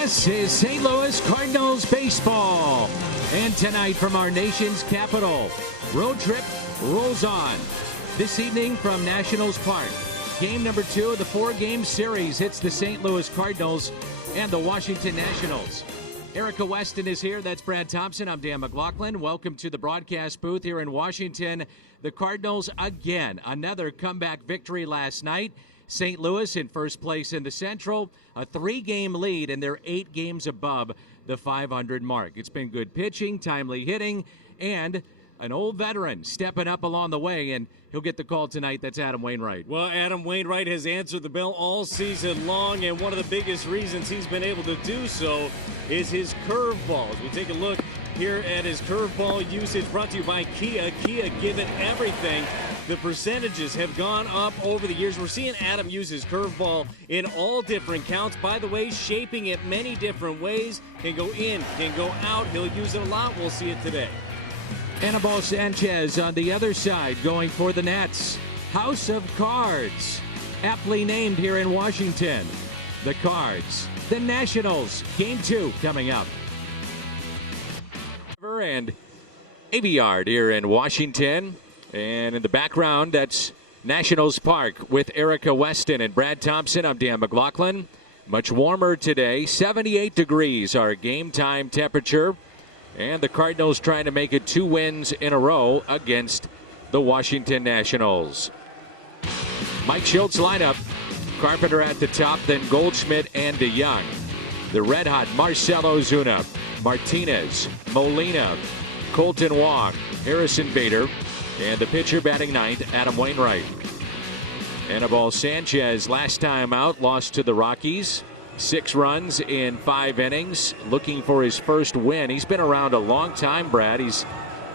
This is St. Louis Cardinals baseball. And tonight from our nation's capital, road trip rolls on. This evening from Nationals Park, game number 2 of the 4-game series hits the St. Louis Cardinals and the Washington Nationals. Erica Weston is here. That's Brad Thompson. I'm Dan McLaughlin. Welcome to the broadcast booth here in Washington. The Cardinals again, another comeback victory last night. St. Louis in first place in the Central, a 3-game lead, and they're 8 games above the 500 mark. It's been good pitching, timely hitting, and an old veteran stepping up along the way, and he'll get the call tonight. That's Adam Wainwright. Well, Adam Wainwright has answered the bell all season long, and one of the biggest reasons he's been able to do so is his curveball. As we take a look here at his curveball usage, brought to you by Kia. Kia, give it everything. The percentages have gone up over the years. We're seeing Adam use his curveball in all different counts. By the way, shaping it many different ways. Can go in, can go out. He'll use it a lot. We'll see it today. Anibal Sanchez on the other side going for the Nets. House of Cards, aptly named here in Washington. The Cards, the Nationals, game 2 coming up. And Aviard here in Washington. And in the background, that's Nationals Park with Erica Weston and Brad Thompson. I'm Dan McLaughlin. Much warmer today, 78 degrees our game time temperature. And the Cardinals trying to make it 2 wins in a row against the Washington Nationals. Mike Schultz lineup. Carpenter at the top, then Goldschmidt and DeYoung. The red-hot Marcell Ozuna, Martinez, Molina, Colton Wong, Harrison Bader, and the pitcher batting ninth, Adam Wainwright. Anibal Sanchez last time out lost to the Rockies. 6 runs in 5 innings, looking for his first win. He's been around a long time, Brad. He's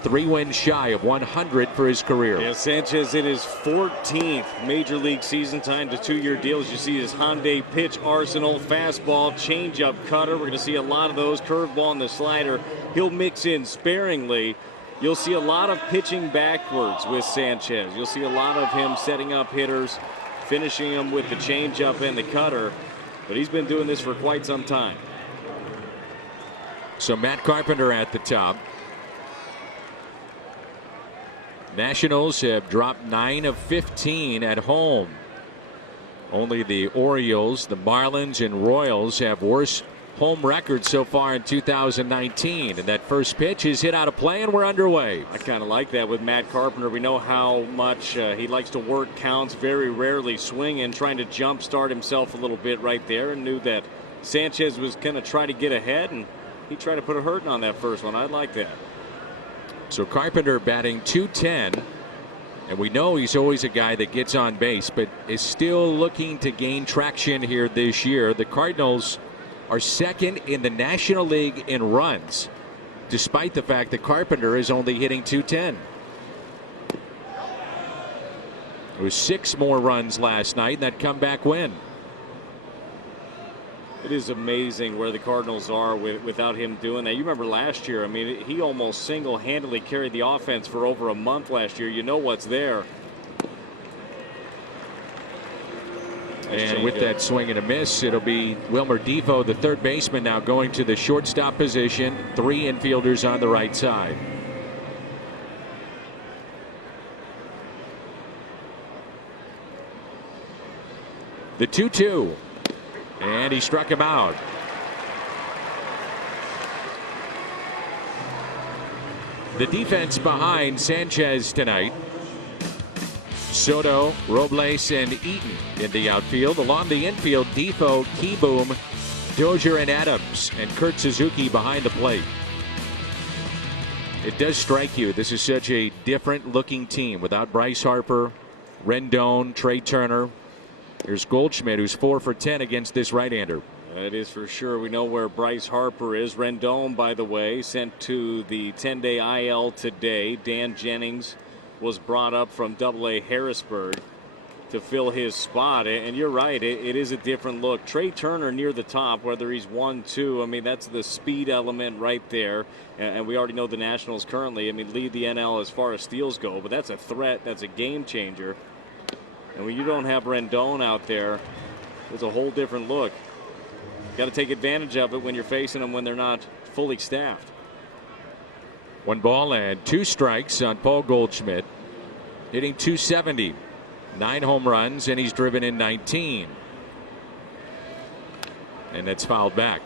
3 wins shy of 100 for his career. Yeah, Sanchez in his 14th Major League season, signed to 2-year deals. You see his Hyundai pitch arsenal, fastball, changeup, cutter. We're going to see a lot of those, curveball and the slider. He'll mix in sparingly. You'll see a lot of pitching backwards with Sanchez. You'll see a lot of him setting up hitters, finishing them with the changeup and the cutter. But he's been doing this for quite some time. So Matt Carpenter at the top. Nationals have dropped 9 of 15 at home. Only the Orioles, the Marlins, and Royals have worse home record so far in 2019, and that first pitch is hit out of play and we're underway. I kind of like that with Matt Carpenter. We know how much he likes to work counts, very rarely swinging, trying to jump start himself a little bit right there, and knew that Sanchez was going to try to get ahead, and he tried to put a hurting on that first one. I like that. So Carpenter batting .210, and we know he's always a guy that gets on base, but is still looking to gain traction here this year. The Cardinals are second in the National League in runs, despite the fact that Carpenter is only hitting .210. It was 6 more runs last night in that comeback win. It is amazing where the Cardinals are without him doing that. You remember last year, I mean, he almost single-handedly carried the offense for over a month last year. You know what's there. And with that swing and a miss, it'll be Wilmer Defoe, the third baseman, now going to the shortstop position. 3 infielders on the right side. The 2-2. And he struck him out. The defense behind Sanchez tonight. Soto, Robles, and Eaton in the outfield. Along the infield, Defoe, Keyboom, Dozier, and Adams, and Kurt Suzuki behind the plate. It does strike you, this is such a different-looking team without Bryce Harper, Rendon, Trey Turner. There's Goldschmidt, who's 4 for 10 against this right-hander. That is for sure. We know where Bryce Harper is. Rendon, by the way, sent to the 10-day IL today. Dan Jennings was brought up from AA Harrisburg to fill his spot. And you're right, it is a different look. Trey Turner near the top, whether he's 1-2, I mean, that's the speed element right there. And we already know the Nationals currently, I mean, lead the NL as far as steals go, but that's a threat. That's a game changer. And when you don't have Rendon out there, it's a whole different look. got to take advantage of it when you're facing them when they're not fully staffed. 1 ball and 2 strikes on Paul Goldschmidt, hitting .270, 9 home runs, and he's driven in 19. And that's fouled back.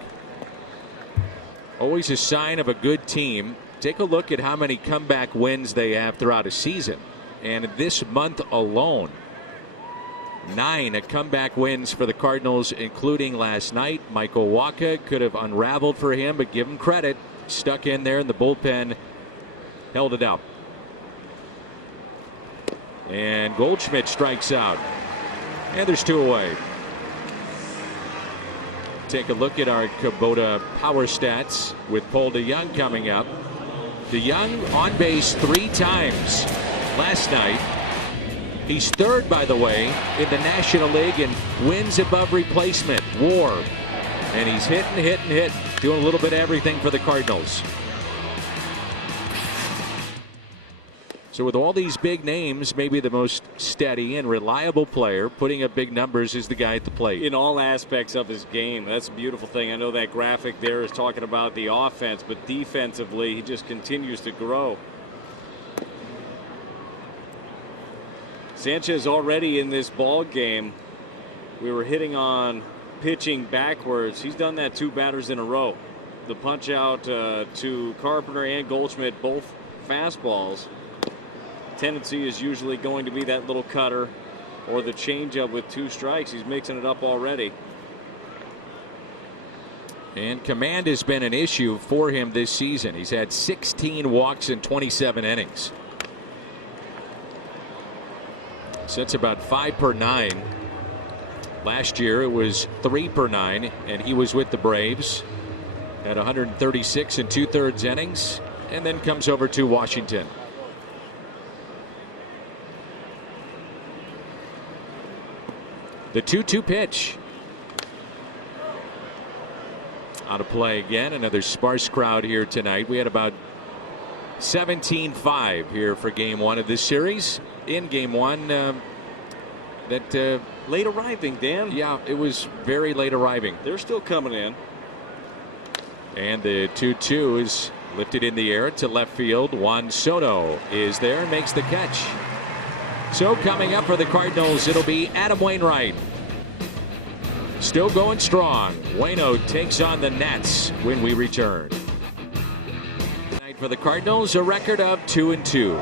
Always a sign of a good team. Take a look at how many comeback wins they have throughout a season. And this month alone, 9 comeback wins for the Cardinals, including last night. Michael Wacha could have unraveled for him, but give him credit. Stuck in there, and the bullpen held it out. And Goldschmidt strikes out. And there's 2 away. Take a look at our Kubota power stats with Paul DeJong coming up. DeJong on base 3 times last night. He's 3rd, by the way, in the National League in wins above replacement, WAR. And he's hitting, doing a little bit of everything for the Cardinals. So with all these big names, maybe the most steady and reliable player putting up big numbers is the guy at the plate. In all aspects of his game. That's a beautiful thing. I know that graphic there is talking about the offense, but defensively, he just continues to grow. Sanchez already in this ball game. We were hitting on pitching backwards. He's done that 2 batters in a row. The punch out to Carpenter and Goldschmidt, both fastballs. Tendency is usually going to be that little cutter or the changeup with 2 strikes. He's mixing it up already. And command has been an issue for him this season. He's had 16 walks in 27 innings. So it's about 5 per 9. Last year it was 3 per 9, and he was with the Braves at 136 and 2/3 innings, and then comes over to Washington. The 2-2 pitch. Out of play again. Another sparse crowd here tonight. We had about 17,500 here for game 1 of this series. In game 1, that late arriving, Dan. Yeah, it was very late arriving. They're still coming in. And the 2-2 is lifted in the air to left field. Juan Soto is there and makes the catch. So coming up for the Cardinals, it'll be Adam Wainwright. Still going strong. Waino takes on the Nats when we return. Tonight for the Cardinals, a record of 2-2.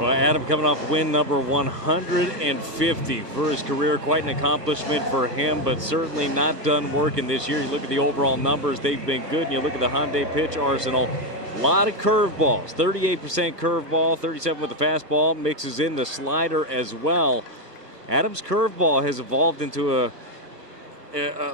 Well, Adam coming off win number 150 for his career. Quite an accomplishment for him, but certainly not done working this year. You look at the overall numbers, they've been good. And you look at the Hyundai pitch arsenal, a lot of curveballs. 38% curveball, 37% with the fastball, mixes in the slider as well. Adam's curveball has evolved into a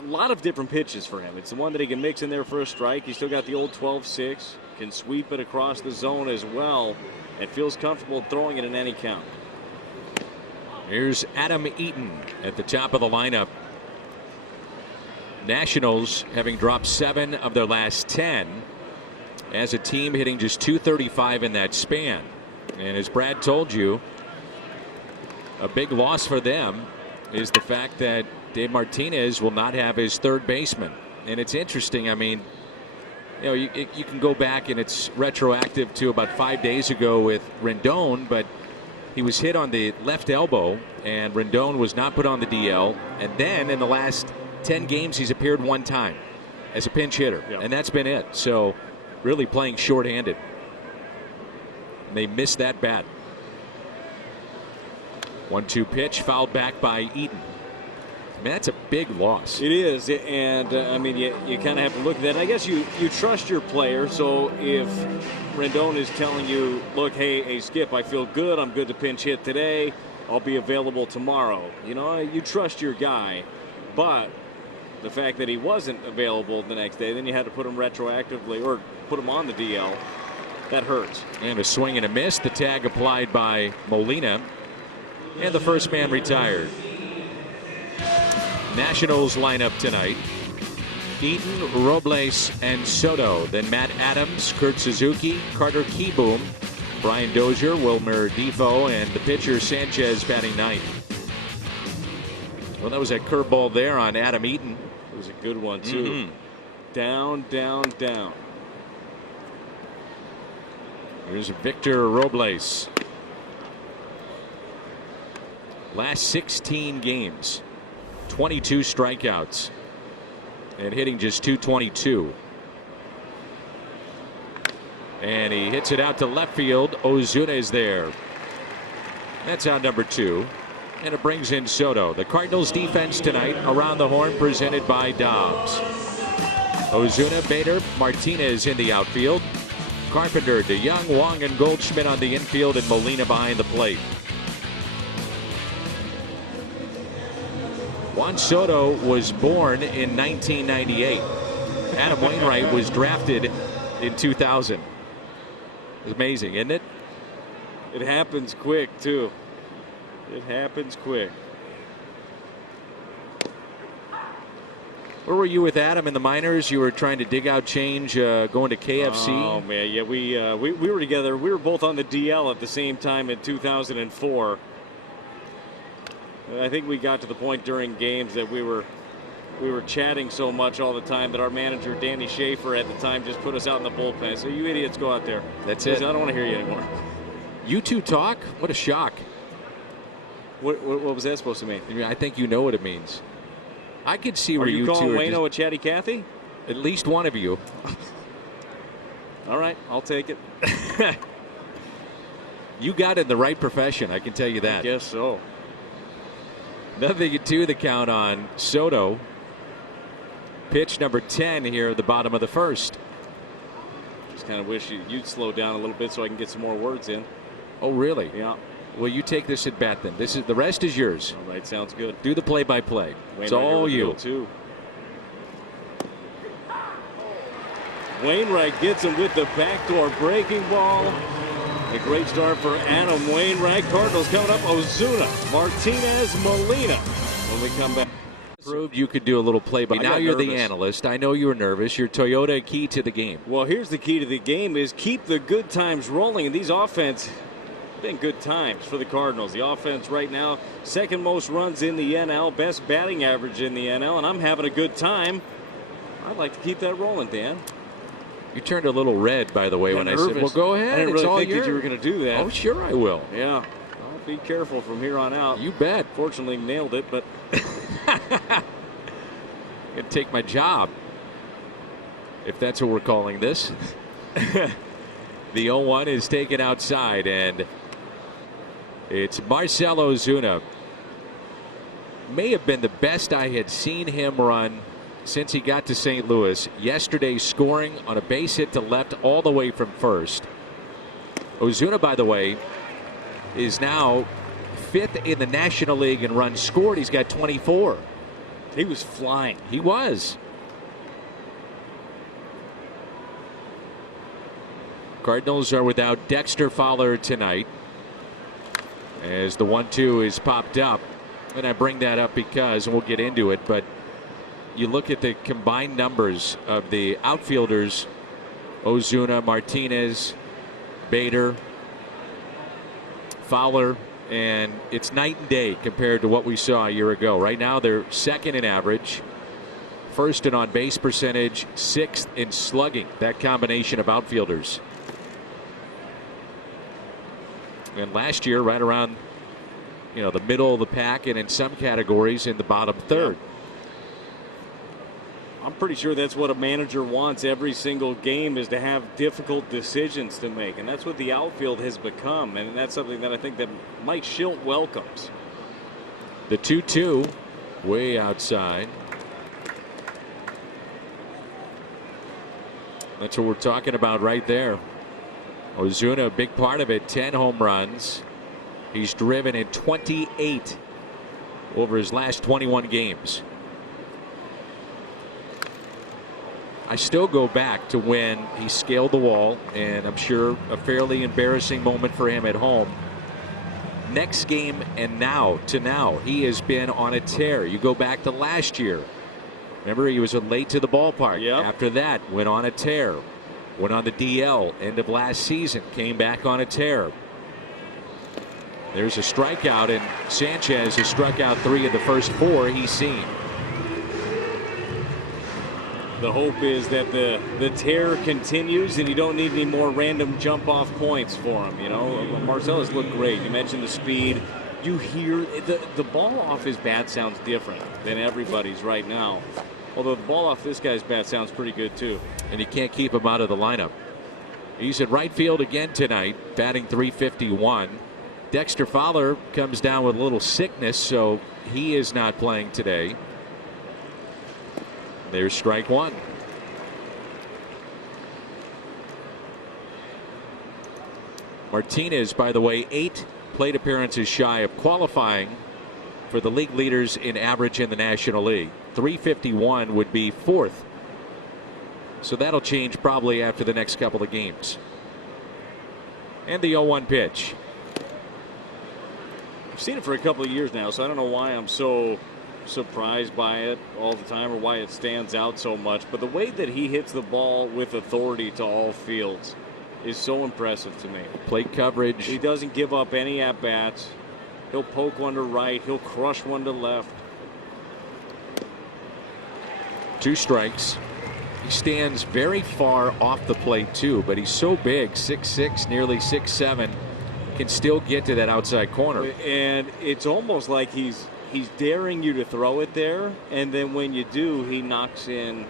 lot of different pitches for him. It's the one that he can mix in there for a strike. He's still got the old 12-6, can sweep it across the zone as well, and feels comfortable throwing it in any count. Here's Adam Eaton at the top of the lineup. Nationals having dropped 7 of their last 10 as a team, hitting just .235 in that span. And as Brad told you, a big loss for them is the fact that Dave Martinez will not have his 3rd baseman. And it's interesting. I mean, you know, you can go back and it's retroactive to about 5 days ago with Rendon, but he was hit on the left elbow and Rendon was not put on the DL. And then in the last 10 games, he's appeared 1 time as a pinch hitter. Yep. And that's been it. So really playing shorthanded. And they missed that bat. 1-2 pitch fouled back by Eaton. I mean, that's a big loss. It is, and I mean, you kind of have to look at that. I guess you trust your player, so if Rendon is telling you, look, hey, Skip, I feel good. I'm good to pinch hit today. I'll be available tomorrow. You know, you trust your guy, but the fact that he wasn't available the next day, then you had to put him retroactively or put him on the DL. That hurts. And a swing and a miss. The tag applied by Molina, and the first man retired. Nationals lineup tonight: Eaton, Robles, and Soto. Then Matt Adams, Kurt Suzuki, Carter Kieboom, Brian Dozier, Wilmer Defoe, and the pitcher Sanchez batting ninth. Well, that was that curveball there on Adam Eaton. was a good one, too. Down, down, down. Here's Victor Robles. Last 16 games, 22 strikeouts, and hitting just .222. And he hits it out to left field. Ozuna is there. That's out number 2. And it brings in Soto. The Cardinals defense tonight around the horn presented by Dobbs. Ozuna, Bader, Martinez in the outfield. Carpenter, DeYoung, Wong, and Goldschmidt on the infield, and Molina behind the plate. Juan Soto was born in 1998. Adam Wainwright was drafted in 2000. It's amazing, isn't it? It happens quick, too. It happens quick. Where were you with Adam in the minors? You were trying to dig out change, going to KFC? Oh, man, yeah, we were together. We were both on the DL at the same time in 2004. I think we got to the point during games that we were chatting so much all the time that our manager, Danny Schaefer, at the time just put us out in the bullpen. So you idiots go out there. That's it. I don't want to hear you anymore. You two talk? What a shock. What was that supposed to mean? I think you know what it means. I could see where you two are. Are you calling Wayno a chatty Cathy? At least one of you. All right, I'll take it. You got in the right profession, I can tell you that. I guess so. Nothing to the count on Soto. Pitch number 10 here at the bottom of the first. Just kind of wish you'd slow down a little bit so I can get some more words in. Oh, really? Yeah. Well, you take this at bat then. The rest is yours. All right, sounds good. Do the play-by-play. It's all you. Too. Wainwright gets him with the backdoor breaking ball. A great start for Adam Wainwright. Cardinals coming up. Ozuna, Martinez, Molina. When we come back. Proved you could do a little play-by. Now you're the analyst. I know you were nervous. Your Toyota key to the game. Well, here's the key to the game: is keep the good times rolling. And these offense been good times for the Cardinals. The offense right now, second most runs in the NL, best batting average in the NL, and I'm having a good time. I'd like to keep that rolling, Dan. You turned a little red, by the way, when I said, well, go ahead. I didn't really think that you were going to do that. Oh, sure I will. Yeah. I'll be careful from here on out. You bet. Fortunately, nailed it, but I'm going to take my job, if that's what we're calling this. The 0-1 is taken outside, and it's Marcell Ozuna. May have been the best I had seen him run since he got to St. Louis. Yesterday, scoring on a base hit to left all the way from first. Ozuna, by the way, is now 5th in the National League in runs scored. He's got 24. He was flying. He was. Cardinals are without Dexter Fowler tonight, as the 1-2 is popped up. And I bring that up because, and we'll get into it, but you look at the combined numbers of the outfielders: Ozuna, Martinez, Bader, Fowler, and it's night and day compared to what we saw a year ago. Right now they're second in average, first in on-base percentage, 6th in slugging, that combination of outfielders. And last year, right around the middle of the pack, and in some categories in the bottom third. Yeah. I'm pretty sure that's what a manager wants every single game, is to have difficult decisions to make. And that's what the outfield has become. And that's something that I think that Mike Schilt welcomes. The 2-2 way outside. That's what we're talking about right there. Ozuna, a big part of it, 10 home runs. He's driven in 28 over his last 21 games. I still go back to when he scaled the wall, and I'm sure a fairly embarrassing moment for him at home. Next game and now, he has been on a tear. You go back to last year. Remember, he was late to the ballpark. Yep. After that, went on a tear. Went on the DL end of last season. Came back on a tear. There's a strikeout, and Sanchez has struck out 3 of the first 4 he's seen. The hope is that the tear continues and you don't need any more random jump-off points for him. You know, Marcell has looked great. You mentioned the speed. You hear the ball off his bat sounds different than everybody's right now. Although the ball off this guy's bat sounds pretty good too. And you can't keep him out of the lineup. He's in right field again tonight, batting .351. Dexter Fowler comes down with a little sickness, so he is not playing today. There's strike one. Martinez, by the way, 8 plate appearances shy of qualifying for the league leaders in average in the National League. .351 would be 4th. So that'll change probably after the next couple of games. And the 0-1 pitch. I've seen it for a couple of years now, so I don't know why I'm so surprised by it all the time or why it stands out so much. But the way that he hits the ball with authority to all fields is so impressive to me. Plate coverage. He doesn't give up any at-bats. He'll poke one to right. He'll crush one to left. 2 strikes. He stands very far off the plate too, but he's so big, 6'6", nearly 6'7", can still get to that outside corner. And it's almost like he's daring you to throw it there, and then when you do, he knocks in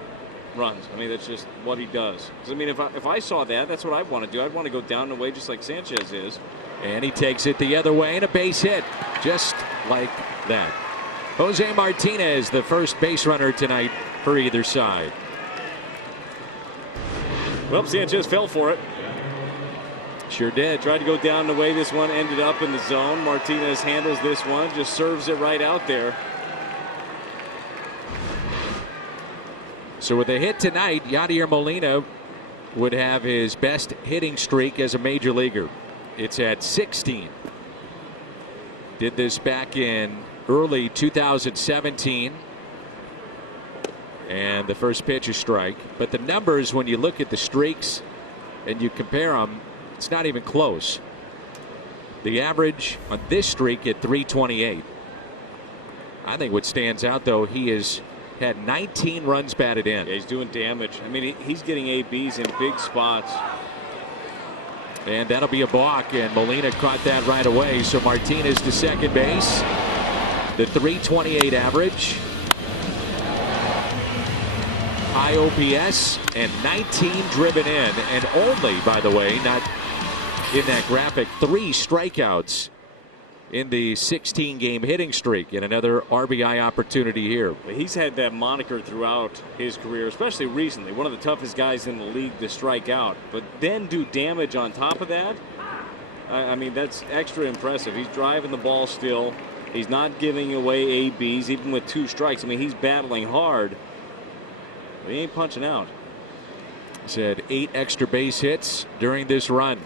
runs. I mean, that's just what he does. 'Cause, I mean, if I saw that, that's what I'd want to do. I'd want to go down the way just like Sanchez is. And he takes it the other way, and a base hit, just like that. Jose Martinez, the first base runner tonight for either side. Well, Sanchez fell for it. Sure did. Tried to go down the way. This one ended up in the zone. Martinez handles this one, just serves it right out there. So with a hit tonight, Yadier Molina would have his best hitting streak as a major leaguer. It's at 16. Did this back in early 2017. And the first pitch is strike. But the numbers, when you look at the streaks and you compare them, it's not even close. The average on this streak at .328. I think what stands out, though, he has had 19 runs batted in. Yeah, he's doing damage. I mean, he's getting ABs in big spots. And that'll be a balk, and Molina caught that right away. So Martinez to second base. The .328 average. High OPS and 19 driven in, and only, by the way, not in that graphic, 3 strikeouts in the 16-game hitting streak, and another RBI opportunity here. He's had that moniker throughout his career, especially recently. One of the toughest guys in the league to strike out, but then do damage on top of that. I mean, that's extra impressive. He's driving the ball still. He's not giving away ABs, even with 2 strikes. I mean, he's battling hard. He ain't punching out. He's had 8 extra base hits during this run.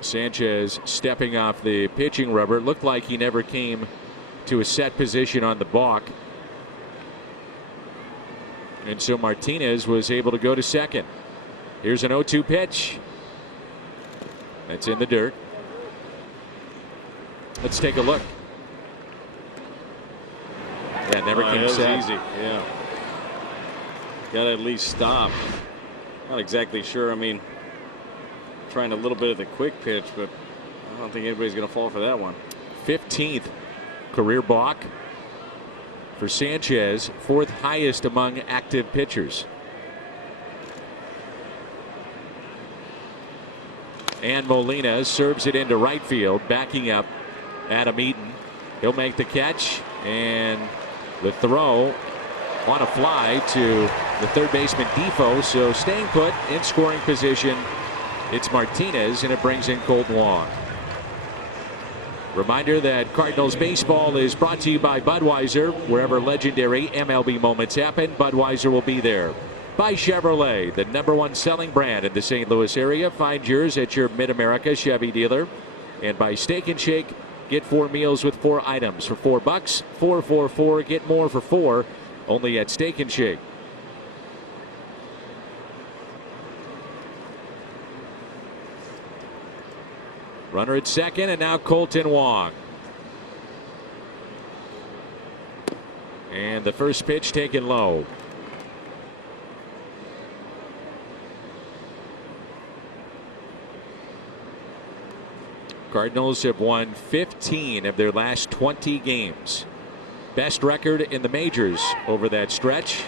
Sanchez stepping off the pitching rubber. It looked like he never came to a set position on the balk. And so Martinez was able to go to second. Here's an 0-2 pitch. That's in the dirt. Let's take a look. Yeah, never came set. Easy. Yeah. Got to at least stop. Not exactly sure. I mean, trying a little bit of the quick pitch, but I don't think anybody's going to fall for that one. 15th career balk for Sanchez, 4th highest among active pitchers. And Molina serves it into right field, backing up Adam Eaton. He'll make the catch, and the throw on a fly to the third baseman Defoe. So staying put in scoring position, it's Martinez, and it brings in Colton Wong. Reminder that Cardinals baseball is brought to you by Budweiser. Wherever legendary MLB moments happen, Budweiser will be there. By Chevrolet, the #1 selling brand in the St. Louis area. Find yours at your Mid-America Chevy dealer. And by Steak and Shake, get 4 meals with 4 items for $4. 4 for 4. Get more for 4. Only at Steak and Shake. Runner at second, and now Colton Wong. And the first pitch taken low. Cardinals have won 15 of their last 20 games. Best record in the majors over that stretch.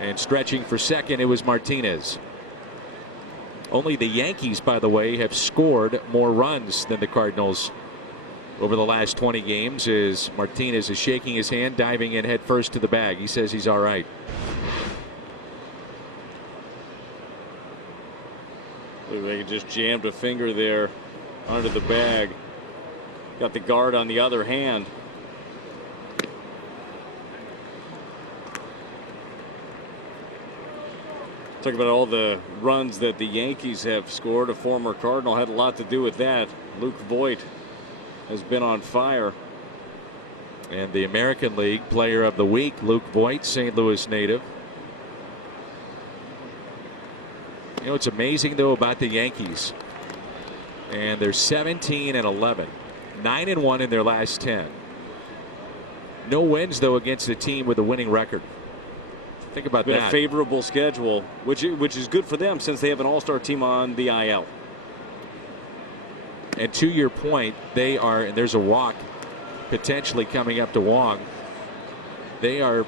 And stretching for second, it was Martinez. Only the Yankees, by the way, have scored more runs than the Cardinals over the last 20 games. As Martinez is shaking his hand, diving in head first to the bag. He says he's all right. Look like he just jammed a finger there under the bag. Got the guard on the other hand. Talk about all the runs that the Yankees have scored. A former Cardinal had a lot to do with that. Luke Voit has been on fire. And the American League Player of the Week, Luke Voit, St. Louis native. You know, it's amazing, though, about the Yankees. And they're 17-11, 9-1 in their last 10. No wins, though, against a team with a winning record. Think about that. A favorable schedule, which is good for them since they have an all-star team on the IL. And to your point, they are, and there's a walk potentially coming up to Wong. They are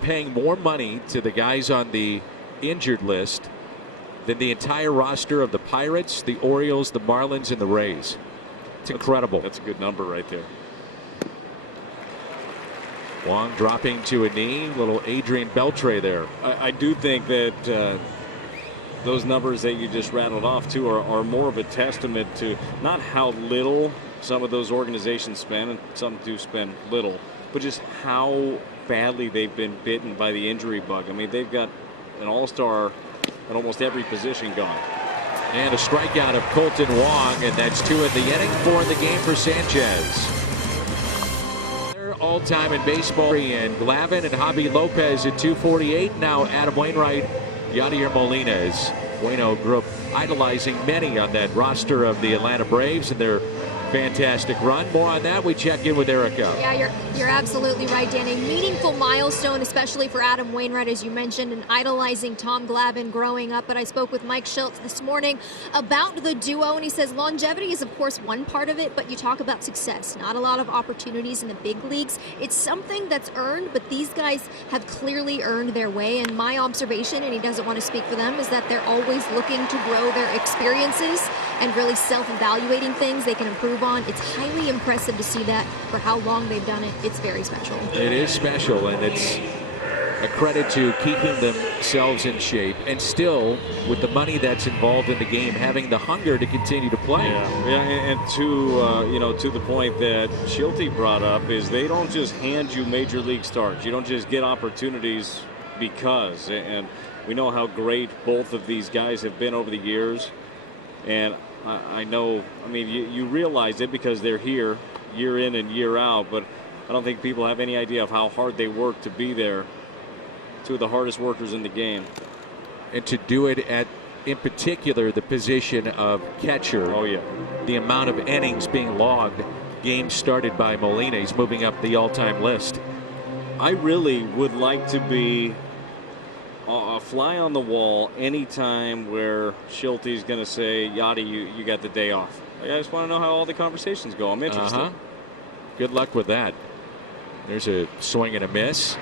paying more money to the guys on the injured list than the entire roster of the Pirates, the Orioles, the Marlins, and the Rays. It's incredible. That's a good number right there. Wong dropping to a knee, little Adrian Beltre there. I do think that those numbers that you just rattled off too are more of a testament to not how little some of those organizations spend, and some do spend little, but just how badly they've been bitten by the injury bug. I mean, they've got an all-star at almost every position gone. And a strikeout of Colton Wong, and that's 2 in the inning, 4 in the game for Sanchez. All-time in baseball, and Glavine and Javi Lopez at 248. Now Adam Wainwright, Yadier Molina, as Bueno grew up idolizing many on that roster of the Atlanta Braves and their fantastic run. More on that. We check in with Erica. Yeah, you're absolutely right, Dan. A meaningful milestone, especially for Adam Wainwright, as you mentioned, and idolizing Tom Glavine growing up. But I spoke with Mike Schultz this morning about the duo, and he says longevity is, of course, one part of it, but you talk about success. Not a lot of opportunities in the big leagues. It's something that's earned, but these guys have clearly earned their way. And my observation, and he doesn't want to speak for them, is that they're always looking to grow their experiences and really self-evaluating things they can improve on. It's highly impressive to see that for how long they've done it. It's very special. It is special, and it's a credit to keeping themselves in shape and still, with the money that's involved in the game, having the hunger to continue to play. Yeah, and to the point that Schulte brought up, is they don't just hand you major league starts. You don't just get opportunities because, and we know how great both of these guys have been over the years. And I know, I mean, you realize it because they're here year in and year out, but I don't think people have any idea of how hard they work to be there. Two of the hardest workers in the game. And to do it at, in particular, the position of catcher. Oh, yeah. The amount of innings being logged, games started by Molina. He's moving up the all-time list. I really would like to be a fly on the wall anytime where Schulte's going to say, Yachty, you got the day off. I just want to know how all the conversations go. I'm interested. Good luck with that. There's a swing and a miss.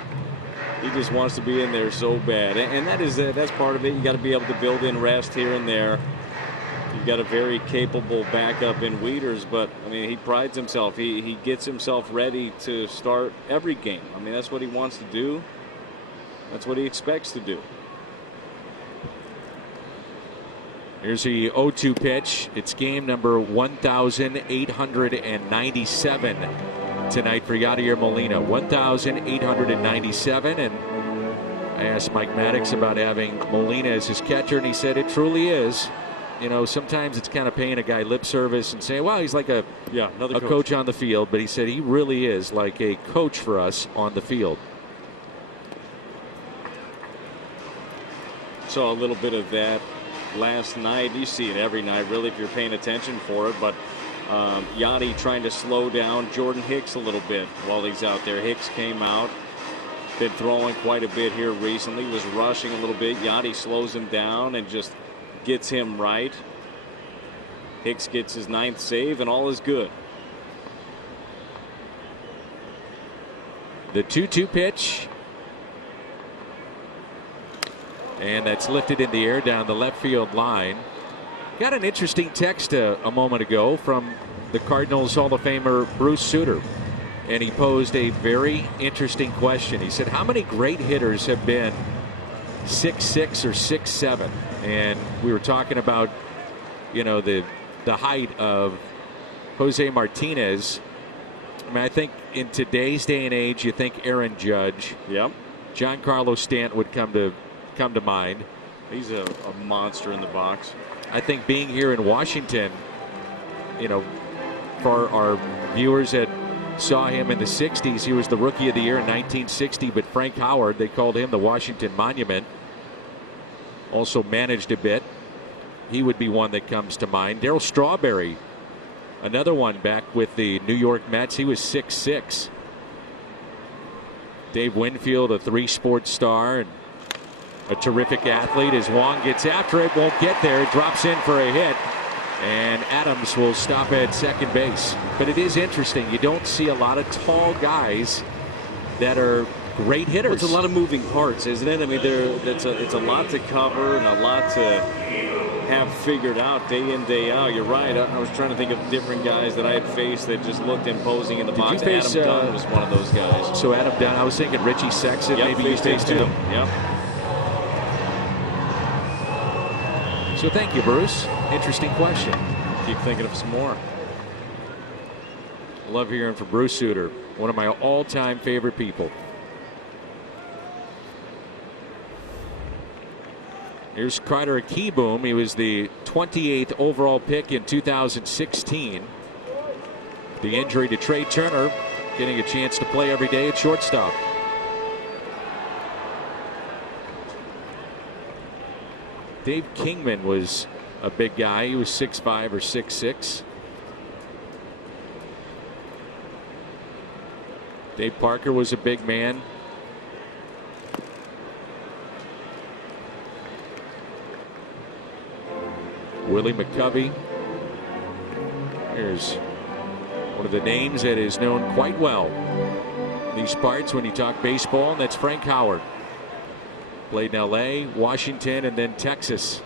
He just wants to be in there so bad, and that's part of it. You got to be able to build in rest here and there. You've got a very capable backup in Wieters, but I mean, he prides himself. He gets himself ready to start every game. I mean, that's what he wants to do. That's what he expects to do. Here's the 0-2 pitch. It's game number 1,897 tonight for Yadier Molina. 1,897. And I asked Mike Maddox about having Molina as his catcher, and he said it truly is. You know, sometimes it's kind of paying a guy lip service and saying, well, he's like a coach on the field. But he said he really is like a coach for us on the field. Saw a little bit of that last night. You see it every night, really, if you're paying attention for it. But Yachty trying to slow down Jordan Hicks a little bit while he's out there. Hicks came out, been throwing quite a bit here recently, was rushing a little bit. Yachty slows him down and just gets him right. Hicks gets his 9th save, and all is good. The 2-2 pitch. And that's lifted in the air down the left field line. Got an interesting text a moment ago from the Cardinals Hall of Famer Bruce Sutter. And he posed a very interesting question. He said, how many great hitters have been 6'6" or 6'7"? And we were talking about, you know, the height of Jose Martinez. I mean, I think in today's day and age, you think Aaron Judge. Yep. Giancarlo Stanton would come to mind. He's a monster in the box. I think being here in Washington, you know, for our viewers that saw him in the 60s, he was the Rookie of the Year in 1960, but Frank Howard, they called him the Washington Monument. Also managed a bit. He would be one that comes to mind. Darryl Strawberry, another one back with the New York Mets. He was 6'6". Dave Winfield, a 3-sport star and a terrific athlete. As Wong gets after it, won't get there, drops in for a hit, and Adams will stop at second base. But it is interesting. You don't see a lot of tall guys that are great hitters. Well, it's a lot of moving parts, isn't it? I mean, it's a lot to cover and a lot to have figured out day in, day out. You're right. I was trying to think of different guys that I had faced that just looked imposing in the box. Face, Adam Dunn was one of those guys. So Adam Dunn, I was thinking Richie Sexton. Yep, maybe you faced him. Yep. So thank you, Bruce. Interesting question. Keep thinking of some more. Love hearing from Bruce Sutter, one of my all-time favorite people. Here's Carter Keyboom. He was the 28th overall pick in 2016. The injury to Trey Turner, getting a chance to play every day at shortstop. Dave Kingman was a big guy. He was 6'5" or 6'6". Dave Parker was a big man. Willie McCovey. Here's one of the names that is known quite well in these parts when you talk baseball, and that's Frank Howard. Played in L.A., Washington, and then Texas.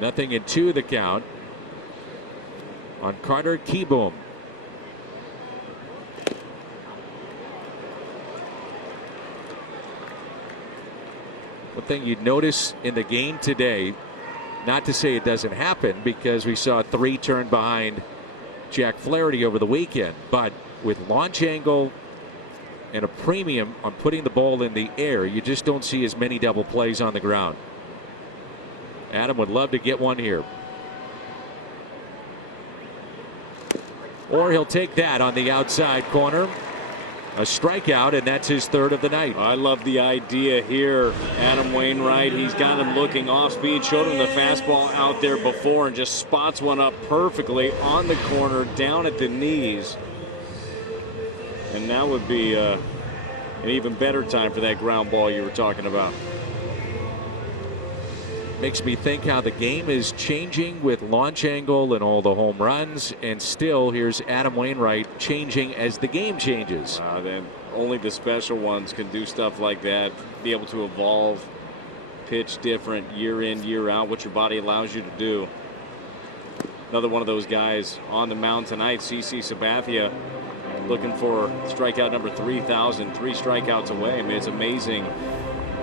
0-2 the count on Carter Keyboom. One thing you'd notice in the game today, not to say it doesn't happen, because we saw 3 turn behind Jack Flaherty over the weekend, but with launch angle and a premium on putting the ball in the air, you just don't see as many double plays on the ground. Adam would love to get one here. Or he'll take that on the outside corner. A strikeout, and that's his 3rd of the night. I love the idea here. Adam Wainwright, he's got him looking off speed, showed him the fastball out there before and just spots one up perfectly on the corner, down at the knees. And now would be an even better time for that ground ball you were talking about. Makes me think how the game is changing with launch angle and all the home runs, and still here's Adam Wainwright changing as the game changes. Then only the special ones can do stuff like that, be able to evolve, pitch different year in, year out, what your body allows you to do. Another one of those guys on the mound tonight, CC Sabathia, looking for strikeout number 3,000, 3 strikeouts away. I mean, it's amazing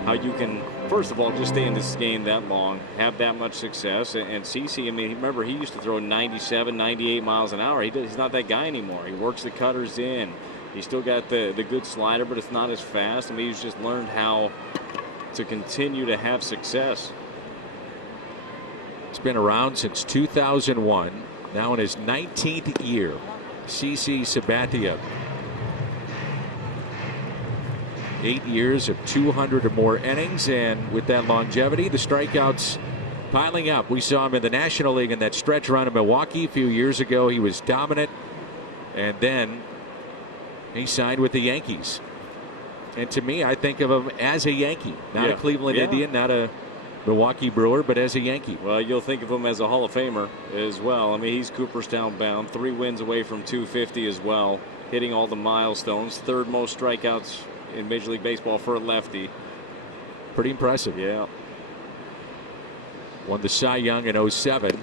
how you can, first of all, just stay in this game that long, have that much success. And CC, I mean, remember, he used to throw 97, 98 miles an hour. He's not that guy anymore. He works the cutters in. He's still got the good slider, but it's not as fast. I mean, he's just learned how to continue to have success. It's been around since 2001, now in his 19th year. CC Sabathia. 8 years of 200 or more innings, and with that longevity, the strikeouts piling up. We saw him in the National League in that stretch run in Milwaukee a few years ago. He was dominant, and then he signed with the Yankees. And to me, I think of him as a Yankee, not a Cleveland Indian, not a Milwaukee Brewer, but as a Yankee. Well, you'll think of him as a Hall of Famer as well. I mean, he's Cooperstown bound, 3 wins away from 250 as well, hitting all the milestones, 3rd most strikeouts in Major League Baseball for a lefty. Pretty impressive. Yeah. Won the Cy Young in 07.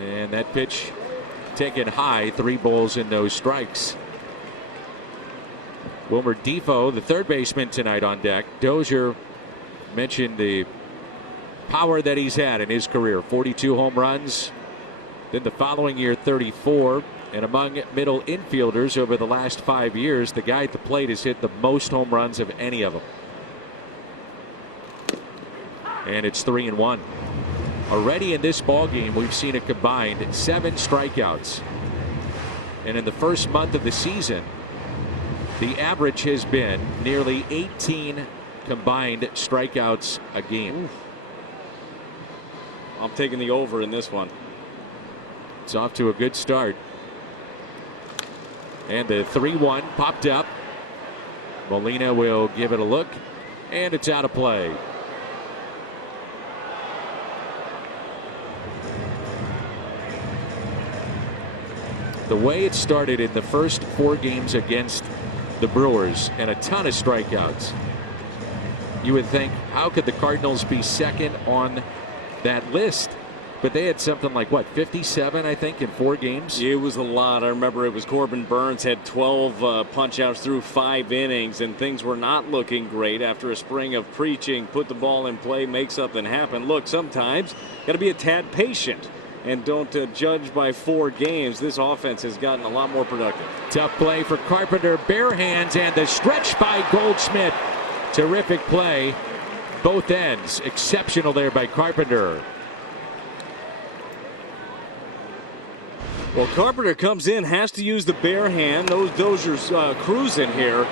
And that pitch taken high, 3 balls and no strikes. Wilmer Defoe, the third baseman tonight on deck. Dozier mentioned the power that he's had in his career. 42 home runs. Then the following year, 34. And among middle infielders over the last 5 years, the guy at the plate has hit the most home runs of any of them. And it's 3-1. Already in this ball game, we've seen a combined 7 strikeouts. And in the first month of the season, the average has been nearly 18 combined strikeouts a game. I'm taking the over in this one. It's off to a good start. And the 3-1 popped up. Molina will give it a look, and it's out of play. The way it started in the first 4 games against the Brewers and a ton of strikeouts, you would think, how could the Cardinals be second on that list? But they had something like, what, 57, I think, in 4 games? It was a lot. I remember it was Corbin Burns had 12 punch-outs through 5 innings, and things were not looking great after a spring of preaching, put the ball in play, make something happen. Look, sometimes got to be a tad patient and don't judge by 4 games. This offense has gotten a lot more productive. Tough play for Carpenter, bare hands, and the stretch by Goldschmidt. Terrific play. Both ends. Exceptional there by Carpenter. Well, Carpenter comes in, has to use the bare hand. Dozier's cruising here.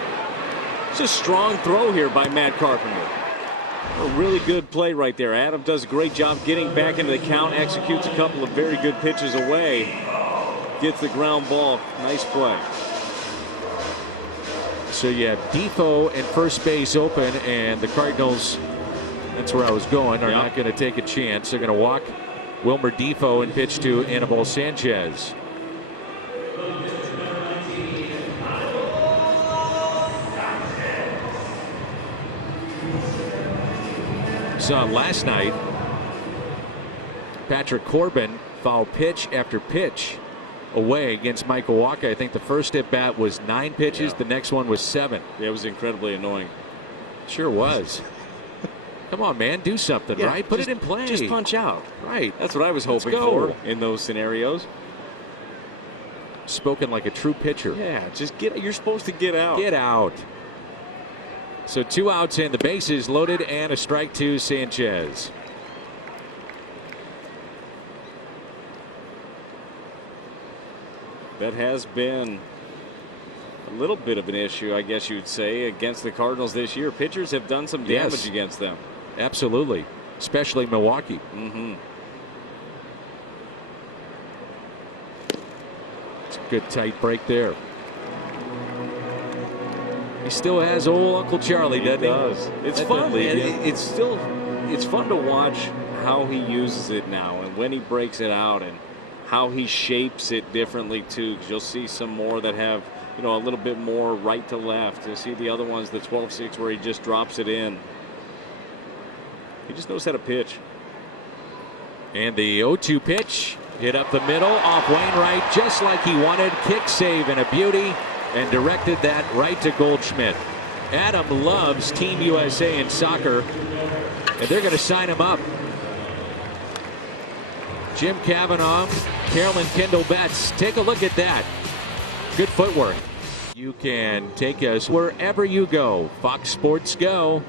It's a strong throw here by Matt Carpenter. A really good play right there. Adam does a great job getting back into the count, executes a couple of very good pitches away, gets the ground ball. Nice play. So you have Defoe and first base open, and the Cardinals, that's where I was going, are not going to take a chance. They're going to walk Wilmer Defoe and pitch to Anibal Sanchez. Saw last night Patrick Corbin foul pitch after pitch away against Michael Wacha. I think the first at bat was 9 pitches. The next one was 7. Yeah, it was incredibly annoying. Sure was. Come on, man, do something, right? Put it in play. Just punch out. Right. That's what I was hoping for in those scenarios. Spoken like a true pitcher. Yeah, just get. You're supposed to get out. Get out. So 2 outs and the bases loaded, and a strike to Sanchez. That has been a little bit of an issue, I guess you'd say, against the Cardinals this year. Pitchers have done some damage against them. Absolutely, especially Milwaukee. It's a good tight break there. He still has old Uncle Charlie, doesn't he? Does. It's fun. It's fun to watch how he uses it now and when he breaks it out and how he shapes it differently too. Because you'll see some more that have, a little bit more right to left. You'll see the other ones, the 12-6, where he just drops it in. He just knows how to pitch. And the 0-2 pitch hit up the middle off Wainwright, just like he wanted. Kick save and a beauty, and directed that right to Goldschmidt. Adam loves Team USA in soccer, and they're going to sign him up. Jim Cavanaugh, Carolyn Kendall Betts. Take a look at that. Good footwork. You can take us wherever you go. Fox Sports Go.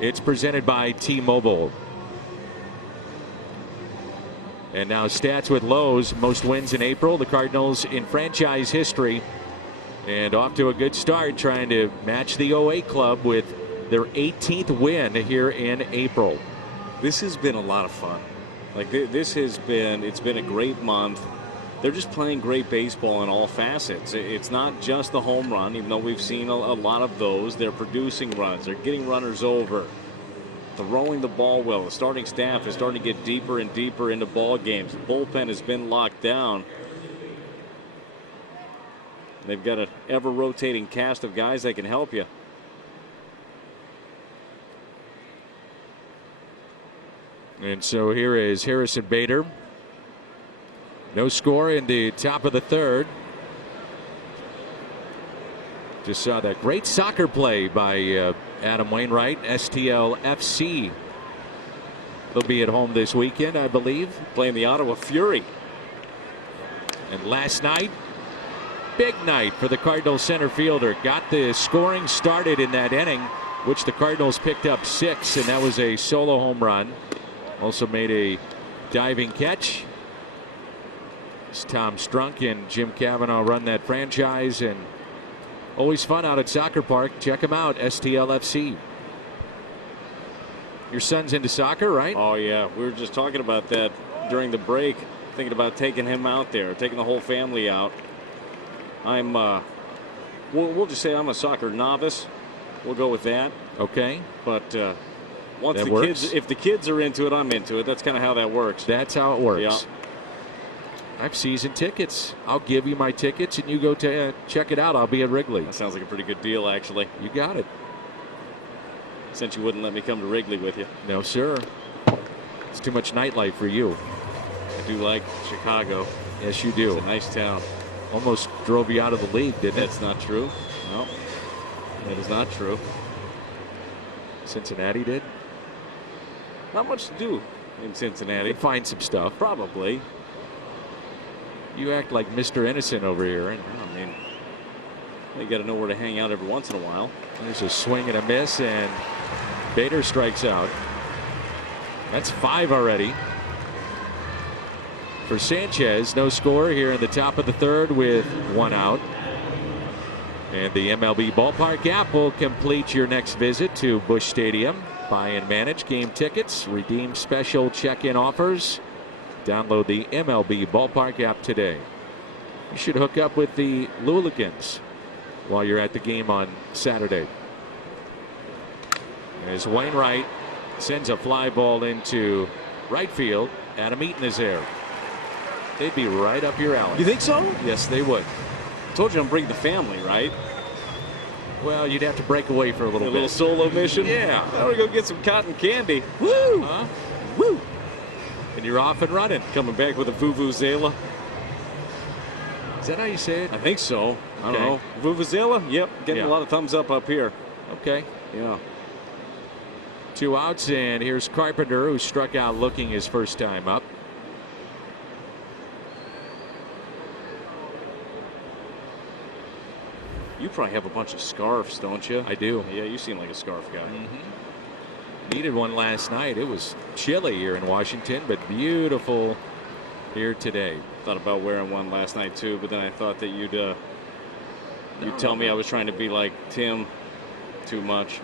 It's presented by T-Mobile. And now stats with Lowe's. Most wins in April. The Cardinals in franchise history. And off to a good start, trying to match the 08 club with their 18th win here in April. This has been a lot of fun. Like it's been a great month. They're just playing great baseball in all facets. It's not just the home run, even though we've seen a lot of those. They're producing runs. They're getting runners over. Throwing the ball well. The starting staff is starting to get deeper and deeper into ball games. The bullpen has been locked down. They've got an ever-rotating cast of guys that can help you. And so here is Harrison Bader. No score in the top of the third. Just saw that great soccer play by Adam Wainwright, STLFC. They'll be at home this weekend, I believe, playing the Ottawa Fury. And last night, big night for the Cardinals center fielder. Got the scoring started in that inning, which the Cardinals picked up 6, and that was a solo home run. Also made a diving catch. It's Tom Strunk and Jim Cavanaugh run that franchise, and always fun out at Soccer Park. Check them out, STLFC. Your son's into soccer, right? Oh, yeah. We were just talking about that during the break, thinking about taking him out there, taking the whole family out. I'm, we'll just say I'm a soccer novice. We'll go with that. Okay. But if the kids are into it, I'm into it. That's kind of how that works. That's how it works. Yeah. I have season tickets. I'll give you my tickets and you go check it out. I'll be at Wrigley. That sounds like a pretty good deal, actually. You got it. Since you wouldn't let me come to Wrigley with you. No, sir. It's too much nightlife for you. I do like Chicago. Yes, you do. It's a nice town. Almost drove you out of the league, didn't it? That's not true. No, that is not true. Cincinnati did? Not much to do in Cincinnati. You find some stuff. Probably. You act like Mr. Innocent over here. And I mean, you got to know where to hang out every once in a while. There's a swing and a miss, and Bader strikes out. That's 5 already. For Sanchez, no score here in the top of the third with 1 out. And the MLB Ballpark app will complete your next visit to Busch Stadium. Buy and manage game tickets, redeem special check-in offers. Download the MLB Ballpark app today. You should hook up with the Luligans while you're at the game on Saturday. As Wainwright sends a fly ball into right field, Adam Eaton is there. They'd be right up your alley. You think so? Yes, they would. I told you I'm bringing the family, right? Well, you'd have to break away for a little bit. A little solo mission? Yeah. I want to go get some cotton candy. Woo! Huh? Woo! And you're off and running. Coming back with a Vuvuzela. Is that how you say it? I think so. I don't know. Vuvuzela? Yep. Getting a lot of thumbs up here. Okay. Yeah. 2 outs, and here's Carpenter, who struck out looking his first time up. You probably have a bunch of scarves, don't you? I do. Yeah, you seem like a scarf guy. Needed one last night. It was chilly here in Washington, but beautiful here today. Thought about wearing one last night too, but then I thought that you'd tell me I was trying to be like Tim too much.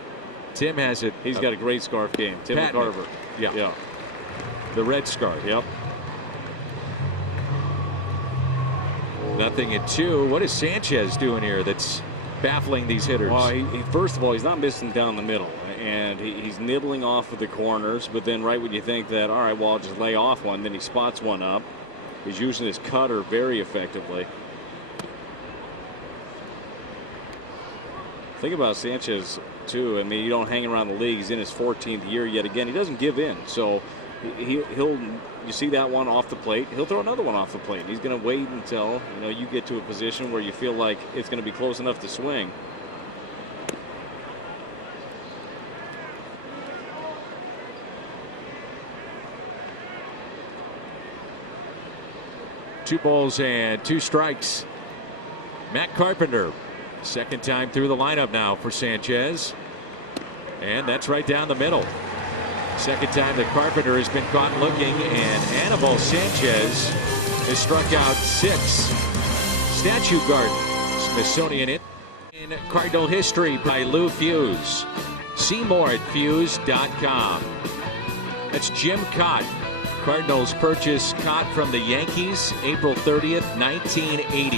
Tim has it. He's got a great scarf game. Tim McCarver. Yeah. Yeah. The red scarf. Yep. 0-2. What is Sanchez doing here that's baffling these hitters? Well, first of all, he's not missing down the middle, and he's nibbling off of the corners. But then, right when you think that, all right, well, I'll just lay off one, then he spots one up. He's using his cutter very effectively. Think about Sanchez too. I mean, you don't hang around the league. He's in his 14th year yet again. He doesn't give in, so he'll. You see that one off the plate, he'll throw another one off the plate. He's going to wait until you get to a position where you feel like it's going to be close enough to swing. Two balls and 2 strikes. Matt Carpenter, second time through the lineup now for Sanchez. And that's right down the middle. Second time that Carpenter has been caught looking, and Anibal Sanchez has struck out 6. Statue Garden, Smithsonian in Cardinal history by Lou Fuse. See more at Fuse.com. That's Jim Cott. Cardinals purchased Cott from the Yankees April 30th, 1980.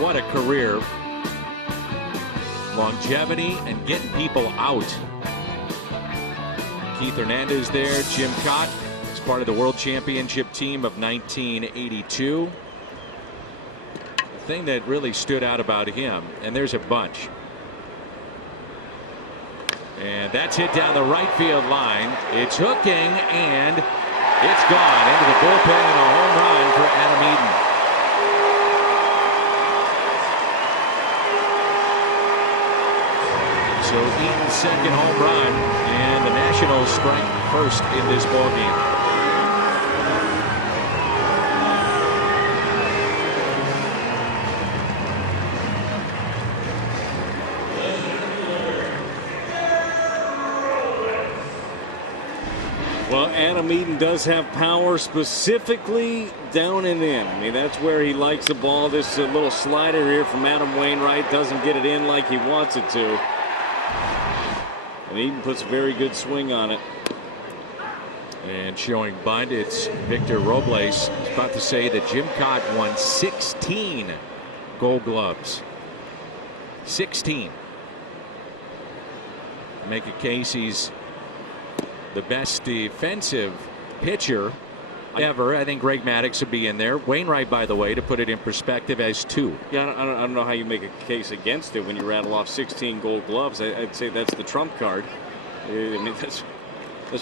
What a career. Longevity and getting people out. Keith Hernandez there, Jim Cott is part of the World Championship team of 1982. The thing that really stood out about him, and there's a bunch. And that's hit down the right field line. It's hooking, and it's gone into the bullpen, and a home run for Adam Eaton. So Eaton's second home run, and the Nationals strike first in this ballgame. Well, Adam Eaton does have power, specifically down and in. I mean, that's where he likes the ball. This little slider here from Adam Wainwright doesn't get it in like he wants it to. And Eaton puts a very good swing on it. And showing bunt, it's Victor Robles. I was about to say that Jim Cott won 16 Gold Gloves. 16. Make a case he's the best defensive pitcher ever. I think Greg Maddux would be in there. Wainwright, by the way, to put it in perspective, has 2. Yeah, I don't know how you make a case against it when you rattle off 16 Gold Gloves. I'd say that's the trump card. I mean, that's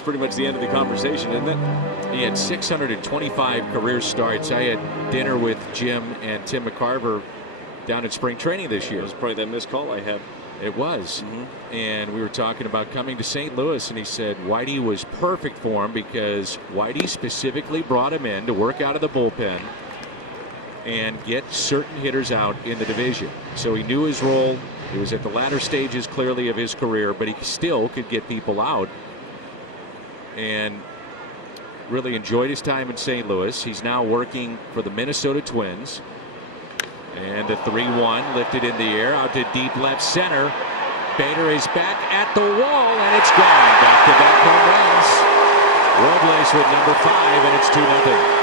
pretty much the end of the conversation, isn't it? He had 625 career starts. I had dinner with Jim and Tim McCarver down at spring training this year. It was probably that missed call I had. It was. And we were talking about coming to St. Louis, and he said Whitey was perfect for him because Whitey specifically brought him in to work out of the bullpen and get certain hitters out in the division. So he knew his role. He was at the latter stages clearly of his career, but he still could get people out and really enjoyed his time in St. Louis. He's now working for the Minnesota Twins. And the 3-1 lifted in the air out to deep left center. Bader is back at the wall, and it's gone. Back-to-back home runs. Robles with number 5, and it's 2-0.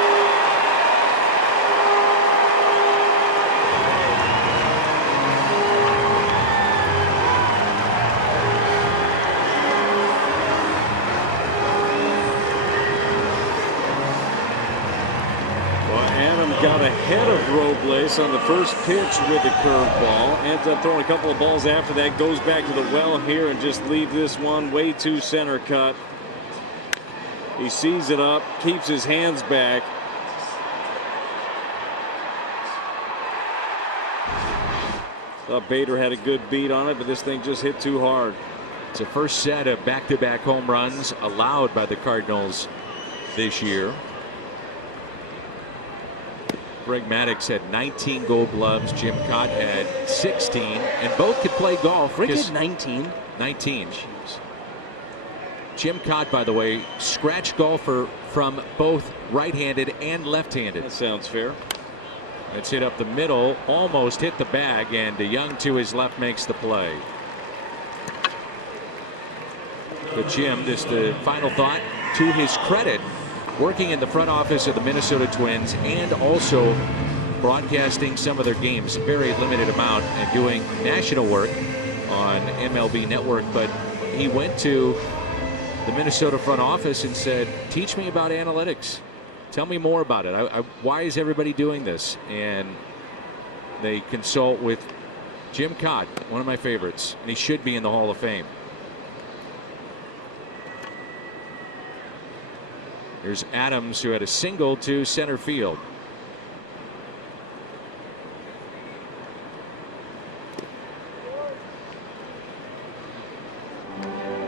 Got ahead of Robles on the first pitch with a curveball. Ends up throwing a couple of balls after that. Goes back to the well here and just leaves this one way too center cut. He sees it up, keeps his hands back. Thought Bader had a good beat on it, but this thing just hit too hard. It's the first set of back-to-back home runs allowed by the Cardinals this year. Greg Maddux had 19 Gold Gloves. Jim Cott had 16, and both could play golf. Greg had 19. 19. Jeez. Jim Cott, by the way, scratch golfer from both right-handed and left-handed. That sounds fair. It's hit up the middle, almost hit the bag, and DeYoung to his left makes the play. But Jim, just the final thought, to his credit, working in the front office of the Minnesota Twins and also broadcasting some of their games, a very limited amount, and doing national work on MLB Network. But he went to the Minnesota front office and said, teach me about analytics. Tell me more about it. Why is everybody doing this? And they consult with Jim Cott, one of my favorites, and he should be in the Hall of Fame. Here's Adams, who had a single to center field.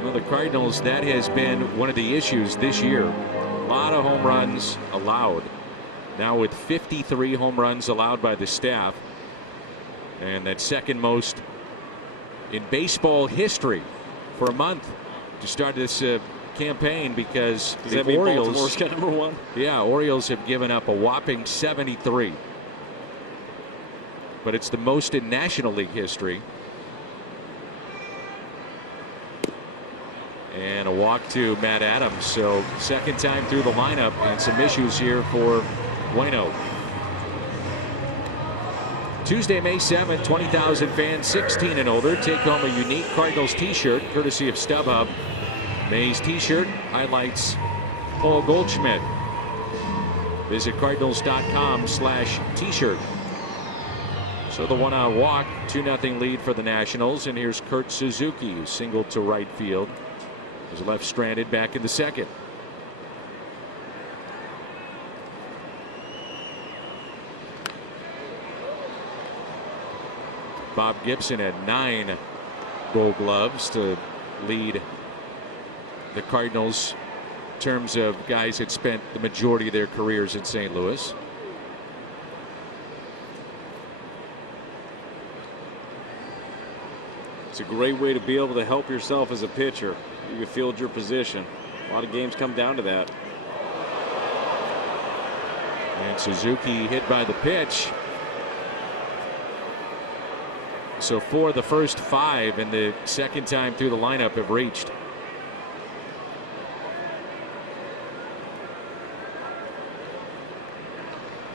Well, the Cardinals, that has been one of the issues this year. A lot of home runs allowed. Now with 53 home runs allowed by the staff. And that's second most in baseball history for a month to start this campaign, because the Orioles got number 1. Yeah, Orioles have given up a whopping 73. But it's the most in National League history. And a walk to Matt Adams. So second time through the lineup and some issues here for Bueno. Tuesday, May 7th, 20,000 fans 16 and older take home a unique Cardinals t-shirt courtesy of StubHub. May's t-shirt highlights Paul Goldschmidt. Visit cardinals.com/t-shirt. So the 1-out walk, 2-0 lead for the Nationals. And here's Kurt Suzuki, who singled to right field. Was left stranded back in the second. Bob Gibson had 9 Gold Gloves to lead the Cardinals in terms of guys that spent the majority of their careers in St. Louis. It's a great way to be able to help yourself as a pitcher. You can field your position. A lot of games come down to that. And Suzuki hit by the pitch. So 4 of the first 5 in the second time through the lineup have reached.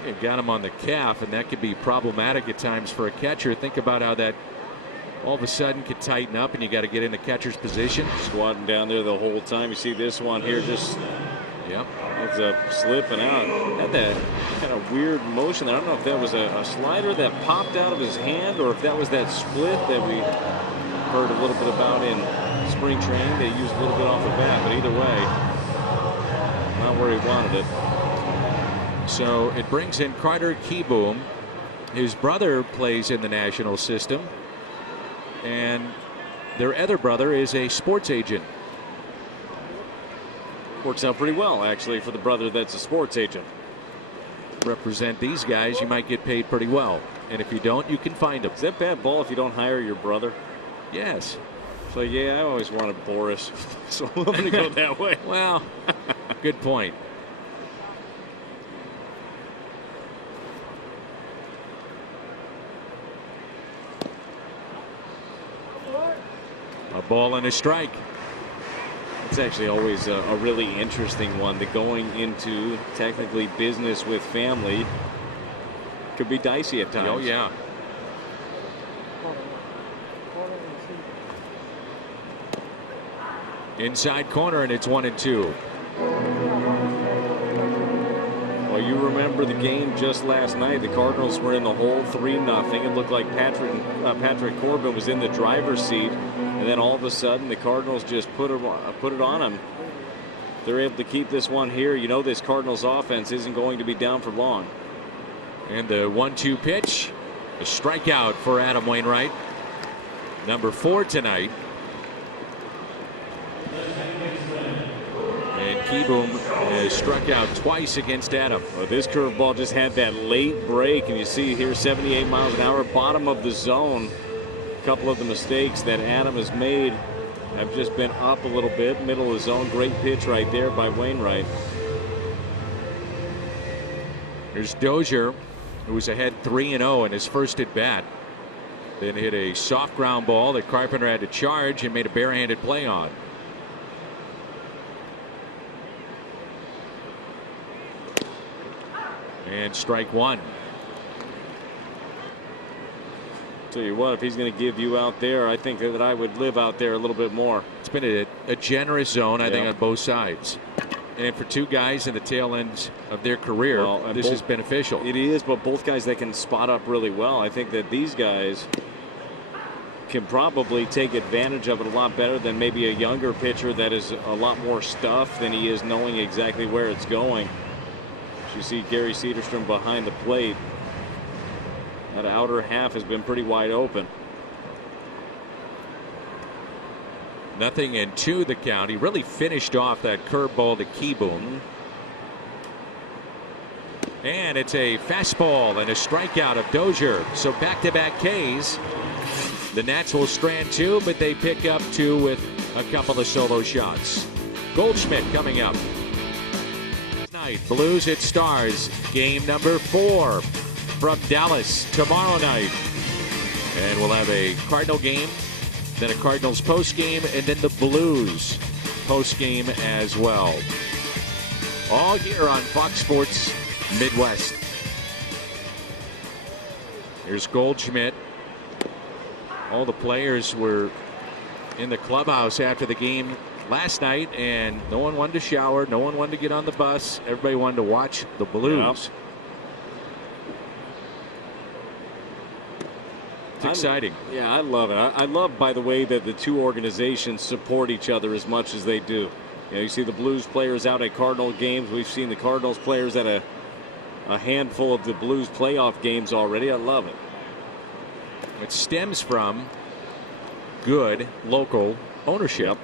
It got him on the calf, and that could be problematic at times for a catcher. Think about how that all of a sudden could tighten up, and you got to get in the catcher's position. Squatting down there the whole time. You see this one here, just it's a slipping out. Had that kind of weird motion. I don't know if that was a slider that popped out of his hand, or if that was that split that we heard a little bit about in spring training. They used a little bit off the bat, but either way, not where he wanted it. So it brings in Carter Kieboom. His brother plays in the national system, and their other brother is a sports agent. Works out pretty well, actually, for the brother that's a sports agent. Represent these guys, you might get paid pretty well, and if you don't, you can find them. Is that bad ball if you don't hire your brother? Yes. So yeah, I always wanted Boris, so I'm going to go that way. Well, good point. A ball and a strike. It's actually always a really interesting one. The going into technically business with family could be dicey at times. Oh yeah. Inside corner, and it's 1-2. Well, you remember the game just last night. The Cardinals were in the hole 3-0. It looked like Patrick Corbin was in the driver's seat. And then all of a sudden, the Cardinals just put it on him. They're able to keep this one here. You know this Cardinals offense isn't going to be down for long. And the 1-2 pitch. A strikeout for Adam Wainwright. Number 4 tonight. And Kieboom has struck out twice against Adam. Well, this curveball just had that late break. And you see here 78 miles an hour, bottom of the zone. A couple of the mistakes that Adam has made have just been up a little bit. Middle of the zone. Great pitch right there by Wainwright. Here's Dozier, who was ahead 3-0 in his first at bat. Then hit a soft ground ball that Carpenter had to charge and made a barehanded play on. And strike 1. Tell you what, if he's going to give you out there, I think that I would live out there a little bit more. It's been a generous zone, I think, on both sides. And for two guys in the tail ends of their career, this is beneficial. It is, but both guys that can spot up really well. I think that these guys can probably take advantage of it a lot better than maybe a younger pitcher that is a lot more stuffed than he is knowing exactly where it's going. As you see Gary Cederstrom behind the plate. That outer half has been pretty wide open. 0-2 the count. He really finished off that curveball to Kieboom. And it's a fastball and a strikeout of Dozier. So back-to-back Ks. The Nats will strand 2, but they pick up 2 with a couple of solo shots. Goldschmidt coming up. Tonight, Blues at Stars. Game number 4 from Dallas tomorrow night. And we'll have a Cardinal game, then a Cardinals post game, and then the Blues post game as well. All here on Fox Sports Midwest. Here's Goldschmidt. All the players were in the clubhouse after the game last night, and no one wanted to shower, no one wanted to get on the bus. Everybody wanted to watch the Blues. It's exciting. Yeah, I love it. I love, by the way, that the two organizations support each other as much as they do. You know, you see the Blues players out at Cardinal games. We've seen the Cardinals players at a handful of the Blues playoff games already. I love it. It stems from good local ownership.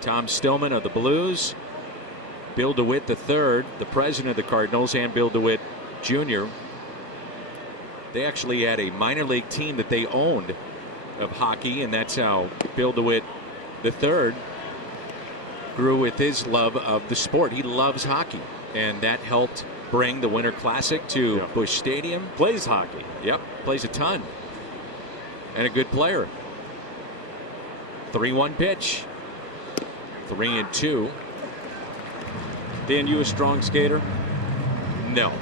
Tom Stillman of the Blues, Bill DeWitt III, the president of the Cardinals, and Bill DeWitt Jr. They actually had a minor league team that they owned of hockey, and that's how Bill DeWitt III grew with his love of the sport. He loves hockey, and that helped bring the Winter Classic to Busch Stadium. Plays hockey. Yep, plays a ton. And a good player. 3-1 pitch. 3-2. Dan, you a strong skater? No.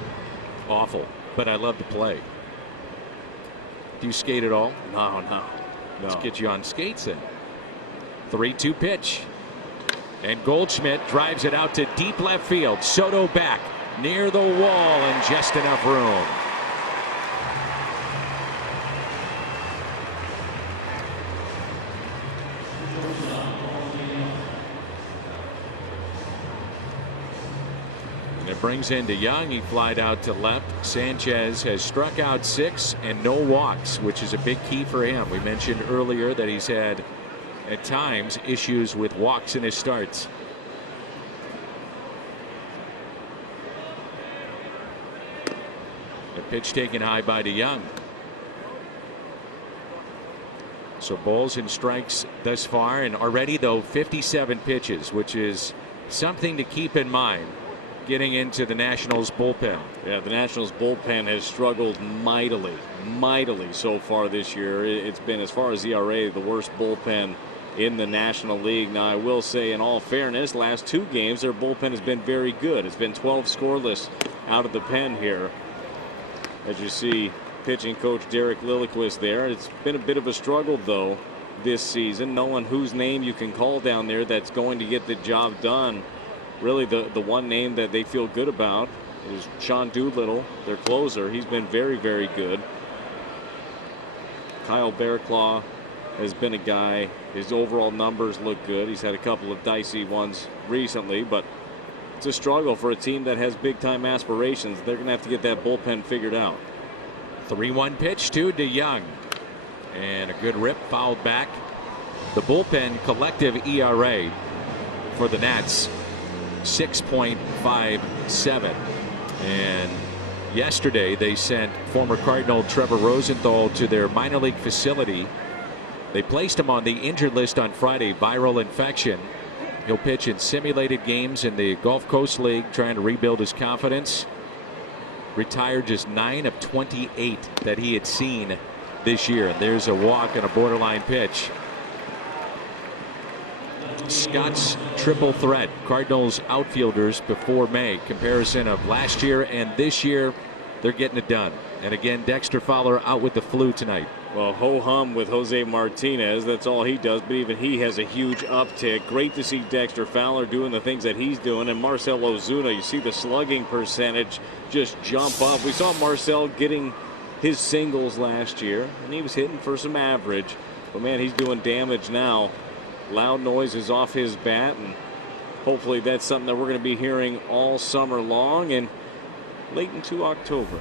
Awful. But I love to play. Do you skate at all? No. Let's get you on skates then. 3-2 pitch. And Goldschmidt drives it out to deep left field. Soto back near the wall and just enough room. It brings in DeYoung. He flied out to left. Sanchez has struck out 6 and no walks, which is a big key for him. We mentioned earlier that he's had at times issues with walks in his starts. The pitch taken high by DeYoung. So balls and strikes thus far, and already though 57 pitches, which is something to keep in mind getting into the Nationals bullpen. Yeah, the Nationals bullpen has struggled mightily so far this year. It's been, as far as ERA, the worst bullpen in the National League. Now, I will say, in all fairness, last 2 games their bullpen has been very good. It's been 12 scoreless out of the pen here. As you see, pitching coach Derek Lilliquist there. It's been a bit of a struggle though this season, knowing whose name you can call down there that's going to get the job done. Really, the one name that they feel good about is Sean Doolittle, their closer. He's been very, very good. Kyle Bearclaw has been a guy. His overall numbers look good. He's had a couple of dicey ones recently, but it's a struggle for a team that has big-time aspirations. They're going to have to get that bullpen figured out. 3-1 pitch to DeYoung. And a good rip, fouled back. The bullpen collective ERA for the Nats, 6.57. And yesterday they sent former Cardinal Trevor Rosenthal to their minor league facility. They placed him on the injured list on Friday, viral infection. He'll pitch in simulated games in the Gulf Coast League, trying to rebuild his confidence. Retired just 9 of 28 that he had seen this year. And there's a walk and a borderline pitch. Scott's triple threat. Cardinals outfielders before May. Comparison of last year and this year. They're getting it done. And again, Dexter Fowler out with the flu tonight. Well, ho-hum with Jose Martinez. That's all he does, but even he has a huge uptick. Great to see Dexter Fowler doing the things that he's doing. And Marcell Ozuna, you see the slugging percentage just jump up. We saw Marcell getting his singles last year, and he was hitting for some average. But, man, he's doing damage now. Loud noise is off his bat, and hopefully that's something that we're going to be hearing all summer long and late into October.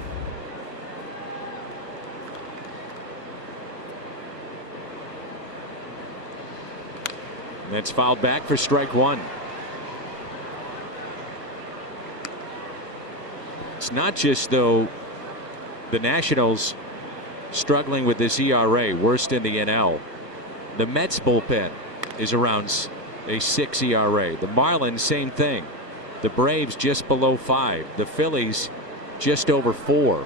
That's fouled back for strike 1. It's not just, though, the Nationals struggling with this ERA, worst in the NL. The Mets bullpen is around a 6 ERA. The Marlins, same thing. The Braves just below 5. The Phillies just over 4.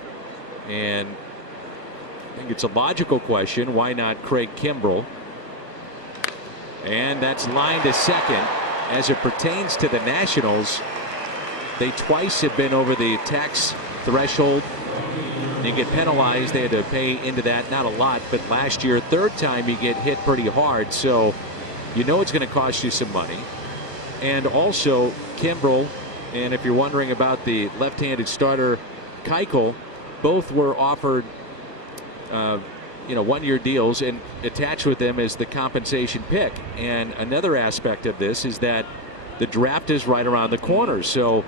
And I think it's a logical question. Why not Craig Kimbrell? And that's lined to second. as it pertains to the Nationals, they twice have been over the tax threshold. You get penalized. They had to pay into that, not a lot, but last year, third time you get hit pretty hard. So you know it's going to cost you some money. And also, Kimbrel, and if you're wondering about the left-handed starter, Keuchel, both were offered, 1-year deals, and attached with them is the compensation pick. And another aspect of this is that the draft is right around the corner. So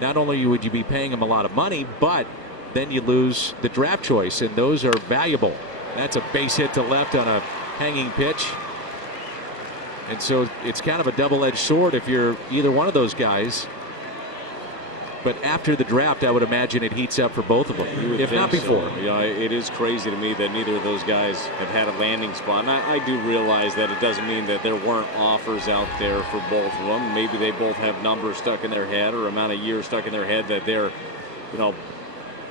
not only would you be paying them a lot of money, but then you lose the draft choice, and those are valuable. That's a base hit to left on a hanging pitch. And so it's kind of a double-edged sword if you're either one of those guys. But after the draft, I would imagine it heats up for both of them, if not before. So. Yeah, it is crazy to me that neither of those guys have had a landing spot. And I do realize that it doesn't mean that there weren't offers out there for both of them. Maybe they both have numbers stuck in their head or amount of years stuck in their head that they're,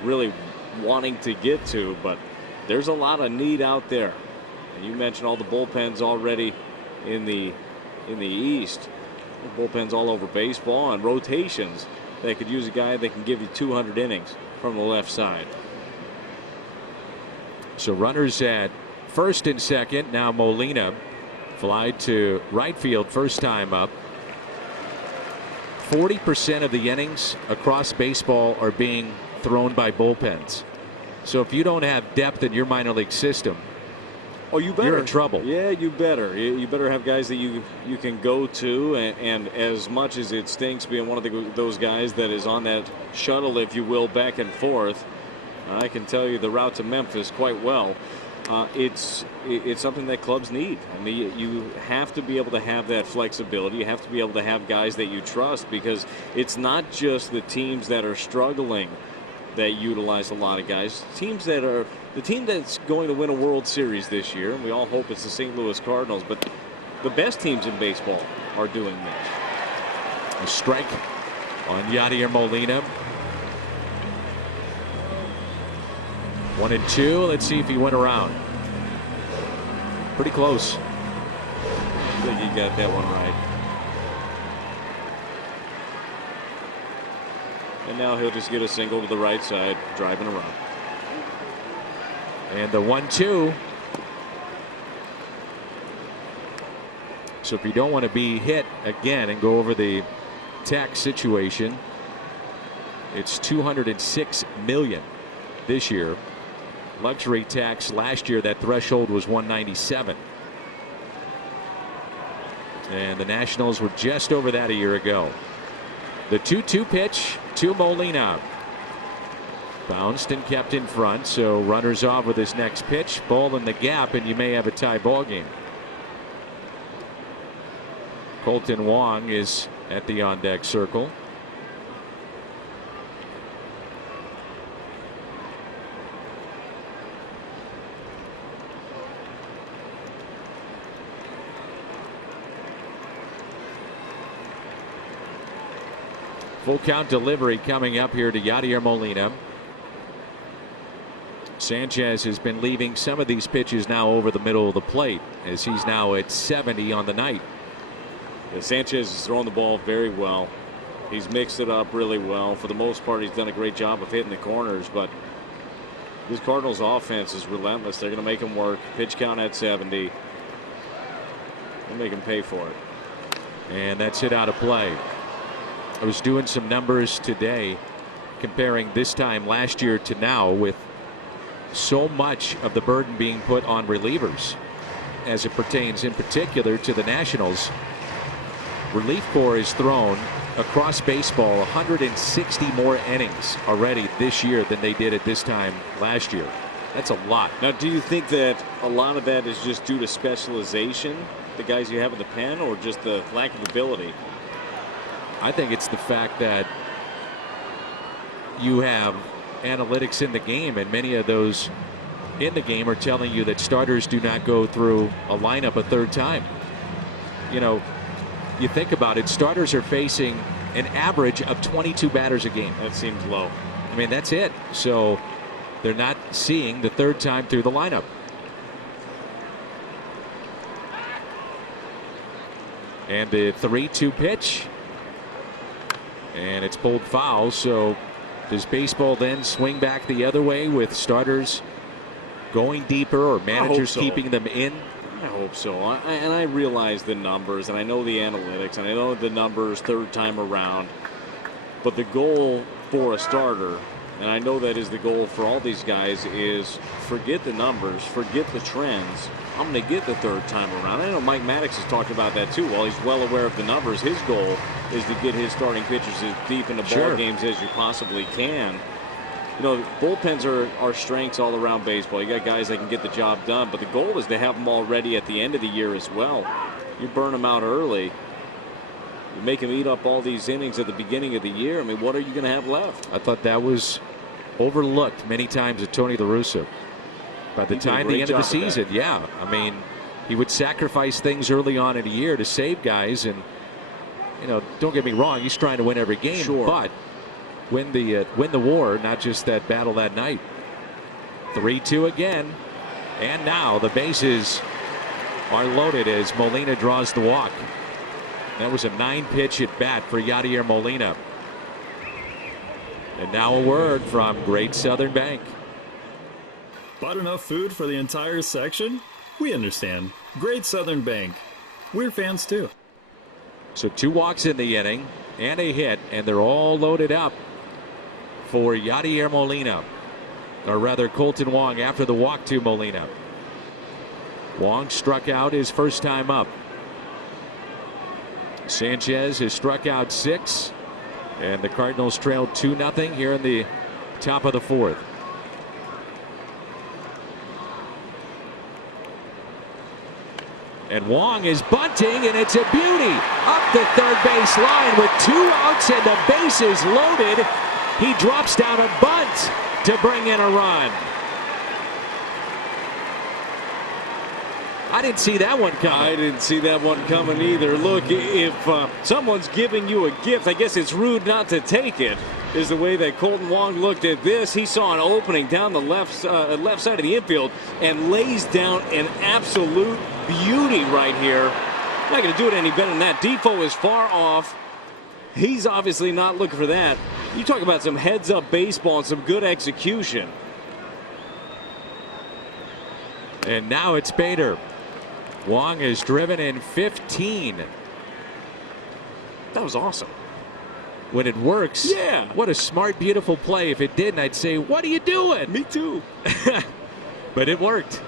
really wanting to get to. But there's a lot of need out there. And you mentioned all the bullpens already in the East. Bullpens all over baseball and rotations. They could use a guy that can give you 200 innings from the left side. So runners at first and second. Now Molina fly to right field first time up. 40% of the innings across baseball are being thrown by bullpens. So if you don't have depth in your minor league system, you better. You're in trouble. Yeah, you better. You better have guys that you can go to, and as much as it stinks being one of those guys that is on that shuttle, if you will, back and forth, I can tell you the route to Memphis quite well. It's something that clubs need. I mean, you have to be able to have that flexibility. You have to be able to have guys that you trust, because it's not just the teams that are struggling that utilize a lot of guys. The team that's going to win a World Series this year, and we all hope it's the St. Louis Cardinals, but the best teams in baseball are doing this. A strike on Yadier Molina. 1-2. Let's see if he went around. Pretty close. I think he got that one right. And now he'll just get a single to the right side, driving around. And the 1-2. So if you don't want to be hit again and go over the tax situation, it's $206 million this year. Luxury tax last year, that threshold was $197. And the Nationals were just over that a year ago. The 2-2 pitch to Molina. Bounced and kept in front, so runners off with his next pitch. Ball in the gap, and you may have a tie ball game. Colton Wong is at the on-deck circle. Full count delivery coming up here to Yadier Molina. Sanchez has been leaving some of these pitches now over the middle of the plate, as he's now at 70 on the night. Yeah, Sanchez is throwing the ball very well. He's mixed it up really well. For the most part, he's done a great job of hitting the corners, but this Cardinals offense is relentless. They're going to make him work. Pitch count at 70. They'll make him pay for it. And that's hit out of play. I was doing some numbers today comparing this time last year to now, with so much of the burden being put on relievers as it pertains in particular to the Nationals. Relief Corps has thrown across baseball 160 more innings already this year than they did at this time last year. That's a lot. Now, do you think that a lot of that is just due to specialization, the guys you have in the pen, or just the lack of ability? I think it's the fact that you have analytics in the game, and many of those in the game are telling you that starters do not go through a lineup a third time. You think about it, starters are facing an average of 22 batters a game. That seems low. I mean, that's it. So they're not seeing the third time through the lineup. And the 3-2 pitch. And it's pulled foul. So does baseball then swing back the other way with starters going deeper or managers keeping them in? I hope so. And I realize the numbers, and I know the analytics, and I know the numbers third time around. But the goal for a starter, and I know that is the goal for all these guys, is forget the numbers, forget the trends. I'm going to get the third time around. I know Mike Maddox has talked about that too. While he's well aware of the numbers, his goal is to get his starting pitchers as deep into ball games as you possibly can. You know, bullpens are strengths all around baseball. You got guys that can get the job done, but the goal is to have them all ready at the end of the year as well. You burn them out early. You make them eat up all these innings at the beginning of the year. I mean, what are you going to have left? I thought that was overlooked many times at Tony La Russa. By the time the end of the season, yeah. I mean, he would sacrifice things early on in the year to save guys. And, you know, don't get me wrong, he's trying to win every game. Sure. But win the war, not just that battle that night. 3-2 again. And now the bases are loaded as Molina draws the walk. That was a 9-pitch at bat for Yadier Molina. And now a word from Great Southern Bank. Bought enough food for the entire section? We understand. Great Southern Bank. We're fans too. So 2 walks in the inning and a hit, and they're all loaded up for Yadier Molina. Or rather, Colton Wong after the walk to Molina. Wong struck out his first time up. Sanchez has struck out 6. And the Cardinals trail 2-0 here in the top of the 4th. And Wong is bunting, and it's a beauty. Up the third base line with 2 outs and the bases loaded. He drops down a bunt to bring in a run. I didn't see that one coming. I didn't see that one coming either. Look, if someone's giving you a gift, I guess it's rude not to take it, is the way that Colton Wong looked at this. He saw an opening down the left side of the infield and lays down an absolute beauty right here. Not going to do it any better than that. Defoe is far off. He's obviously not looking for that. You talk about some heads-up baseball and some good execution. And now it's Bader. Wong is driven in 15. That was awesome. When it works, yeah. What a smart, beautiful play. If it didn't, I'd say, what are you doing? Me too. But it worked.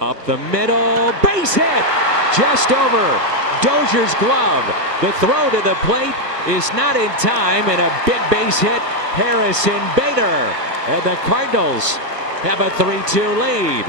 Up the middle, base hit, just over Dozier's glove. The throw to the plate is not in time, and a big base hit, Harrison Bader. And the Cardinals have a 3-2 lead.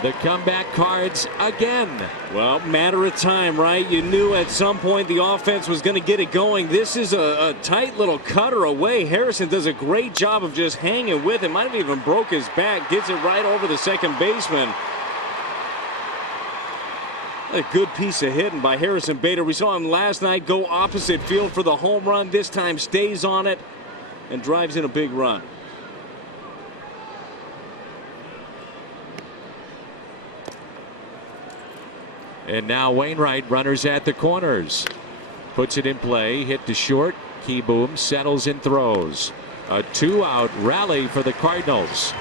The comeback Cards again. Well, matter of time, right? You knew at some point the offense was going to get it going. This is a tight little cutter away. Harrison does a great job of just hanging with it. Might have even broke his back. Gets it right over the second baseman. A good piece of hitting by Harrison Bader. We saw him last night go opposite field for the home run. This time stays on it and drives in a big run. And now Wainwright, runners at the corners. Puts it in play, hit to short. Keyboom settles and throws. A 2-out rally for the Cardinals.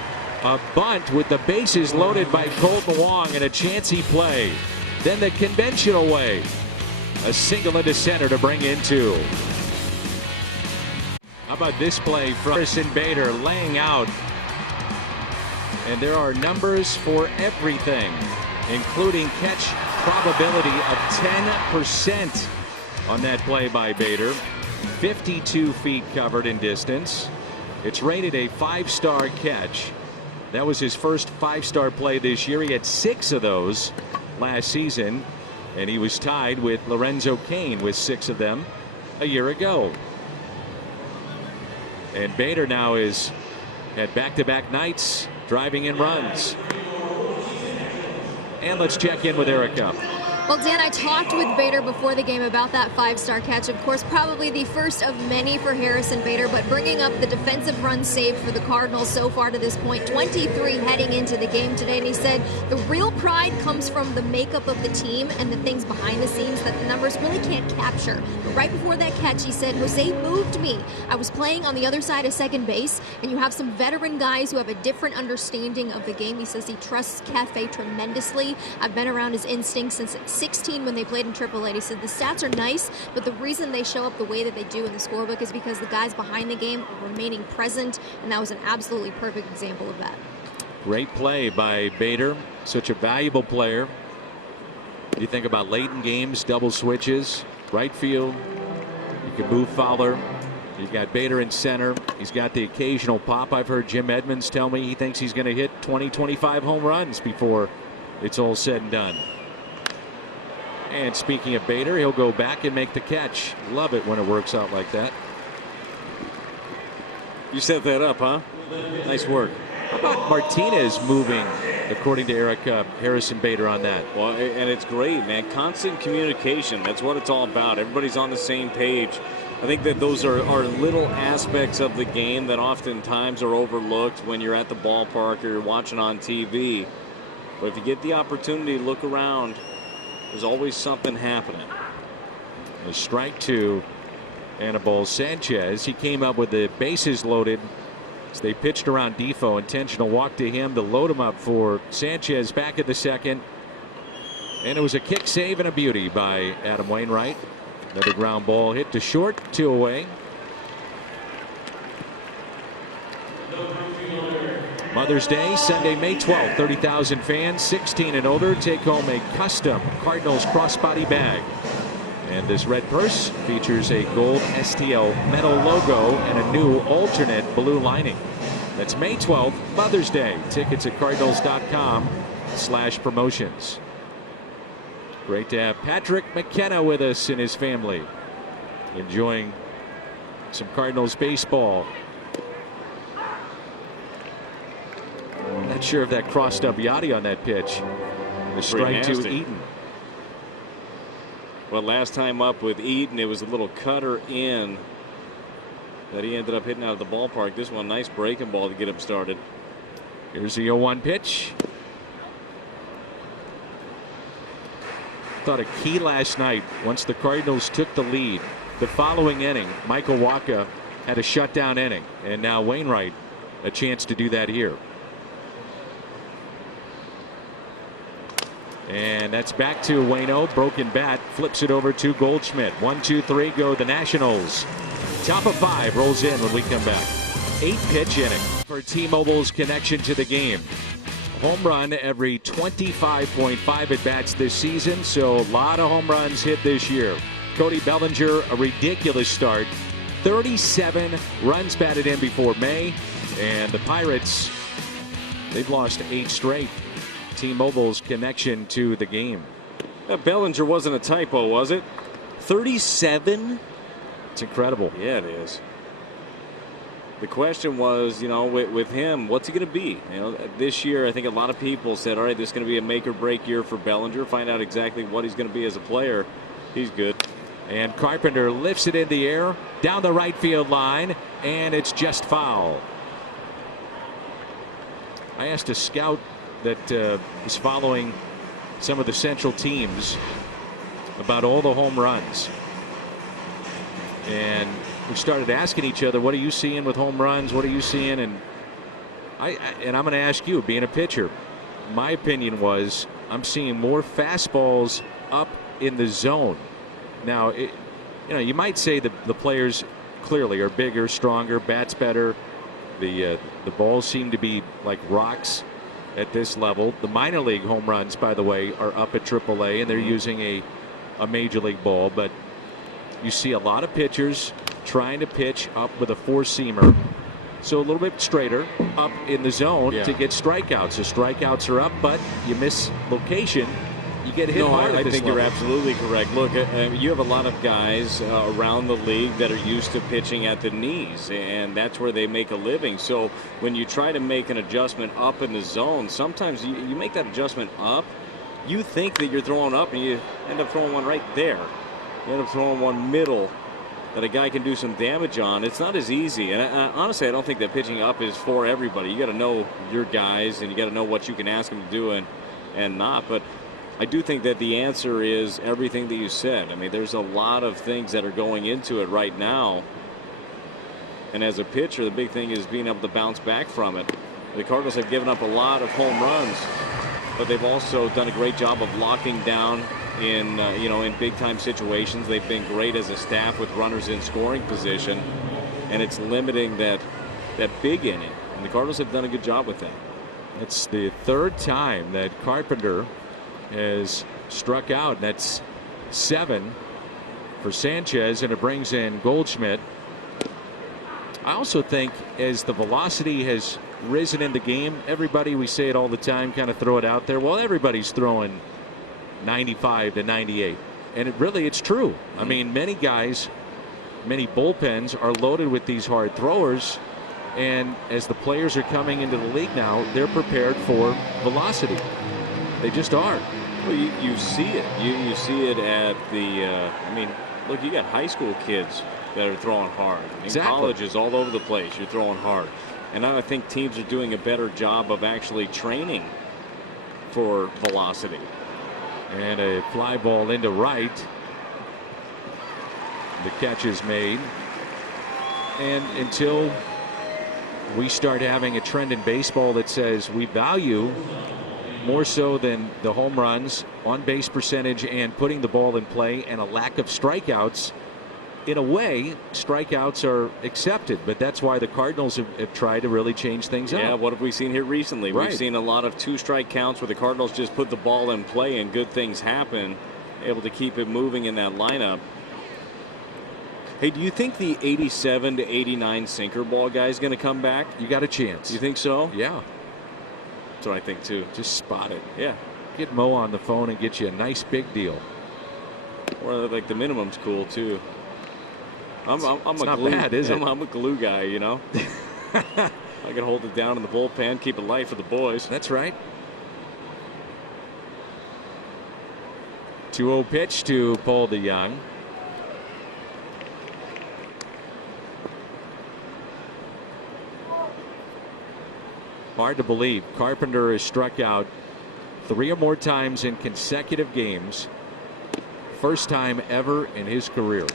A bunt with the bases loaded by Colton Wong and a chancy play. Then the conventional way. A single into center to bring in 2. How about this play from Harrison Bader laying out? And there are numbers for everything, including catch probability of 10% on that play by Bader. 52 feet covered in distance. It's rated a 5-star catch. That was his first 5-star play this year. He had 6 of those last season, and he was tied with Lorenzo Cain with 6 of them a year ago. And Bader now is at back-to-back nights driving in runs. And let's check in with Erica. Well, Dan, I talked with Bader before the game about that 5-star catch. Of course, probably the first of many for Harrison Bader, but bringing up the defensive run saved for the Cardinals so far to this point, 23 heading into the game today. And he said the real pride comes from the makeup of the team and the things behind the scenes that the numbers really can't capture. But right before that catch, he said, Jose moved me. I was playing on the other side of second base, and you have some veteran guys who have a different understanding of the game. He says he trusts Cafe tremendously. I've been around his instincts since 16 when they played in AAA. He said the stats are nice, but the reason they show up the way that they do in the scorebook is because the guys behind the game are remaining present, and that was an absolutely perfect example of that. Great play by Bader, such a valuable player. You think about late in games, double switches, right field. You can move Fowler. You've got Bader in center. He's got the occasional pop. I've heard Jim Edmonds tell me he thinks he's going to hit 20, 25 home runs before it's all said and done. And speaking of Bader, he'll go back and make the catch. Love it when it works out like that. You set that up, huh? Nice work. How about Martinez moving, according to Erica, Harrison Bader on that? Well, and it's great, man. Constant communication. That's what it's all about. Everybody's on the same page. I think that those are little aspects of the game that oftentimes are overlooked when you're at the ballpark or you're watching on TV. But if you get the opportunity to look around, there's always something happening. A strike two and a ball. Sanchez, he came up with the bases loaded. So they pitched around Defoe. Intentional walk to him to load him up for Sanchez back at the second. And it was a kick save and a beauty by Adam Wainwright. Another ground ball hit to short, 2 away. Mother's Day, Sunday, May 12th. 30,000 fans, 16 and older, take home a custom Cardinals crossbody bag. And this red purse features a gold STL metal logo and a new alternate blue lining. That's May 12th, Mother's Day. Tickets at cardinals.com/promotions. Great to have Patrick McKenna with us and his family, enjoying some Cardinals baseball. Not sure if that crossed up Yachty on that pitch. The strike to Eaton. Well, last time up with Eaton, it was a little cutter in that he ended up hitting out of the ballpark. This one, nice breaking ball to get him started. Here's the 0-1 pitch. Thought a key last night, once the Cardinals took the lead, the following inning, Michael Wacha had a shutdown inning, and now Wainwright a chance to do that here. And that's back to Waino. Broken bat, flips it over to Goldschmidt. 1, 2, 3 go the Nationals. Top of 5 rolls in when we come back. 8-pitch inning for T-Mobile's connection to the game. Home run every 25.5 at bats this season, so a lot of home runs hit this year. Cody Bellinger, a ridiculous start. 37 runs batted in before May, and the Pirates, they've lost 8 straight. T-Mobile's connection to the game. That Bellinger wasn't a typo, was it? 37? It's incredible. Yeah, it is. The question was, you know, with him, what's he going to be? You know, this year, I think a lot of people said, all right, this is going to be a make or break year for Bellinger. Find out exactly what he's going to be as a player. He's good. And Carpenter lifts it in the air down the right field line, and it's just foul. I asked a scout that was following some of the Central teams about all the home runs, and we started asking each other, what are you seeing with home runs? What are you seeing? And I'm going to ask you, being a pitcher, my opinion was I'm seeing more fastballs up in the zone. Now, you might say that the players clearly are bigger, stronger, bats better. The balls seem to be like rocks at this level. The minor league home runs, by the way, are up at AAA, and they're using a major league ball. But you see a lot of pitchers trying to pitch up with a four-seamer, so a little bit straighter up in the zone to get strikeouts. The strikeouts are up, but you miss location. You get hit hard at this I think level. you're absolutely correct. Look, you have a lot of guys around the league that are used to pitching at the knees, and that's where they make a living. So when you try to make an adjustment up in the zone, sometimes you make that adjustment up, you think that you're throwing up and you end up throwing one right there. You end up throwing one middle that a guy can do some damage on. It's not as easy. And honestly, I don't think that pitching up is for everybody. You got to know your guys, and you got to know what you can ask them to do and not. But I do think that the answer is everything that you said. I mean, there's a lot of things that are going into it right now. And as a pitcher, the big thing is being able to bounce back from it. The Cardinals have given up a lot of home runs, but they've also done a great job of locking down in in big time situations. They've been great as a staff with runners in scoring position, and it's limiting that big inning. And the Cardinals have done a good job with that. It's the third time that Carpenter has struck out. That's 7 for Sanchez, and it brings in Goldschmidt. I also think as the velocity has risen in the game, everybody, we say it all the time, kind of throw it out there. Well, everybody's throwing 95 to 98, and it's true. I mean, many guys, many bullpens are loaded with these hard throwers, and as the players are coming into the league now, they're prepared for velocity. They just are. Well, you see it. You see it at the. I mean, look, you got high school kids that are throwing hard. Exactly. Colleges all over the place, you're throwing hard. And I think teams are doing a better job of actually training for velocity. And a fly ball into right. The catch is made. And until we start having a trend in baseball that says we value more so than the home runs, on base percentage, and putting the ball in play, and a lack of strikeouts, in a way, strikeouts are accepted, but that's why the Cardinals have tried to really change things up. Yeah, what have we seen here recently? Right. We've seen a lot of 2-strike counts where the Cardinals just put the ball in play and good things happen, able to keep it moving in that lineup. Hey, do you think the 87 to 89 sinker ball guy is going to come back? You got a chance. You think so? Yeah. That's what I think too. Just spot it. Yeah. Get Mo on the phone and get you a nice big deal. Or like the minimum's cool too. I'm it's a not glue, bad, is it? I'm a glue guy, you know. I can hold it down in the bullpen, keep it light for the boys. That's right. 2-0 pitch to Paul DeJong. Hard to believe Carpenter has struck out 3 or more times in consecutive games. First time ever in his career.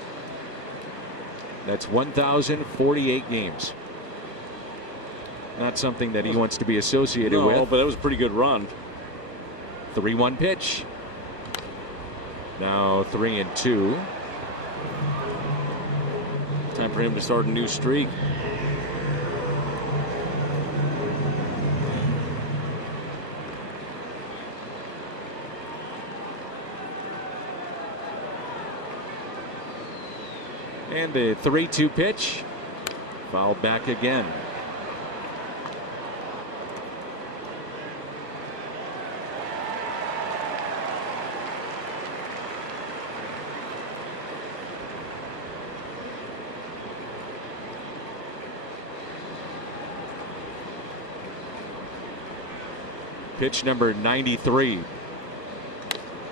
That's 1,048 games. Not something that he wants to be associated with. No, but that was a pretty good run. 3-1 pitch. Now 3-2. Time for him to start a new streak. And the 3-2 pitch. Fouled back again. Pitch number 93.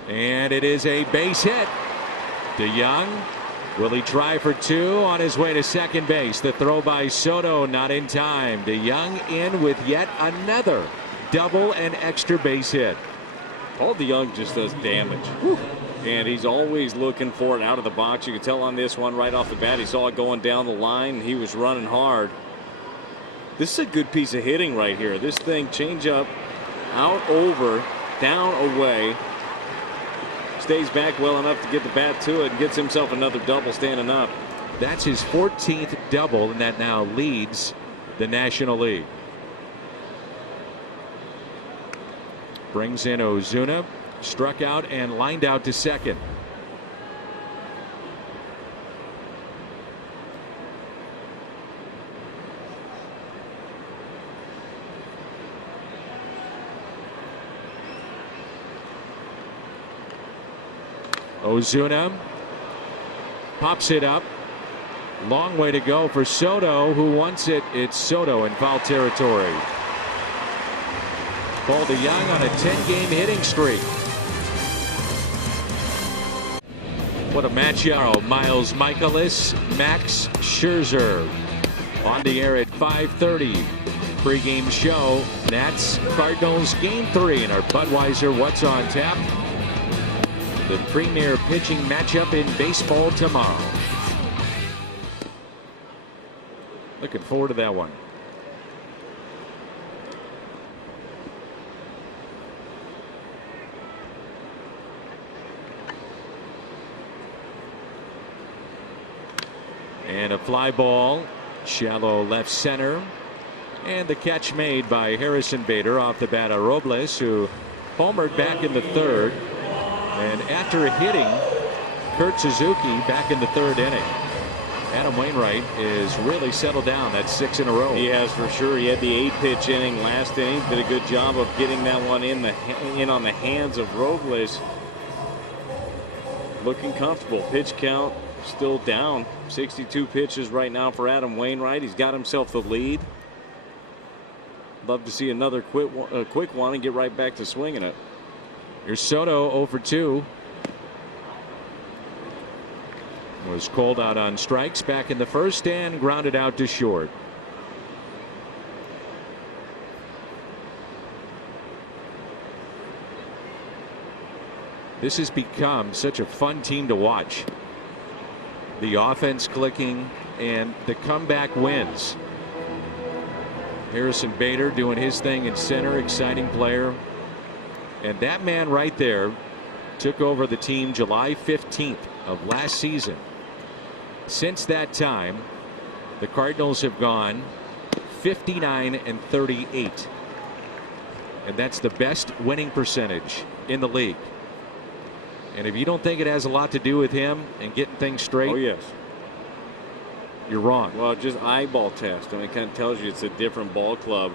And it is a base hit. DeJong. Will he try for 2 on his way to second base? The throw by Soto not in time. DeJong in with yet another double and extra base hit. Paul DeJong just does damage. Whew. And he's always looking for it out of the box. You can tell on this one right off the bat. He saw it going down the line, and he was running hard. This is a good piece of hitting right here. This thing, change up, out, over, down, away. Stays back well enough to get the bat to it and gets himself another double standing up. That's his 14th double, and that now leads the National League. Brings in Ozuna, struck out and lined out to second. Ozuna pops it up. Long way to go for Soto, who wants it. It's Soto in foul territory. Paul DeJong on a 10-game hitting streak. What a matchup. Miles Michaelis, Max Scherzer. On the air at 5:30. Pre-game show. Nats Cardinals Game 3 in our Budweiser What's on Tap. The premier pitching matchup in baseball tomorrow. Looking forward to that one. And a fly ball, shallow left center. And the catch made by Harrison Bader off the bat of Robles, who homered back in the third. And after hitting Kurt Suzuki back in the third inning, Adam Wainwright is really settled down. That's 6 in a row. He has, for sure. He had the 8-pitch inning last inning. Did a good job of getting that one in on the hands of Robles. Looking comfortable. Pitch count still down. 62 pitches right now for Adam Wainwright. He's got himself the lead. Love to see another quick one and get right back to swinging it. Here's Soto 0 for 2. Was called out on strikes back in the first and grounded out to short. This has become such a fun team to watch. The offense clicking and the comeback wins. Harrison Bader doing his thing in center, exciting player. And that man right there took over the team July 15th of last season. Since that time, the Cardinals have gone 59-38. And that's the best winning percentage in the league. And if you don't think it has a lot to do with him and getting things straight, oh yes, you're wrong. Well, just eyeball test. I mean, it kind of tells you it's a different ball club.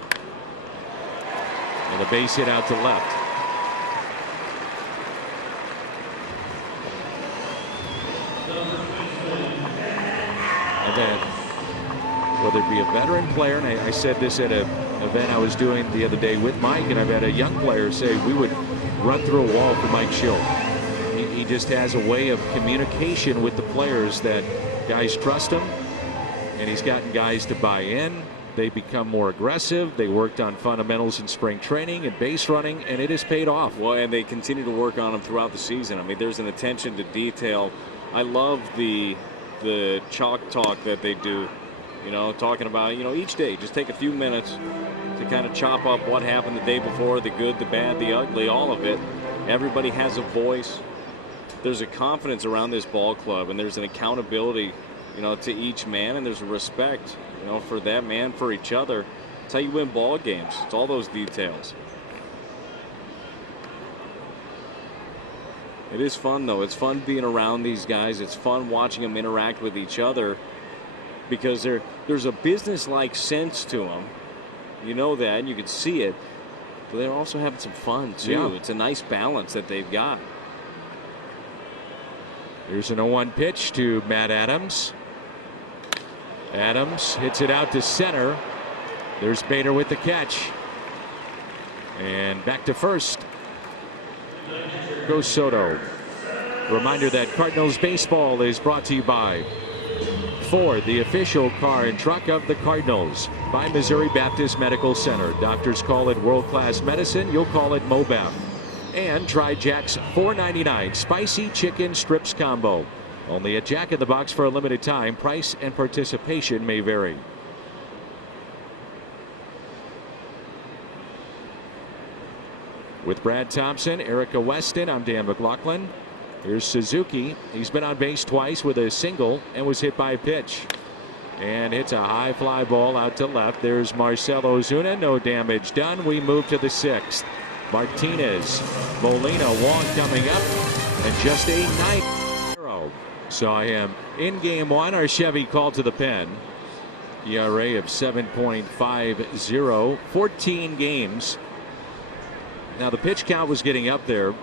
And a base hit out to left. And then, whether it be a veteran player, and I said this at an event I was doing the other day with Mike, and I've had a young player say we would run through a wall for Mike Schilt. He just has a way of communication with the players that guys trust him, and he's gotten guys to buy in. They become more aggressive. They worked on fundamentals in spring training and base running, and it has paid off. Well, and they continue to work on them throughout the season. I mean, there's an attention to detail. I love the chalk talk that they do, you know, talking about, you know, each day. Just take a few minutes to kind of chop up what happened the day before, the good, the bad, the ugly, all of it. Everybody has a voice. There's a confidence around this ball club, and there's an accountability, you know, to each man, and there's a respect, you know, for that man, for each other. It's how you win ball games. It's all those details. It is fun, though. It's fun being around these guys. It's fun watching them interact with each other because there's a business-like sense to them. You know that, and you can see it. But they're also having some fun, too. Yeah. It's a nice balance that they've got. Here's an 0-1 pitch to Matt Adams. Adams hits it out to center. There's Bader with the catch. And back to first goes Soto. Reminder that Cardinals baseball is brought to you by Ford, the official car and truck of the Cardinals. By Missouri Baptist Medical Center. Doctors call it world-class medicine. You'll call it Mobap. And try Jack's $4.99 spicy chicken strips combo. Only at Jack in the Box for a limited time. Price and participation may vary. With Brad Thompson, Erica Weston, I'm Dan McLaughlin. Here's Suzuki. He's been on base twice with a single and was hit by a pitch. And hits a high fly ball out to left. There's Marcelo Ozuna. No damage done. We move to the 6th. Martinez, Molina, Wong coming up, and just a 9-0. Saw him in game 1. Our Chevy called to the pen. ERA of 7.50, 14 games. Now the pitch count was getting up there,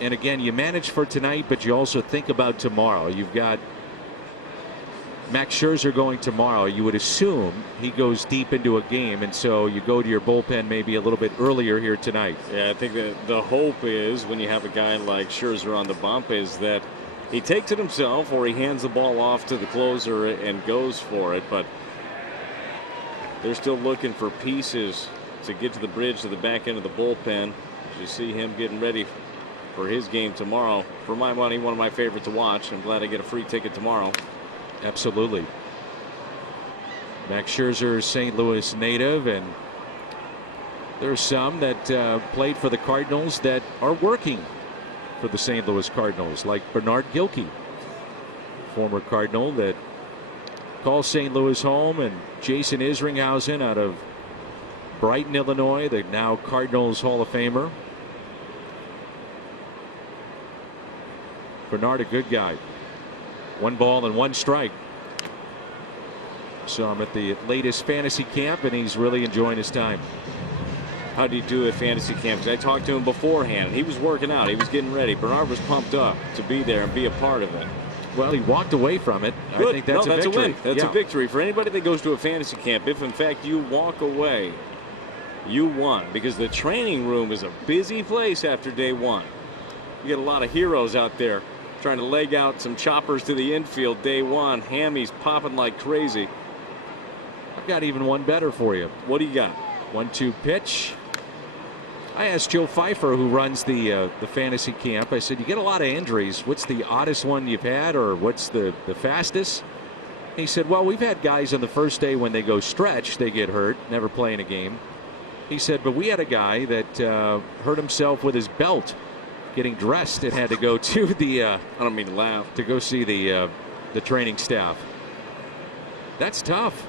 and again, you manage for tonight, but you also think about tomorrow. You've got Max Scherzer going tomorrow. You would assume he goes deep into a game, and so you go to your bullpen maybe a little bit earlier here tonight. Yeah, I think that the hope is when you have a guy like Scherzer on the bump is that he takes it himself or he hands the ball off to the closer and goes for it. But they're still looking for pieces to get to the bridge to the back end of the bullpen. As you see him getting ready for his game tomorrow. For my money, one of my favorites to watch. I'm glad I get a free ticket tomorrow. Absolutely. Max Scherzer is St. Louis native, and there's some that played for the Cardinals that are working for the St. Louis Cardinals, like Bernard Gilkey, former Cardinal that calls St. Louis home, and Jason Isringhausen out of Brighton, Illinois, the now Cardinals Hall of Famer. Bernard, a good guy. 1 ball and 1 strike. Saw him at the latest fantasy camp, and he's really enjoying his time. How do you do at fantasy camp? 'Cause I talked to him beforehand. He was working out. He was getting ready. Bernard was pumped up to be there and be a part of it. Well, he walked away from it. Good. I think that's no, a that's victory. A win. That's a victory for anybody that goes to a fantasy camp. If in fact you walk away, you won, because the training room is a busy place after day 1. You get a lot of heroes out there trying to leg out some choppers to the infield day 1. Hammies popping like crazy. I've got even one better for you. What do you got? 1-2 pitch. I asked Joe Pfeiffer, who runs the fantasy camp, I said, you get a lot of injuries. What's the oddest one you've had, or what's the fastest? He said, well, we've had guys on the first day when they go stretch, they get hurt, never play in a game. He said, but we had a guy that hurt himself with his belt getting dressed and had to go to the I don't mean to laugh. To go see the training staff. That's tough.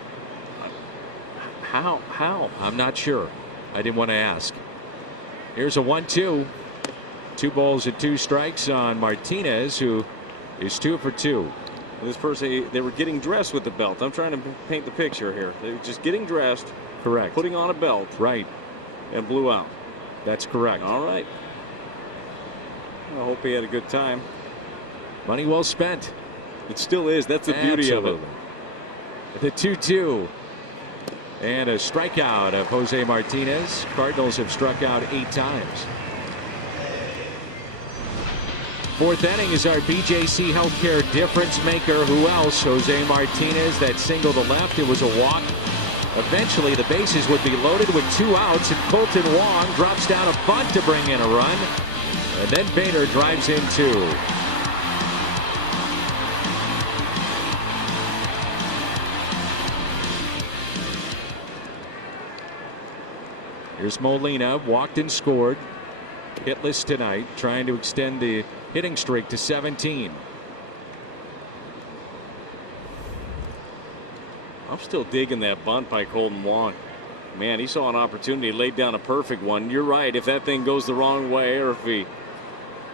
How? I'm not sure. I didn't want to ask. Here's a 1-2. 2 balls and 2 strikes on Martinez, who is 2 for 2. This person, they were getting dressed with the belt. I'm trying to paint the picture here. They were just getting dressed. Correct. Putting on a belt. Right. And blew out. That's correct. All right. I hope he had a good time. Money well spent. It still is. That's the beauty of it. The 2-2. And a strikeout of Jose Martinez. Cardinals have struck out 8 times. 4th inning is our BJC Healthcare difference maker. Who else? Jose Martinez. That single to left. It was a walk. Eventually the bases would be loaded with 2 outs, and Colton Wong drops down a bunt to bring in a run. And then Bader drives in 2. Here's Molina, walked and scored. Hitless tonight, trying to extend the hitting streak to 17. I'm still digging that bunt by Colton Wong. Man, he saw an opportunity, laid down a perfect one. You're right. If that thing goes the wrong way, or if he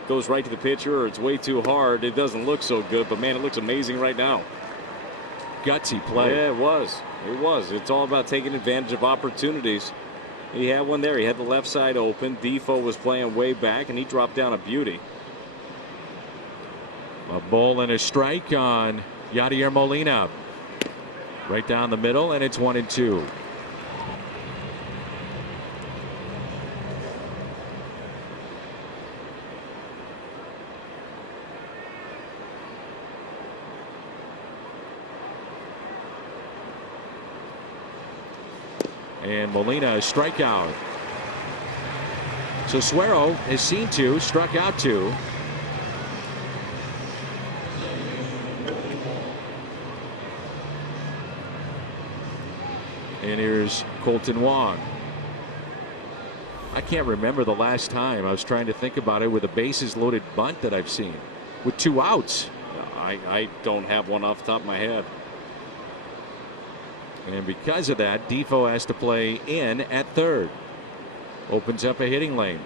goes right to the pitcher, or it's way too hard, it doesn't look so good. But man, it looks amazing right now. Gutsy play. Yeah, it was. It was. It's all about taking advantage of opportunities. He had one there. He had the left side open. Defoe was playing way back, and he dropped down a beauty. A ball and a strike on Yadier Molina. Right down the middle, and it's 1-2. And Molina, a strikeout. So Suero has seen 2, struck out 2. And here's Colton Wong. I can't remember the last time. I was trying to think about it with a bases loaded bunt that I've seen with 2 outs. I don't have one off the top of my head. And because of that, Defoe has to play in at third. Opens up a hitting lane.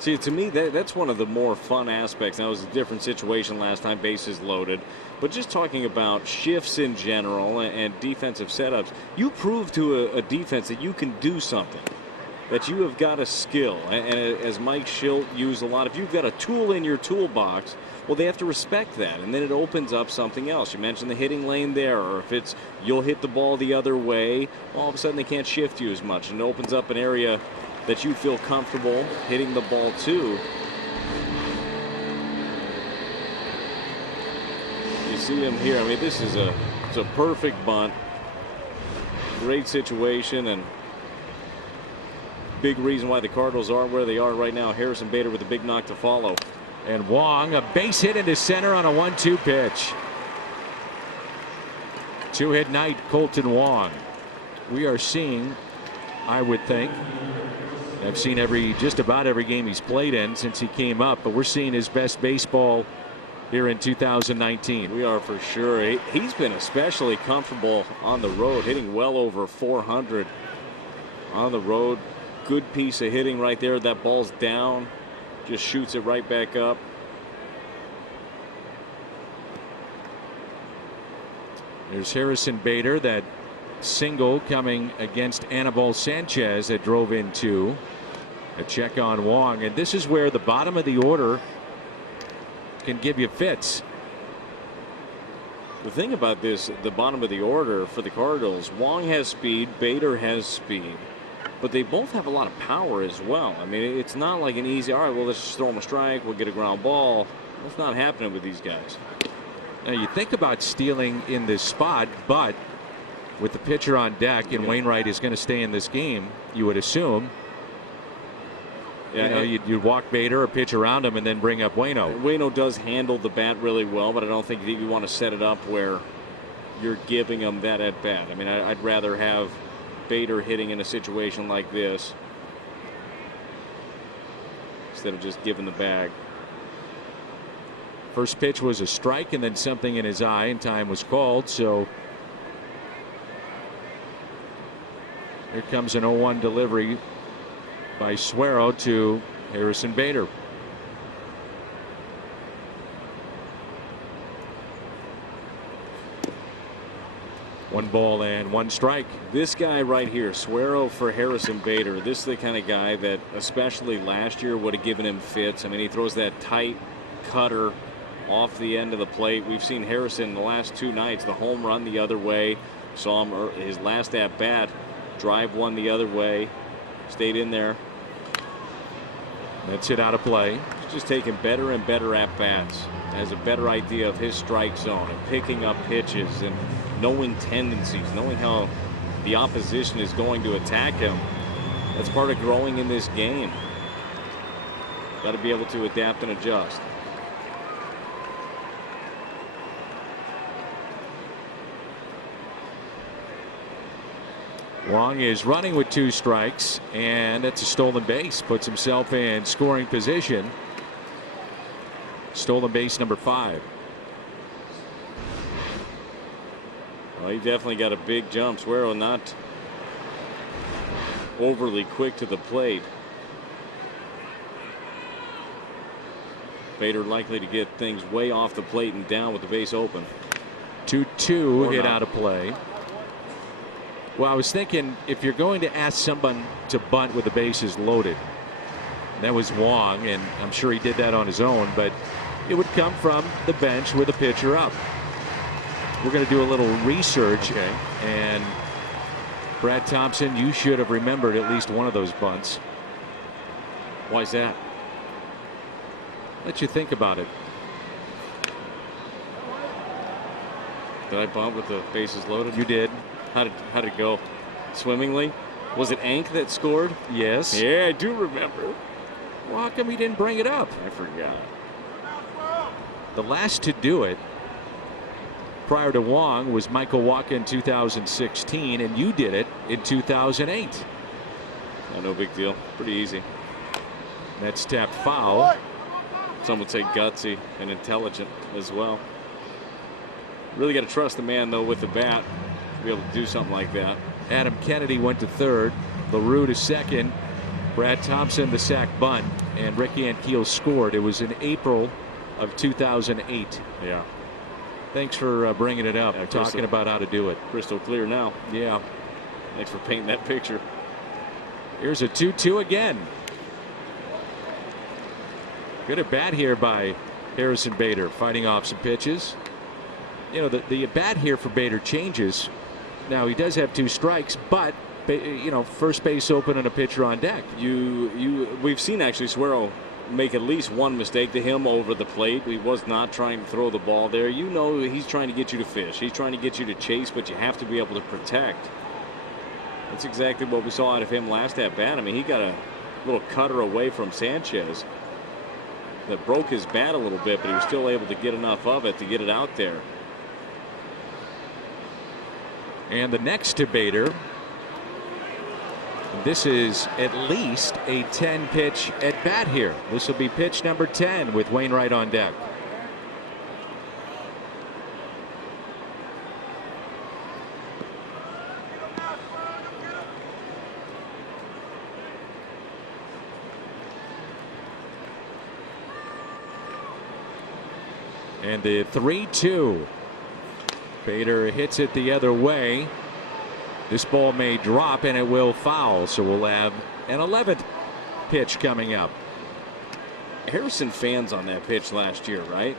See, to me, that's one of the more fun aspects. That was a different situation last time, bases loaded. But just talking about shifts in general and defensive setups, you prove to a defense that you can do something, that you have got a skill. And as Mike Schilt used a lot, if you've got a tool in your toolbox, well, they have to respect that, and then it opens up something else. You mentioned the hitting lane there, or if it's you'll hit the ball the other way, all of a sudden they can't shift you as much, and it opens up an area that you feel comfortable hitting the ball to. see him here. I mean, this is it's a perfect bunt. Great situation, and big reason why the Cardinals are where they are right now. Harrison Bader with a big knock to follow. And Wong, a base hit into center on a 1-2 pitch. Two-hit night, Colton Wong. We are seeing, I would think, I've seen just about every game he's played in since he came up, but we're seeing his best baseball here in 2019. We are for sure. He's been especially comfortable on the road, hitting well over 400 on the road. Good piece of hitting right there. That ball's down, just shoots it right back up. There's Harrison Bader, that single coming against Anibal Sanchez that drove in two. A check on Wong, and this is where the bottom of the order can give you fits. The thing about this, the bottom of the order for the Cardinals, Wong has speed, Bader has speed, but they both have a lot of power as well. I mean, it's not like an easy, all right, well, let's just throw him a strike, we'll get a ground ball. That's not happening with these guys. Now, you think about stealing in this spot, but with the pitcher on deck and Wainwright is going to stay in this game, you would assume. Yeah, you'd walk Bader or pitch around him and then bring up Waino. Waino does handle the bat really well, but I don't think you want to set it up where you're giving him that at bat. I mean, I'd rather have Bader hitting in a situation like this instead of just giving the bag. First pitch was a strike and then something in his eye, and time was called. So here comes an 0-1 delivery by Suero to Harrison Bader. One ball and one strike. This guy right here, Suero for Harrison Bader, this is the kind of guy that especially last year would have given him fits. I mean, he throws that tight cutter off the end of the plate. We've seen Harrison the last two nights, the home run the other way. Saw him his last at bat, drive one the other way, stayed in there. That's it out of play. He's just taking better and better at bats. Has a better idea of his strike zone and picking up pitches and knowing tendencies, knowing how the opposition is going to attack him. That's part of growing in this game. Got to be able to adapt and adjust. Wong is running with two strikes, and it's a stolen base. Puts himself in scoring position. Stolen base number 5. Well, he definitely got a big jump. Suero not overly quick to the plate. Bader likely to get things way off the plate and down with the base open. 2-2 hit out of play. Well, I was thinking if you're going to ask someone to bunt with the bases loaded, that was Wong, and I'm sure he did that on his own, but it would come from the bench with a pitcher up. We're going to do a little research, and Brad Thompson, you should have remembered at least one of those bunts. Why's that? Let you think about it. Did I bunt with the bases loaded? You did. How'd it go? Swimmingly? Was it Ank that scored? Yes. Yeah, I do remember. Well, how come he didn't bring it up? I forgot. The last to do it prior to Wong was Michael Wacha in 2016, and you did it in 2008. No big deal. Pretty easy. That's tapped foul. Some would say gutsy and intelligent as well. Really got to trust the man, though, with the bat to be able to do something like that. Adam Kennedy went to third. LaRue to second. Brad Thompson the sac bunt, and Rick Ankiel scored. It was in April of 2008. Yeah. Thanks for bringing it up. Yeah, talking about how to do it. Crystal clear now. Yeah. Thanks for painting that picture. Here's a 2-2 again. Good at bat here by Harrison Bader, fighting off some pitches. You know, the at bat here for Bader changes. Now he does have two strikes, but you know, first base open and a pitcher on deck. We've seen actually Suero make at least one mistake to him over the plate. He was not trying to throw the ball there. You know he's trying to get you to fish. He's trying to get you to chase, but you have to be able to protect. That's exactly what we saw out of him last at bat. I mean, he got a little cutter away from Sanchez that broke his bat a little bit, but he was still able to get enough of it to get it out there. And the next debater, this is at least a 10-pitch at bat here. This will be pitch number 10 with Wainwright on deck. And the 3-2. Bader hits it the other way. This ball may drop and it will foul, so we'll have an 11th pitch coming up. Harrison fans on that pitch last year, right?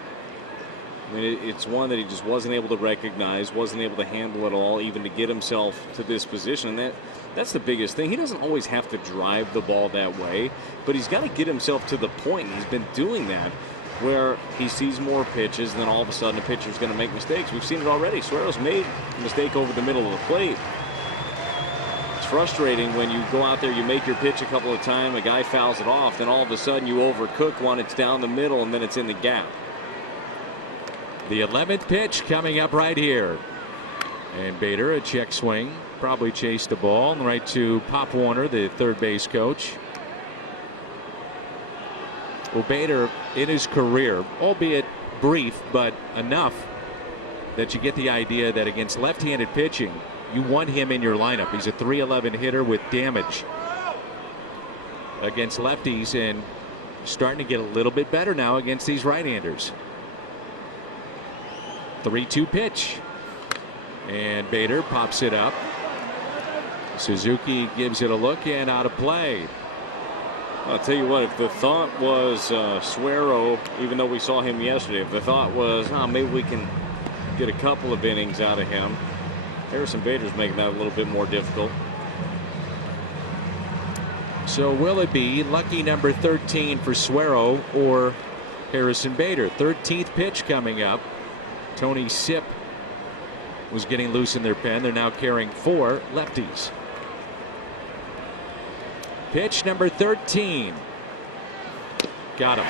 I mean, it's one that he just wasn't able to recognize, wasn't able to handle at all, even to get himself to this position. And that's the biggest thing. He doesn't always have to drive the ball that way, but he's got to get himself to the point, and he's been doing that, where he sees more pitches, and then all of a sudden a pitcher's going to make mistakes. We've seen it already. Suero's made a mistake over the middle of the plate. It's frustrating when you go out there, you make your pitch a couple of times, a guy fouls it off, then all of a sudden you overcook one, it's down the middle, and then it's in the gap. The 11th pitch coming up right here. And Bader, a check swing, probably chased the ball right to Pop Warner, the third base coach. Well, Bader, in his career, albeit brief, but enough that you get the idea that against left-handed pitching, you want him in your lineup. He's a .311 hitter with damage against lefties, and starting to get a little bit better now against these right-handers. 3-2 pitch. And Bader pops it up. Suzuki gives it a look and out of play. I'll tell you what, if the thought was Suero, even though we saw him yesterday, if the thought was, maybe we can get a couple of innings out of him, Harrison Bader's making that a little bit more difficult. So will it be lucky number 13 for Suero or Harrison Bader? 13th pitch coming up. Tony Sipp was getting loose in their pen. They're now carrying 4 lefties. Pitch number 13. Got him.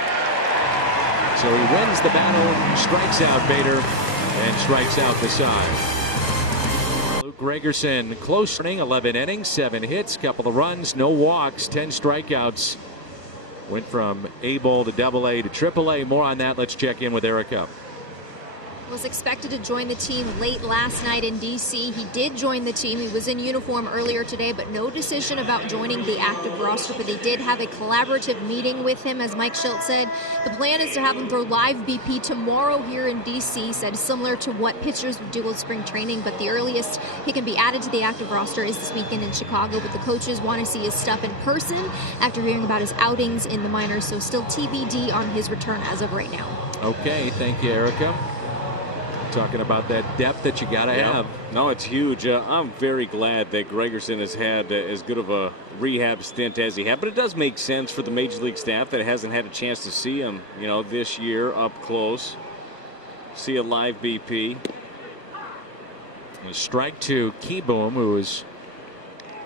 So he wins the battle, strikes out Bader, and strikes out the side. Luke Gregerson, close inning, 11 innings, 7 hits, couple of runs, no walks, 10 strikeouts. Went from A-ball to AA to AAA. More on that. Let's check in with Erica. Was expected to join the team late last night in D.C. He did join the team. He was in uniform earlier today, but no decision about joining the active roster. But they did have a collaborative meeting with him, as Mike Schilt said. The plan is to have him throw live BP tomorrow here in D.C., said similar to what pitchers would do with spring training. But the earliest he can be added to the active roster is this weekend in Chicago. But the coaches want to see his stuff in person after hearing about his outings in the minors. So still TBD on his return as of right now. Okay, thank you, Erica. Talking about that depth that you got to have. No, it's huge. I'm very glad that Gregerson has had as good of a rehab stint as he had. But it does make sense for the Major League staff that hasn't had a chance to see him, this year up close. See a live BP. A strike to Keyboom, who has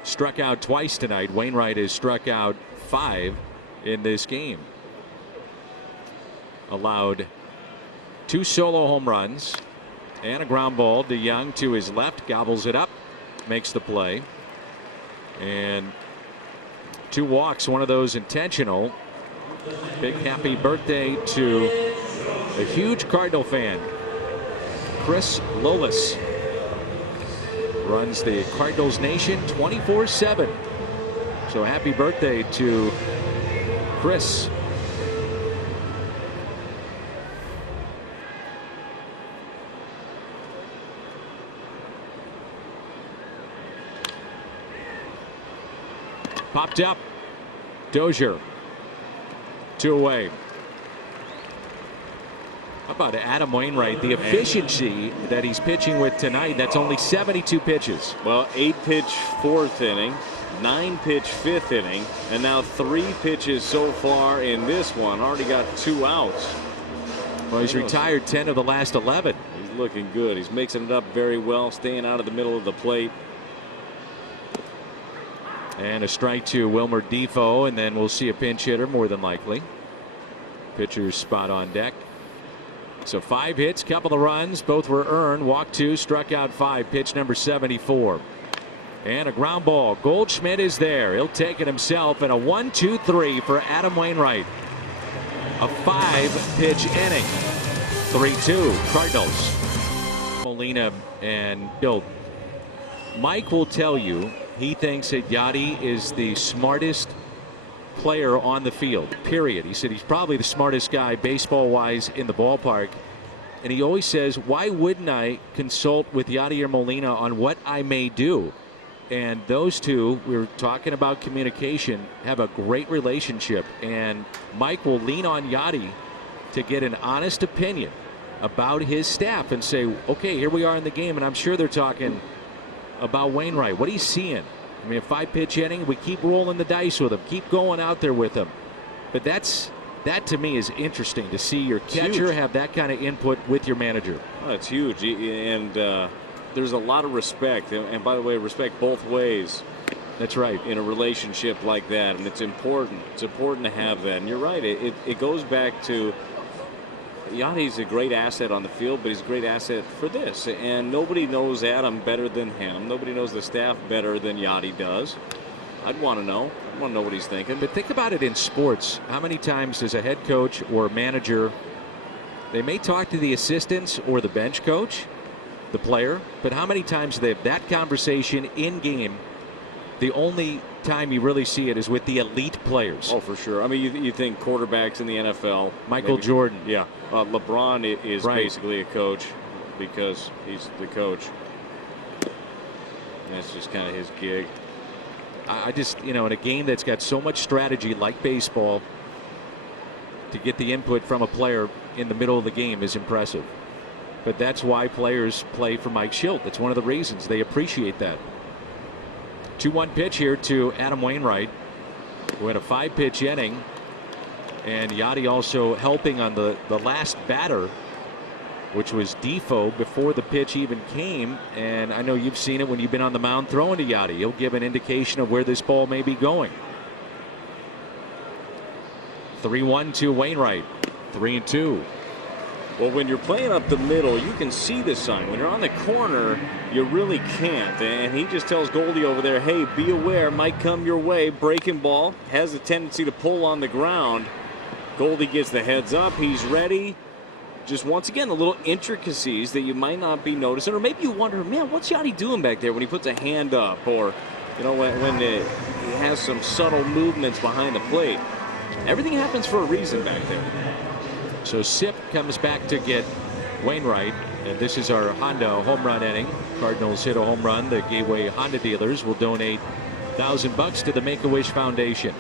struck out twice tonight. Wainwright has struck out 5 in this game. Allowed 2 solo home runs. And a ground ball to Young to his left, gobbles it up, makes the play. And 2 walks, one of those intentional. Big happy birthday to a huge Cardinal fan. Chris Lolis runs the Cardinals Nation 24/7. So happy birthday to Chris. Popped up. Dozier. 2 away. about Adam Wainwright, the efficiency that he's pitching with tonight? That's only 72 pitches. Well, 8-pitch fourth inning, 9-pitch fifth inning, and now 3 pitches so far in this one. Already got 2 outs. Well, he's retired 10 of the last 11. He's looking good. He's mixing it up very well, staying out of the middle of the plate. And a strike to Wilmer Defoe, and then we'll see a pinch hitter more than likely. Pitcher's spot on deck. So 5 hits, couple of runs, both were earned. Walked 2, struck out 5. Pitch number 74. And a ground ball. Goldschmidt is there. He'll take it himself. And a 1-2-3 for Adam Wainwright. A 5-pitch inning. 3-2 Cardinals. Molina and Bill. Mike will tell you he thinks that Yadi is the smartest player on the field, period. He said he's probably the smartest guy baseball-wise in the ballpark. And he always says, why wouldn't I consult with Yadi or Molina on what I may do? And those two, we were talking about communication, have a great relationship. And Mike will lean on Yadi to get an honest opinion about his staff and say, okay, here we are in the game, and I'm sure they're talking about Wainwright. What are you seeing? I mean, a 5-pitch inning, we keep rolling the dice with him, keep going out there with him. But that to me is interesting to see your catcher have that kind of input with your manager. Oh, that's huge, and there's a lot of respect, and by the way, respect both ways. That's right. In a relationship like that, and it's important. It's important to have that. And you're right. It goes back to Yadi's a great asset on the field, but he's a great asset for this. And nobody knows Adam better than him. Nobody knows the staff better than Yadi does. I'd want to know. I'd want to know what he's thinking. But think about it in sports. How many times does a head coach or manager, they may talk to the assistants or the bench coach, the player, but how many times do they have that conversation in game? The only time you really see it is with the elite players. Oh, for sure. I mean, you think quarterbacks in the NFL. Michael Jordan. Yeah. LeBron is basically a coach because he's the coach. And that's just kind of his gig. I just, in a game that's got so much strategy like baseball, to get the input from a player in the middle of the game is impressive. But that's why players play for Mike Shildt. That's one of the reasons they appreciate that. 2-1 pitch here to Adam Wainwright, who had a 5-pitch inning. And Yadi also helping on the last batter, which was Defoe, before the pitch even came. And I know you've seen it when you've been on the mound throwing to Yadi. He'll give an indication of where this ball may be going. 3-1 to Wainwright. 3-2. Well, when you're playing up the middle, you can see the sign. When you're on the corner, you really can't. And he just tells Goldie over there, hey, be aware, might come your way. Breaking ball has a tendency to pull on the ground. Goldie gets the heads up. He's ready. Just once again, the little intricacies that you might not be noticing. Or maybe you wonder, man, what's Yadi doing back there when he puts a hand up? Or, when he has some subtle movements behind the plate. Everything happens for a reason back there. So Sip comes back to get Wainwright, and this is our Honda home run inning. Cardinals hit a home run. The Gateway Honda dealers will donate $1,000 to the Make-A-Wish Foundation.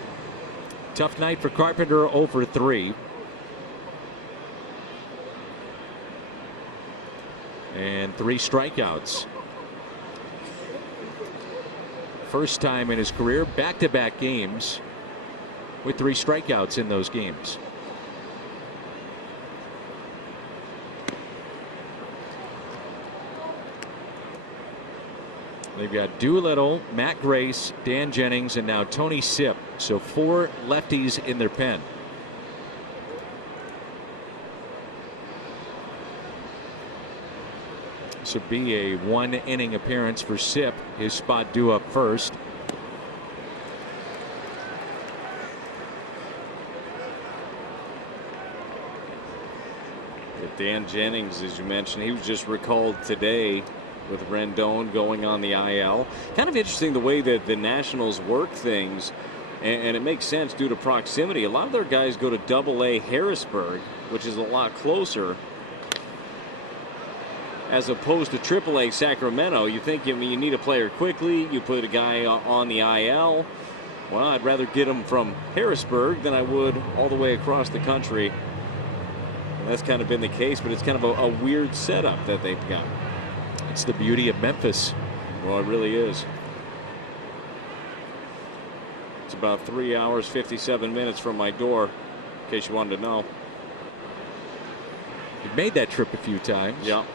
Tough night for Carpenter, 0 for 3. And 3 strikeouts. First time in his career, back-to-back games with 3 strikeouts in those games. They've got Doolittle, Matt Grace, Dan Jennings, and now Tony Sip. So 4 lefties in their pen. This would be a 1-inning appearance for Sip. His spot due up first. Dan Jennings, as you mentioned, he was just recalled today with Rendon going on the IL. Kind of interesting the way that the Nationals work things, and it makes sense due to proximity. A lot of their guys go to Double-A Harrisburg, which is a lot closer, as opposed to Triple-A Sacramento. You think, you need a player quickly, you put a guy on the IL. Well, I'd rather get him from Harrisburg than I would all the way across the country. that's kind of been the case, but it's kind of a weird setup that they've got. It's the beauty of Memphis. Well, it really is. It's about 3 hours, 57 minutes from my door, in case you wanted to know. You've made that trip a few times. Yeah.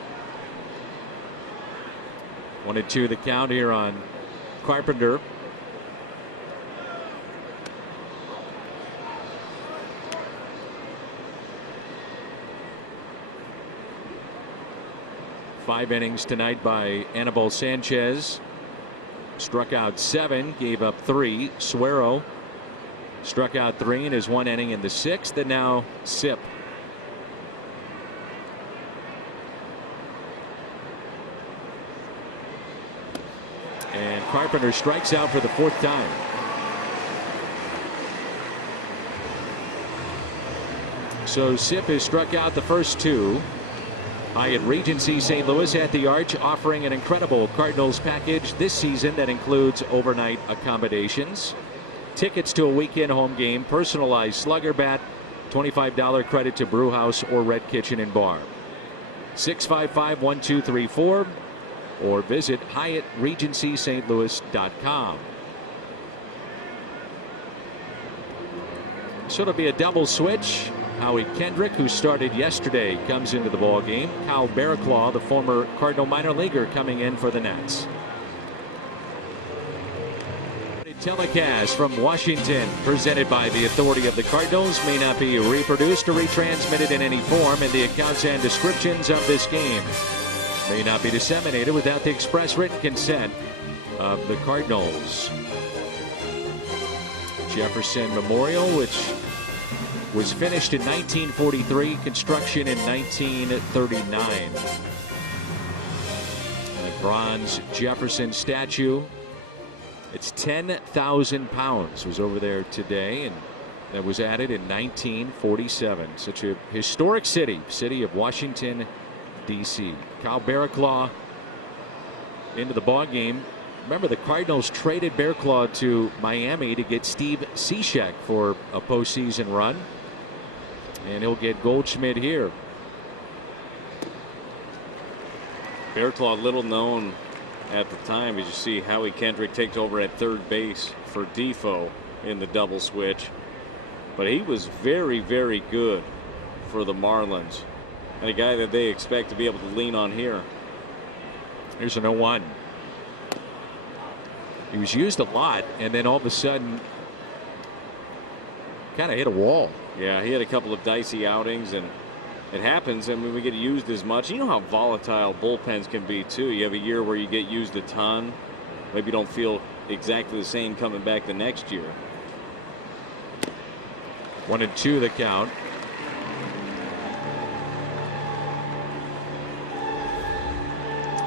1-2 the count here on Carpenter. Five innings tonight by Anibal Sanchez. Struck out 7, gave up 3. Suero struck out 3 in his 1 inning in the 6th, and now Sip. And Carpenter strikes out for the 4th time. So Sip has struck out the first 2. Hyatt Regency St. Louis at the Arch offering an incredible Cardinals package this season that includes overnight accommodations, tickets to a weekend home game, personalized slugger bat, $25 credit to Brewhouse or Red Kitchen and Bar. 655-1234 or visit HyattRegencySt.Louis.com. So it'll be a double switch. Howie Kendrick, who started yesterday, comes into the ball game. Kyle Barraclaw, the former Cardinal minor leaguer, coming in for the Nats. Telecast from Washington, presented by the authority of the Cardinals, may not be reproduced or retransmitted in any form, and the accounts and descriptions of this game may not be disseminated without the express written consent of the Cardinals. Jefferson Memorial, which was finished in 1943, construction in 1939. A bronze Jefferson statue. It's 10,000 pounds. Was over there today, and that was added in 1947. Such a historic city of Washington, D.C. Kyle Barraclaw into the ball game. Remember, the Cardinals traded Barraclaw to Miami to get Steve Cishek for a postseason run. And he'll get Goldschmidt here. Barraclaw, little known at the time, as you see Howie Kendrick takes over at third base for Defoe in the double switch. But he was very, very good for the Marlins, and a guy that they expect to be able to lean on here. Here's an 0-1. He was used a lot, and then all of a sudden kind of hit a wall. Yeah, he had a couple of dicey outings, and it happens. I mean, we get used as much. You know how volatile bullpens can be, too. You have a year where you get used a ton. Maybe you don't feel exactly the same coming back the next year. 1-2 the count.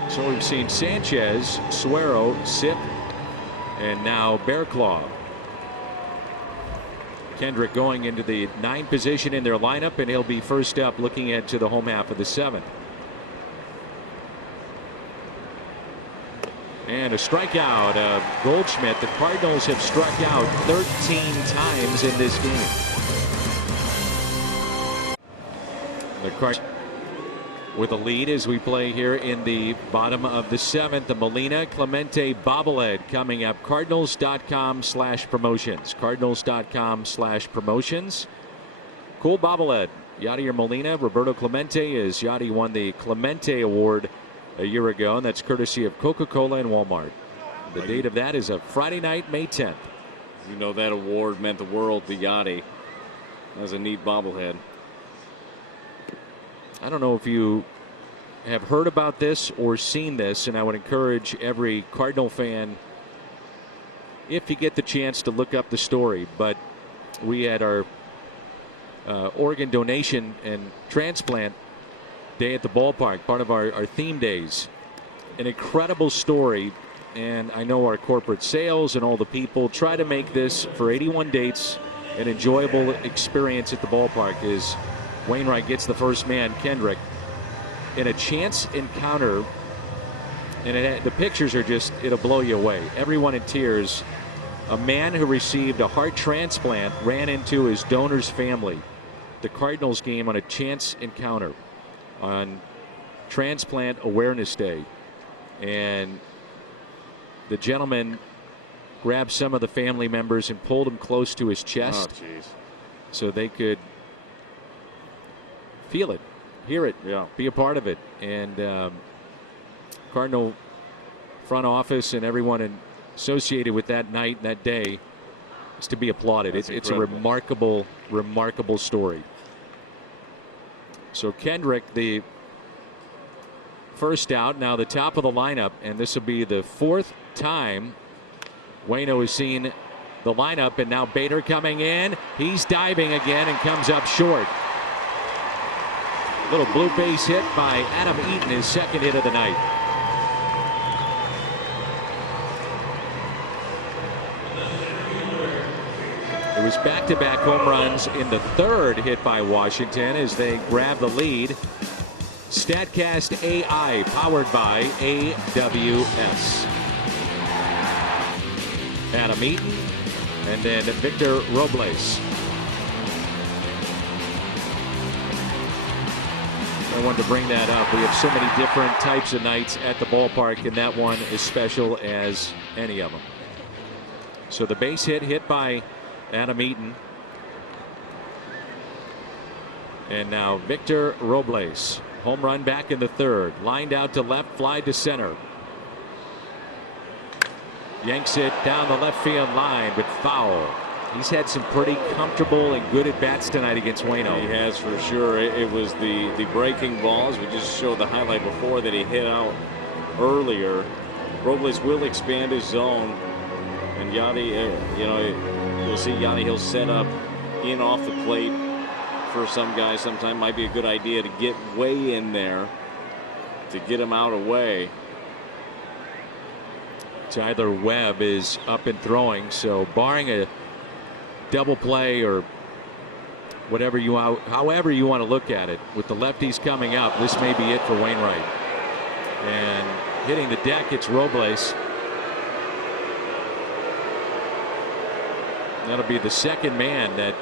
So we've seen Sanchez, Suero, Sip, and now Barraclaw. Kendrick going into the 9th position in their lineup, and he'll be first up looking ahead to the home half of the 7th. And a strikeout of Goldschmidt. The Cardinals have struck out 13 times in this game. The Cardinals with a lead as we play here in the bottom of the 7th. The Molina Clemente bobblehead coming up. Cardinals.com/promotions. Cardinals.com/promotions. Cool bobblehead. Yadier Molina, Roberto Clemente, as Yadi won the Clemente Award a year ago, and that's courtesy of Coca-Cola and Walmart. The date of that is a Friday night, May 10th. You know, that award meant the world to Yadi. That was a neat bobblehead. I don't know if you have heard about this or seen this, and I would encourage every Cardinal fan, if you get the chance, to look up the story. But we had our organ donation and transplant day at the ballpark, part of our theme days. An incredible story, and I know our corporate sales and all the people try to make this, for 81 dates, an enjoyable experience at the ballpark. Is Wainwright gets the first man, Kendrick, in a chance encounter, and the pictures are just, it'll blow you away. Everyone in tears. A man who received a heart transplant ran into his donor's family the Cardinals game on a chance encounter on Transplant Awareness Day, and the gentleman grabbed some of the family members and pulled them close to his chest so they could feel it, hear it, be a part of it. And Cardinal front office and everyone associated with that night and that day is to be applauded. It's a remarkable story. So Kendrick, the first out, now the top of the lineup, and this will be the fourth time Waino has seen the lineup, and now Bader coming in. He's diving again and comes up short. Little blue base hit by Adam Eaton, his second hit of the night. It was back-to-back home runs in the third hit by Washington as they grab the lead. StatCast AI, powered by AWS. Adam Eaton, and then Victor Robles. I wanted to bring that up. We have so many different types of nights at the ballpark, and that one is special as any of them. So the base hit by Adam Eaton. And now Victor Robles. Home run back in the third. Lined out to left, fly to center. Yanks it down the left field line, but foul. He's had some pretty comfortable and good at-bats tonight against Waino. He has, for sure. It was the breaking balls. We just showed the highlight before that he hit out earlier. Robles will expand his zone. And Yadi, you'll see Yadi, he'll set up in off the plate. For some guys, sometimes might be a good idea to get way in there to get him out away. Tyler Webb is up and throwing, so barring a double play or whatever however you want to look at it, with the lefties coming up, this may be it for Wainwright. And hitting the deck, it's Robles. That'll be the second man that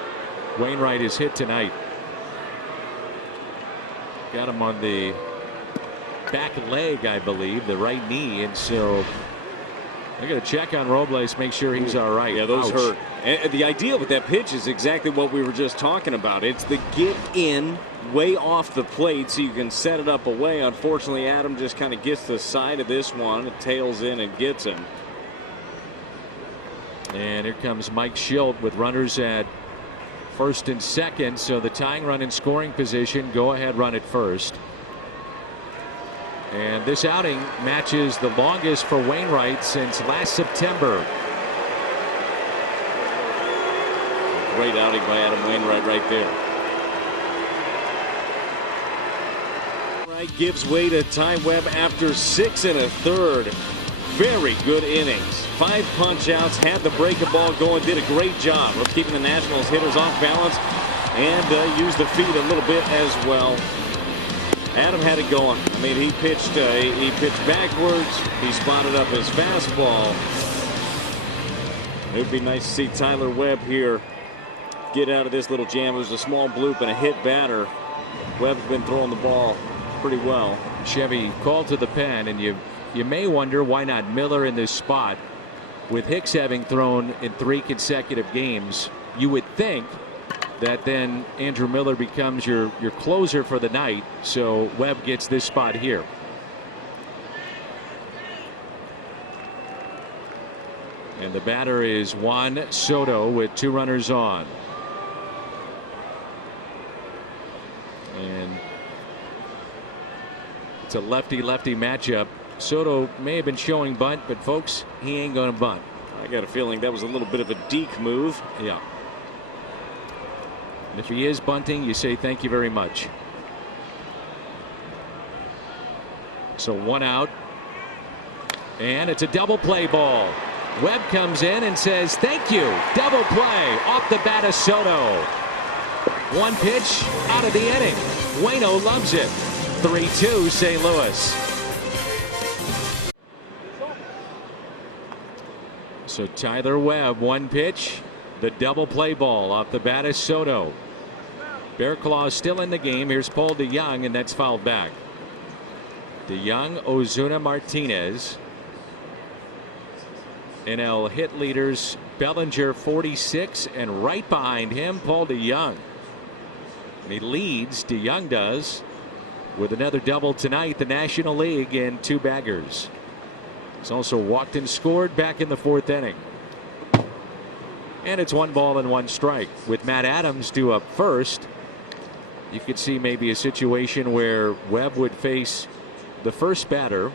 Wainwright has hit tonight. Got him on the back leg, I believe, the right knee, and so I got to check on Robles, make sure he's all right. Yeah, those hurt. And the idea with that pitch is exactly what we were just talking about. It's the get in way off the plate so you can set it up away. Unfortunately, Adam just kind of gets the side of this one, it tails in and gets him. And here comes Mike Schilt with runners at first and second, so the tying run in scoring position, go ahead, run at first. And this outing matches the longest for Wainwright since last September. Great outing by Adam Wainwright right there. Wainwright gives way to Ty Webb after 6 1/3. Very good innings. 5 punch outs, had the breaking ball going, did a great job of keeping the Nationals hitters off balance and used the feet a little bit as well. Adam had it going. I mean, he pitched backwards. He spotted up his fastball. It would be nice to see Tyler Webb here get out of this little jam. It was a small bloop and a hit batter. Webb's been throwing the ball pretty well. Chevy called to the pen, and you may wonder why not Miller in this spot. With Hicks having thrown in 3 consecutive games, you would think that then Andrew Miller becomes your closer for the night, so Webb gets this spot here. And the batter is Juan Soto with 2 runners on. And it's a lefty-lefty matchup. Soto may have been showing bunt, but folks, he ain't going to bunt. I got a feeling that was a little bit of a deke move. Yeah. And if he is bunting, you say thank you very much. So 1 out. And it's a double play ball. Webb comes in and says thank you. Double play off the bat of Soto. 1 pitch out of the inning. Waino loves it. 3-2 St. Louis. So Tyler Webb, 1 pitch, the double play ball off the bat of Soto. Bear Claw still in the game. Here's Paul DeYoung, and that's fouled back. DeYoung, Ozuna, Martinez. NL hit leaders Bellinger 46, and right behind him Paul DeYoung. And he leads, DeYoung does, with another double tonight, the National League, in 2 baggers. He's also walked and scored back in the 4th inning. And it's 1 ball and 1 strike. With Matt Adams due up first, you could see maybe a situation where Webb would face the first batter,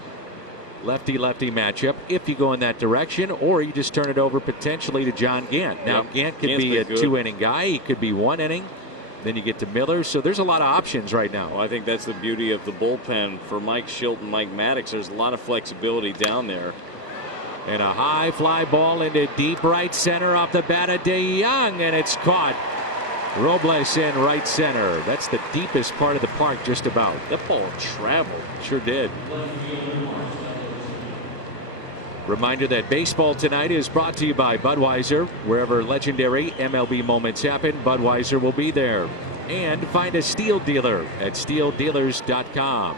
lefty-lefty matchup, if you go in that direction, or you just turn it over potentially to John Gant. Now, Gant could be a 2-inning guy. He could be 1 inning. Then you get to Miller. So there's a lot of options right now. Well, I think that's the beauty of the bullpen for Mike Schilt and Mike Maddox. There's a lot of flexibility down there. And a high fly ball into deep right center off the bat of DeYoung, and it's caught. Robles in right center. That's the deepest part of the park, just about. That ball traveled. Sure did. Reminder that baseball tonight is brought to you by Budweiser. Wherever legendary MLB moments happen, Budweiser will be there. And find a Steel dealer at steeldealers.com.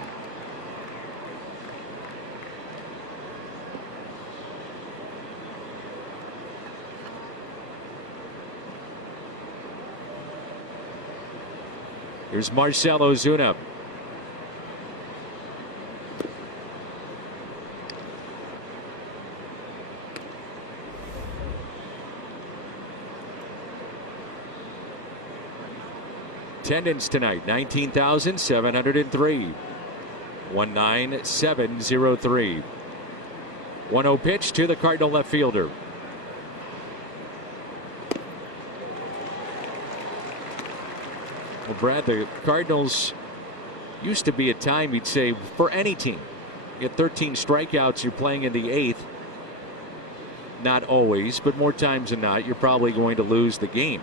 Here's Marcell Ozuna. Attendance tonight 19,703. 19703. 1-0 pitch to the Cardinal left fielder. Well, Brad, the Cardinals used to be a time you'd say for any team, you get 13 strikeouts, you're playing in the 8th. Not always, but more times than not, you're probably going to lose the game.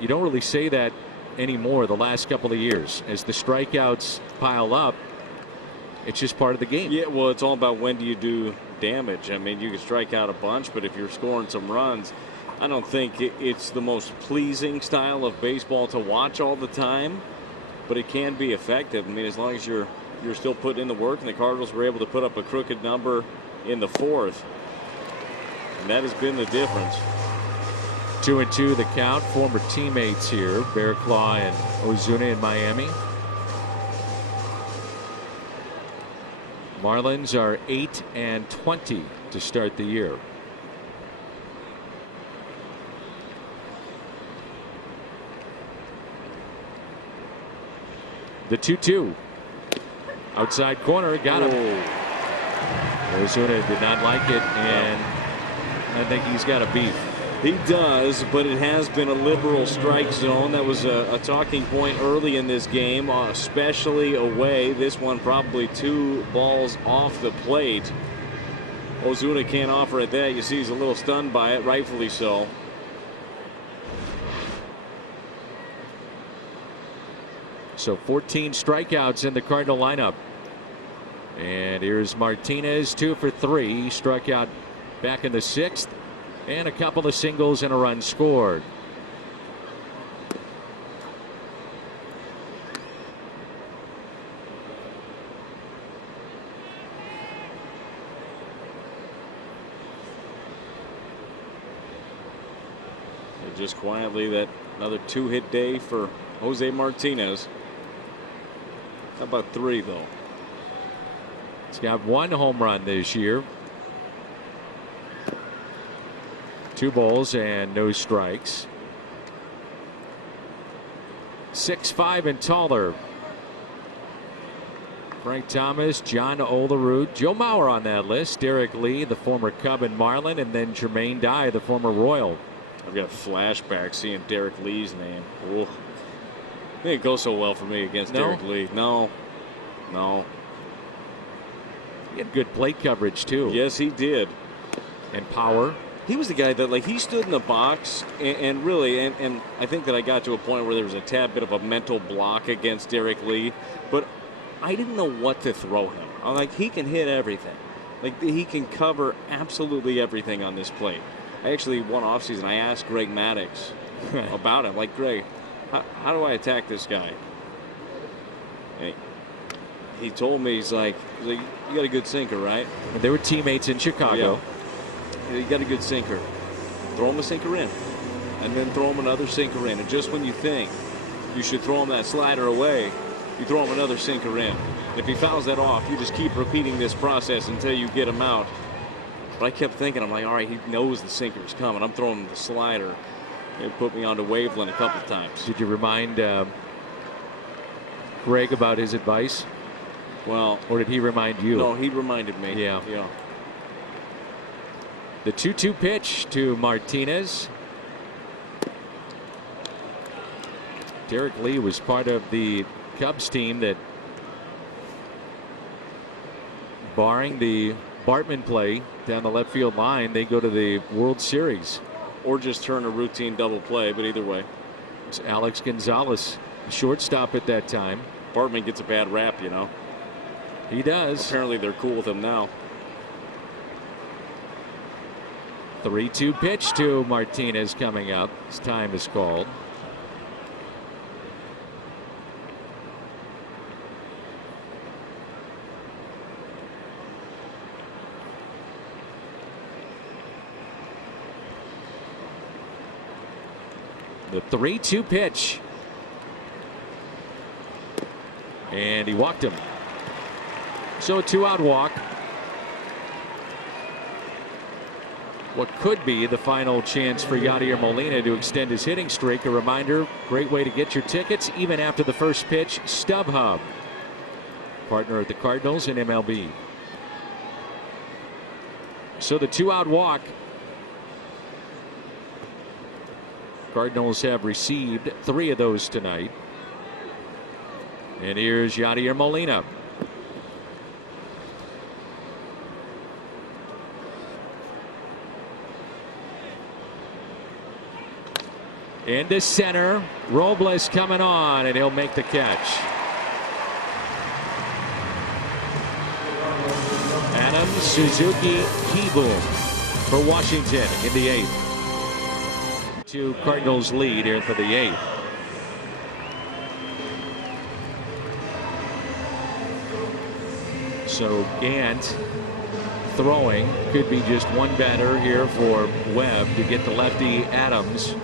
You don't really say that anymore the last couple of years. As the strikeouts pile up, it's just part of the game. Yeah, well, it's all about when do you do damage. I mean, you can strike out a bunch, but if you're scoring some runs, I don't think it's the most pleasing style of baseball to watch all the time, but it can be effective. I mean, as long as you're still putting in the work, and the Cardinals were able to put up a crooked number in the 4th, and that has been the difference. 2-2 the count. Former teammates here, Bear Claw and Ozuna in Miami. Marlins are 8-20 to start the year. The 2-2. Outside corner, got him. Ozuna did not like it, and I think he's got a beef. He does, but it has been a liberal strike zone. That was a talking point early in this game, especially away. This one probably 2 balls off the plate. Ozuna can't offer it that. You see he's a little stunned by it, rightfully so. So 14 strikeouts in the Cardinal lineup. And here's Martinez, 2 for 3. He struck out back in the 6th. And a couple of singles and a run scored. And just quietly, that another 2-hit day for Jose Martinez. How about 3, though? He's got 1 home run this year. 2 balls and no strikes. 6'5" and taller. Frank Thomas, John Olerud, Joe Mauer on that list. Derek Lee, the former Cub and Marlin, and then Jermaine Dye, the former Royal. I've got flashbacks seeing Derek Lee's name. Ooh. It didn't go so well for me against Derek Lee. No. He had good plate coverage too. Yes, he did. And power. He was the guy that, like, he stood in the box and really, and I think that I got to a point where there was a tad bit of a mental block against Derek Lee, but I didn't know what to throw him. I'm like, he can hit everything. Like, he can cover absolutely everything on this plate. I actually, one offseason, I asked Greg Maddux about him. Like, Greg, how do I attack this guy? And he told me, he's like, you got a good sinker, right? And they were teammates in Chicago. Yeah. You got a good sinker. Throw him a sinker in. And then throw him another sinker in. And just when you think you should throw him that slider away, you throw him another sinker in. If he fouls that off, you just keep repeating this process until you get him out. But I kept thinking, I'm like, all right, he knows the sinker's coming. I'm throwing him the slider. It put me onto Waveland a couple of times. Did you remind Greg about his advice? Well, or did he remind you? No, he reminded me. Yeah. Yeah. The 2-2 pitch to Martinez. Derek Lee was part of the Cubs team that, barring the Bartman play down the left field line, they go to the World Series. Or just turn a routine double play, but either way. It's Alex Gonzalez, shortstop at that time. Bartman gets a bad rap, you know. He does. Apparently they're cool with him now. 3-2 pitch to Martinez coming up. His time is called. The 3-2 pitch. And he walked him. So a 2-out walk. What could be the final chance for Yadier Molina to extend his hitting streak. A reminder, great way to get your tickets even after the first pitch. StubHub, partner at the Cardinals in MLB. So the 2-out walk. Cardinals have received 3 of those tonight. And here's Yadier Molina. Into center. Robles coming on, and he'll make the catch. Adams, Suzuki, Kieboom for Washington in the 8th. 2 Cardinals lead here for the 8th. So Gant throwing, could be just one batter here for Webb to get the lefty Adams.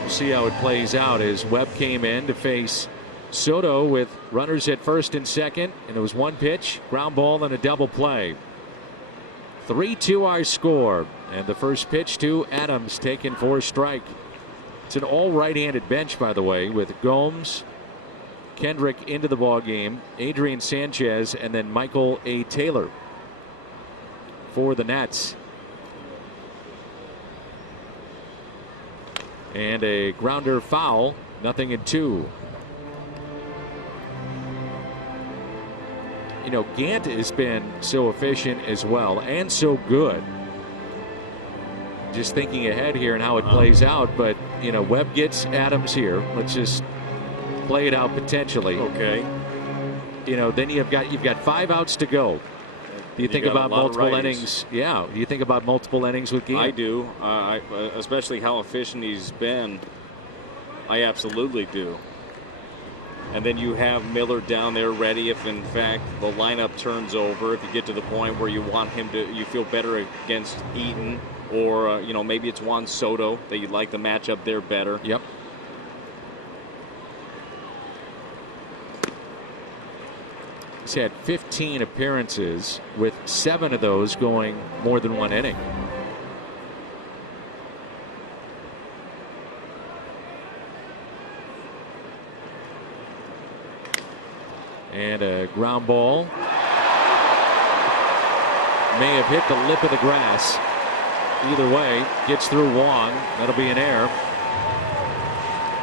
We'll see how it plays out as Webb came in to face Soto with runners at first and second, and it was one pitch, ground ball, and a double play. 3-2 our score, and the first pitch to Adams taken for a strike. It's an all right-handed bench, by the way, with Gomes, Kendrick into the ball game, Adrian Sanchez, and then Michael A. Taylor for the Nats. And a grounder foul, 0-2. You know, Gant has been so efficient as well and so good. Just thinking ahead here and how it plays out, but you know, Webb gets Adams here. Let's just play it out potentially. Okay. You know, then you've got 5 outs to go. Do you think about multiple innings? Yeah. Do you think about multiple innings with Gant? I do. Especially how efficient he's been. I absolutely do. And then you have Miller down there ready if in fact the lineup turns over. If you get to the point where you want him to, you feel better against Eaton, or you know, maybe it's Juan Soto that you'd like the matchup there better. Yep. He's had 15 appearances, with 7 of those going more than 1 inning. And a ground ball. May have hit the lip of the grass. Either way, gets through Wong. That'll be an error.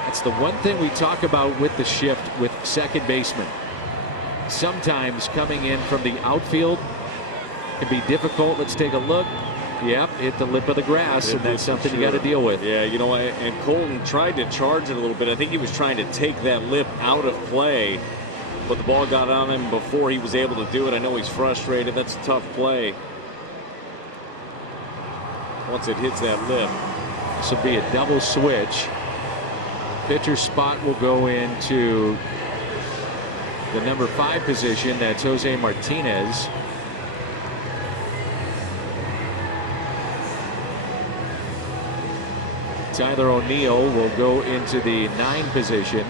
That's the one thing we talk about with the shift with second baseman. Sometimes coming in from the outfield can be difficult. Let's take a look. Yep, hit the lip of the grass, and that's something you got to deal with. Yeah, you know, and Colton tried to charge it a little bit. I think he was trying to take that lip out of play, but the ball got on him before he was able to do it. I know he's frustrated. That's a tough play. Once it hits that lip. This will be a double switch. Pitcher spot will go into the number 5 position. That's Jose Martinez. Tyler O'Neill will go into the 9 position.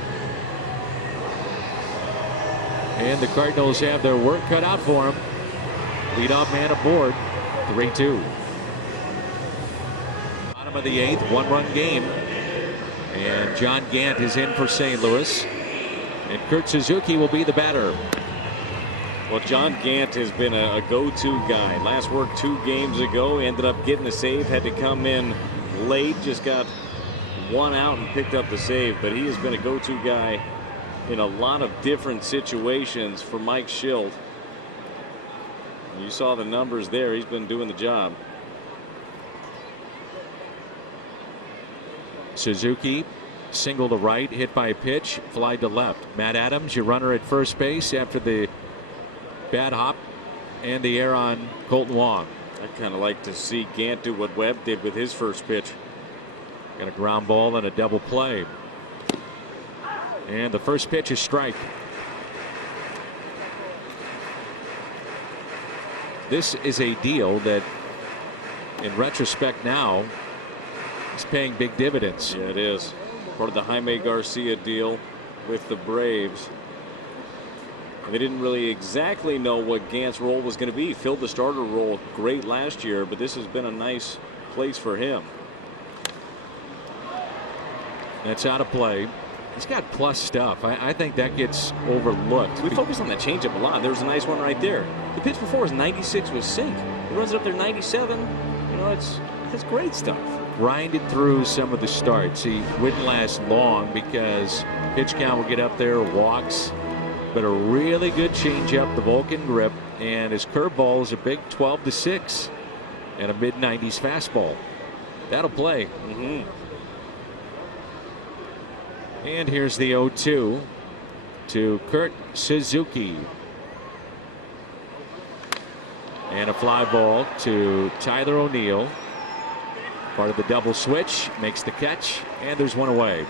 And the Cardinals have their work cut out for them. Leadoff man aboard, 3-2. Bottom of the 8th, 1-run game. And John Gant is in for St. Louis. And Kurt Suzuki will be the batter. Well, John Gant has been a go-to guy. Last worked 2 games ago, ended up getting a save, had to come in late, just got 1 out and picked up the save. But he has been a go-to guy in a lot of different situations for Mike Shildt. You saw the numbers there. He's been doing the job. Suzuki, single to right, hit by a pitch, fly to left. Matt Adams, your runner at first base after the bad hop and the error on Colton Wong. I'd kind of like to see Gant do what Webb did with his first pitch. Got a ground ball and a double play. And the first pitch is strike. This is a deal that, in retrospect now, is paying big dividends. Yeah, it is. Part of the Jaime Garcia deal with the Braves. They didn't really exactly know what Gant's role was going to be. Filled the starter role great last year, but this has been a nice place for him. That's out of play. He's got plus stuff. I think that gets overlooked. We focus on that changeup a lot. There was a nice one right there. The pitch before was 96 with sink. He runs it up there 97. You know, it's great stuff. Grinded through some of the starts. He wouldn't last long because pitch count will get up there, walks. But a really good changeup, the Vulcan grip, and his curveball is a big 12-6 and a mid-90s fastball. That'll play. And here's the 0-2 to Kurt Suzuki. And a fly ball to Tyler O'Neill. Part of the double switch, makes the catch, and there's one away.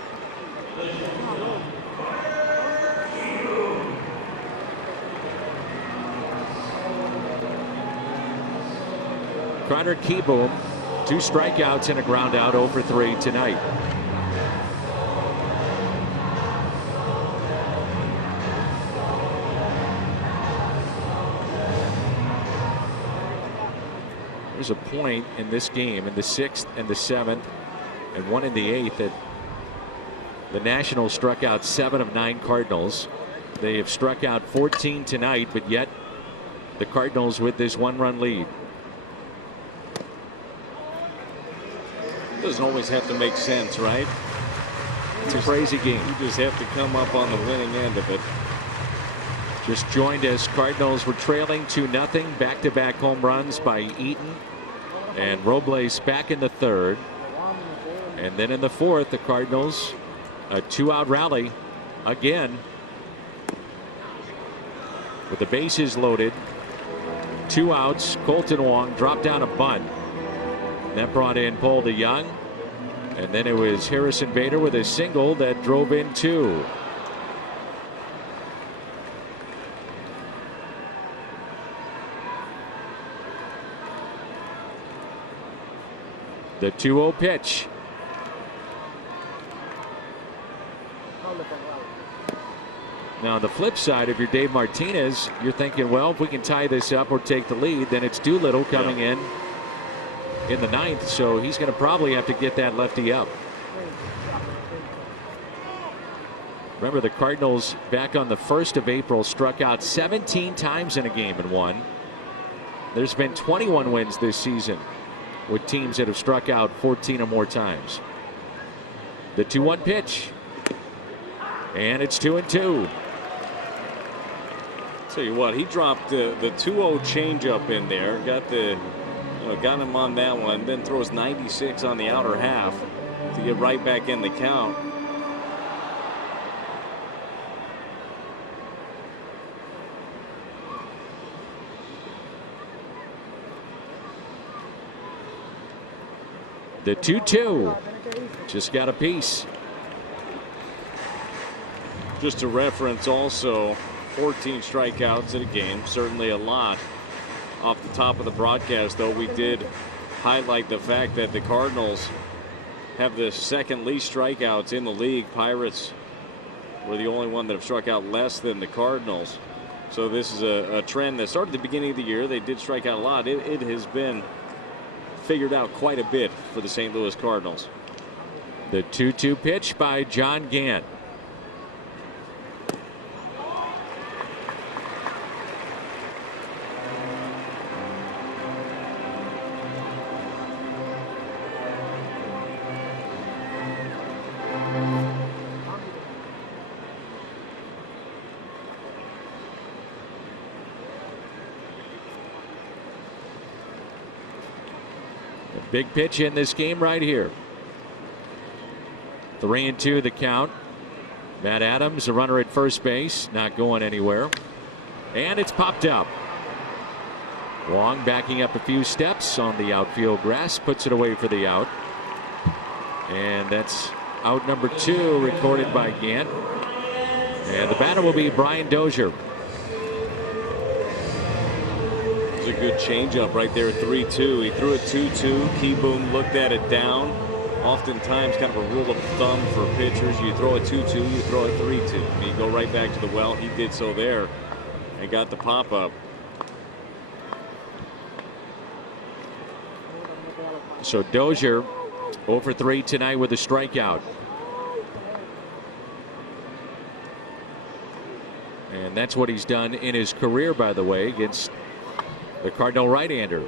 Carter Kieboom, 2 strikeouts and a ground out, 0 for 3 tonight. There's a point in this game, in the 6th and the 7th, and 1 in the 8th, that the Nationals struck out 7 of 9 Cardinals. They have struck out 14 tonight, but yet the Cardinals with this 1-run lead. Doesn't always have to make sense, right? It's a crazy game. You just have to come up on the winning end of it. Just joined us. Cardinals were trailing 2-0. Back-to-back home runs by Eaton and Robles back in the 3rd. And then in the 4th, the Cardinals, a 2-out rally again. With the bases loaded. 2 outs. Colton Wong dropped down a bunt. That brought in Paul DeYoung. And then it was Harrison Bader with a single that drove in 2. The 2-0 pitch. Now on the flip side, if you're Dave Martinez, you're thinking, well, if we can tie this up or take the lead, then it's Doolittle coming in the 9th, so he's going to probably have to get that lefty up. Remember, the Cardinals back on the 1st of April struck out 17 times in a game and won. There's been 21 wins this season with teams that have struck out 14 or more times. The 2-1 pitch, and it's 2-2. Tell you what, he dropped the 2-0 changeup in there, got him on that one, then throws 96 on the outer half to get right back in the count. The 2-2 just got a piece. Just to reference also, 14 strikeouts in a game, certainly a lot. Off the top of the broadcast, though, we did highlight the fact that the Cardinals have the second least strikeouts in the league. Pirates were the only one that have struck out less than the Cardinals. So this is a trend that started at the beginning of the year. They did strike out a lot. It has been figured out quite a bit for the St. Louis Cardinals. The 2-2 pitch by John Gant. Big pitch in this game right here. 3-2 the count. Matt Adams, a runner at first base, not going anywhere. And it's popped up. Wong backing up a few steps on the outfield grass, puts it away for the out. And that's out number 2, recorded by Gant. And the batter will be Brian Dozier. A good changeup right there at 3-2. He threw a 2-2. Keyboom looked at it down. Oftentimes, kind of a rule of thumb for pitchers: you throw a 2-2, you throw a 3-2. And you go right back to the well. He did so there and got the pop up. So Dozier 0 for 3 tonight with a strikeout. And that's what he's done in his career, by the way, against the Cardinal right-hander.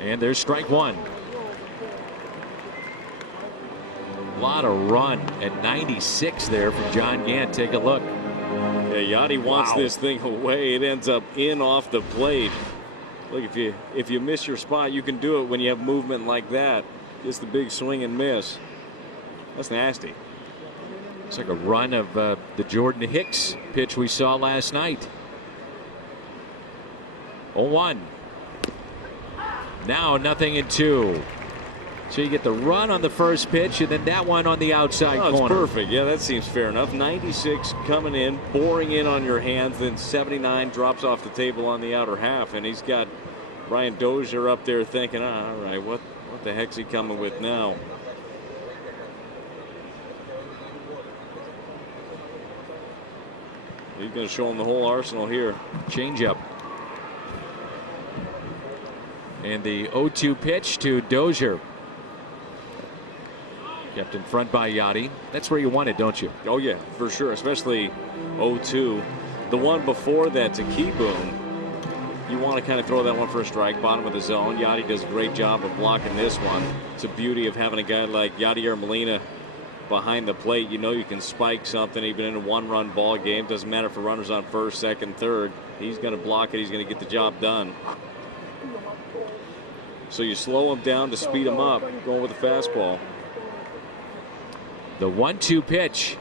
And there's strike 1. A lot of run at 96 there from John Gant. Take a look. Yeah, Yachty wants this thing away. It ends up in off the plate. Look, if you miss your spot, you can do it when you have movement like that. Just the big swing and miss. That's nasty. It's like a run of the Jordan Hicks pitch we saw last night. 0-1. Now 0-2. So you get the run on the first pitch and then that one on the outside corner. It's perfect. Yeah, that seems fair enough. 96 coming in, boring in on your hands, then 79 drops off the table on the outer half, and he's got Brian Dozier up there thinking, all right, what the heck's he coming with now? He's going to show him the whole arsenal here. Changeup. And the 0-2 pitch to Dozier. Kept in front by Yachty. That's where you want it, don't you? Oh, yeah, for sure, especially 0-2. The one before that to Keyboom, you want to kind of throw that one for a strike, bottom of the zone. Yachty does a great job of blocking this one. It's a beauty of having a guy like Yadier Molina behind the plate. You know you can spike something even in a one-run ball game. Doesn't matter for runners on first, second, third. He's going to block it. He's going to get the job done. So you slow him down to speed him up, going with the fastball. The 1-2 pitch.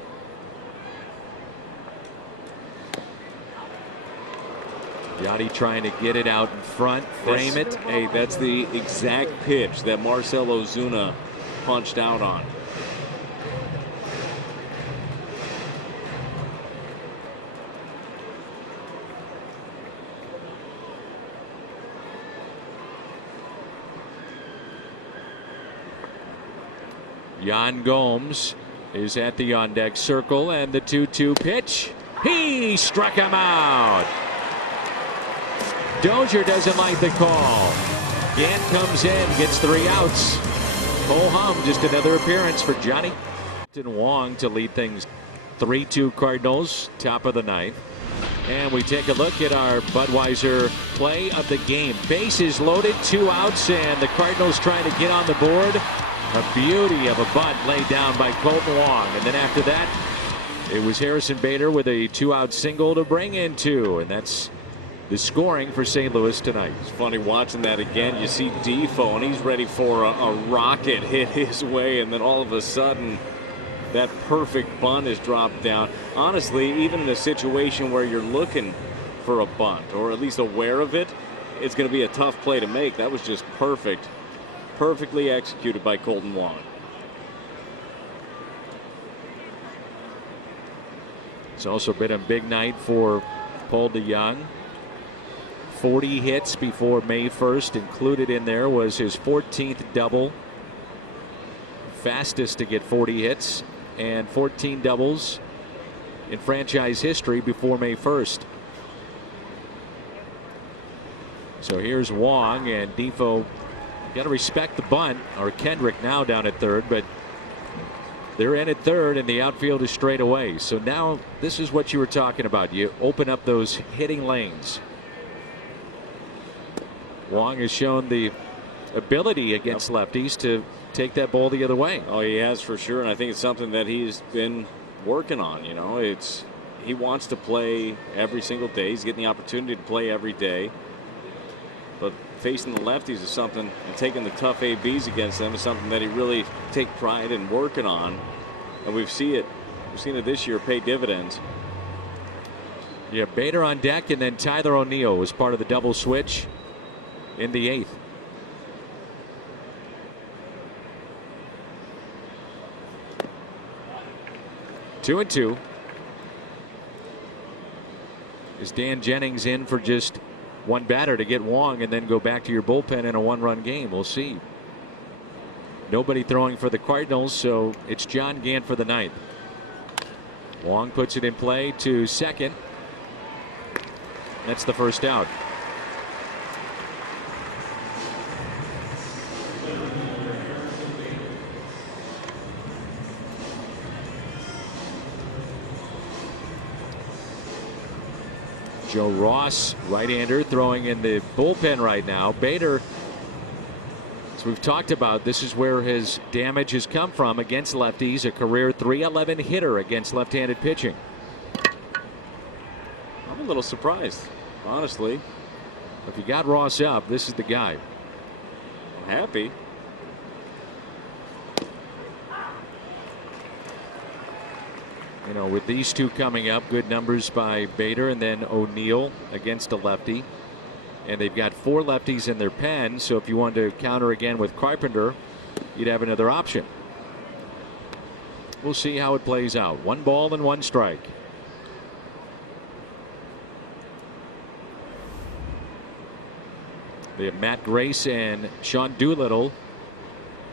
Yachty trying to get it out in front, frame it. Hey, that's the exact pitch that Marcell Ozuna punched out on. Yan Gomes is at the on-deck circle, and the 2-2 pitch. He struck him out. Dozier doesn't like the call. Gant comes in, gets 3 outs. Ho-hum, just another appearance for Johnny Wong to lead things. 3-2 Cardinals, top of the ninth. And we take a look at our Budweiser play of the game. Bases loaded, 2 outs, and the Cardinals trying to get on the board. A beauty of a bunt laid down by Colton Wong. And then after that, it was Harrison Bader with a 2-out single to bring in 2. And that's the scoring for St. Louis tonight. It's funny watching that again. You see Defoe, and he's ready for a rocket hit his way. And then all of a sudden, that perfect bunt is dropped down. Honestly, even in a situation where you're looking for a bunt, or at least aware of it, it's going to be a tough play to make. That was just perfect. Perfectly executed by Colton Wong. It's also been a big night for Paul DeJong. 40 hits before May 1st. Included in there was his 14th double. Fastest to get 40 hits and 14 doubles in franchise history before May 1st. So here's Wong, and Defoe got to respect the bunt, or Kendrick now down at third, but they're in at third and the outfield is straight away. So now this is what you were talking about. You open up those hitting lanes. Wong has shown the ability against lefties to take that ball the other way. Oh, he has for sure, and I think it's something that he's been working on. You know, he wants to play every single day. He's getting the opportunity to play every day. But facing the lefties is something, and taking the tough ABs against them is something that he really take pride in working on. And we've seen it this year pay dividends. Yeah, Bader on deck, and then Tyler O'Neill was part of the double switch in the 8th. Two and two. Is Dan Jennings in for just one batter to get Wong and then go back to your bullpen in a one-run game? We'll see. Nobody throwing for the Cardinals, so it's John Gant for the 9th. Wong puts it in play to second. That's the first out. Joe Ross, right-hander, throwing in the bullpen right now. Bader, as we've talked about, this is where his damage has come from against lefties. A career .311 hitter against left-handed pitching. I'm a little surprised, honestly. If you got Ross up, this is the guy. I'm happy. You know, with these two coming up, good numbers by Bader and then O'Neill against a lefty. And they've got 4 lefties in their pen, so if you wanted to counter again with Carpenter, you'd have another option. We'll see how it plays out. 1 ball and 1 strike. They have Matt Grace and Sean Doolittle.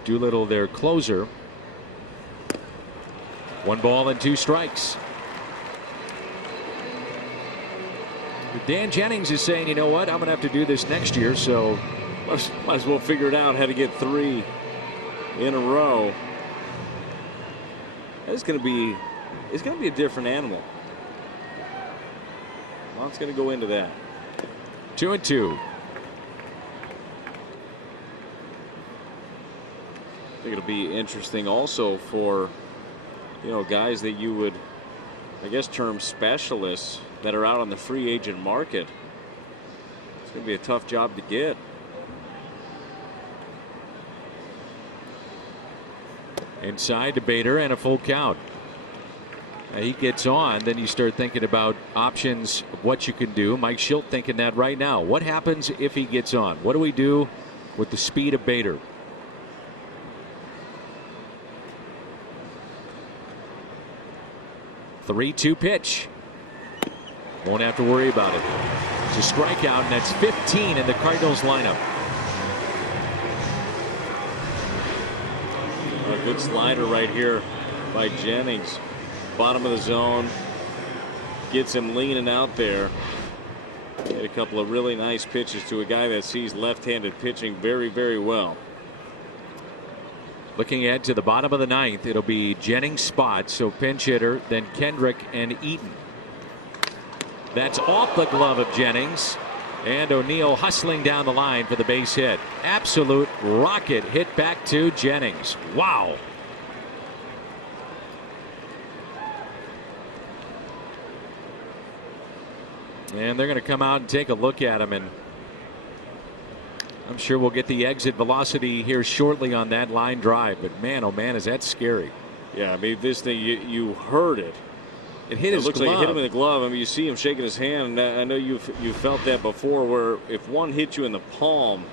Doolittle, their closer. 1 ball and 2 strikes. Dan Jennings is saying, you know what, I'm going to have to do this next year, so might as well figure it out how to get 3 in a row. It's going to be a different animal. Well, it's going to go into that. 2 and 2. I think it'll be interesting also for, you know, guys that you would, I guess, term specialists that are out on the free agent market. It's going to be a tough job to get. Inside to Bader and a full count. He gets on, then you start thinking about options of what you can do. Mike Schilt thinking that right now. What happens if he gets on? What do we do with the speed of Bader? Three-two pitch. Won't have to worry about it. It's a strikeout, and that's 15 in the Cardinals lineup. A good slider right here by Jennings. Bottom of the zone. Gets him leaning out there. Hit a couple of really nice pitches to a guy that sees left-handed pitching very, very well. Looking ahead to the bottom of the 9th, it'll be Jennings spot, so pinch hitter, then Kendrick and Eaton. That's off the glove of Jennings, and O'Neill hustling down the line for the base hit. Absolute rocket hit back to Jennings. Wow. And they're going to come out and take a look at him, and I'm sure we'll get the exit velocity here shortly on that line drive. But man, oh man, is that scary. Yeah, I mean, this thing, you heard it. It hit his looks glove. like it hit him in the glove. I mean, you see him shaking his hand, and I know you felt that before, where if one hits you in the palm,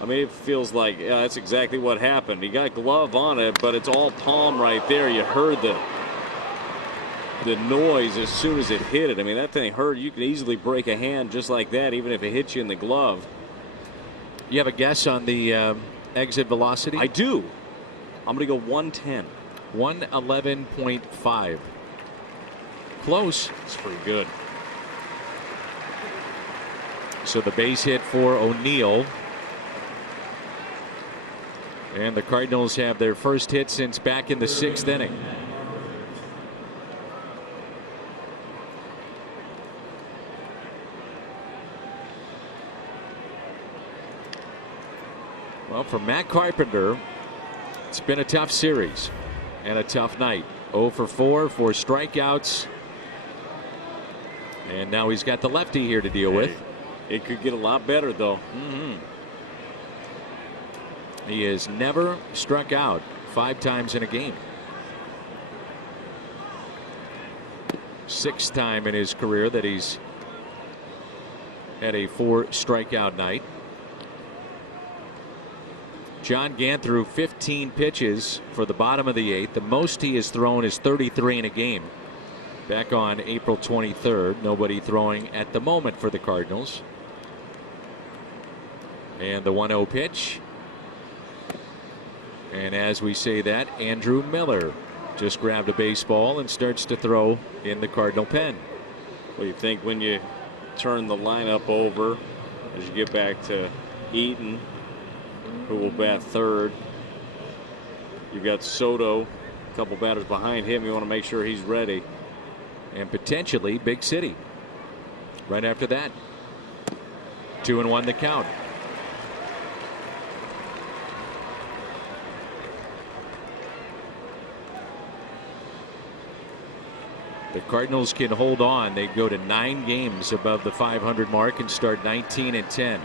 I mean, it feels like that's exactly what happened. He got glove on it, but it's all palm right there. You heard the noise as soon as it hit it. I mean, that thing hurt. You can easily break a hand just like that, even if it hits you in the glove. You have a guess on the exit velocity? I do. I'm going to go 110. 111.5. Close. It's pretty good. So the base hit for O'Neill. And the Cardinals have their first hit since back in the 6th inning. Well, for Matt Carpenter, it's been a tough series and a tough night. 0 for 4 for strikeouts. And now he's got the lefty here to deal with. It could get a lot better, though. He has never struck out 5 times in a game. 6th time in his career that he's had a 4 strikeout night. John Gant threw 15 pitches for the bottom of the 8th. The most he has thrown is 33 in a game. Back on April 23rd. Nobody throwing at the moment for the Cardinals. And the 1-0 pitch. And as we say that, Andrew Miller just grabbed a baseball and starts to throw in the Cardinal pen. What do you think when you turn the lineup over as you get back to Eaton, who will bat third? You've got Soto, a couple batters behind him. You want to make sure he's ready. And potentially Big City right after that. 2-1 the count. The Cardinals can hold on. They go to 9 games above the 500 mark and start 19-10.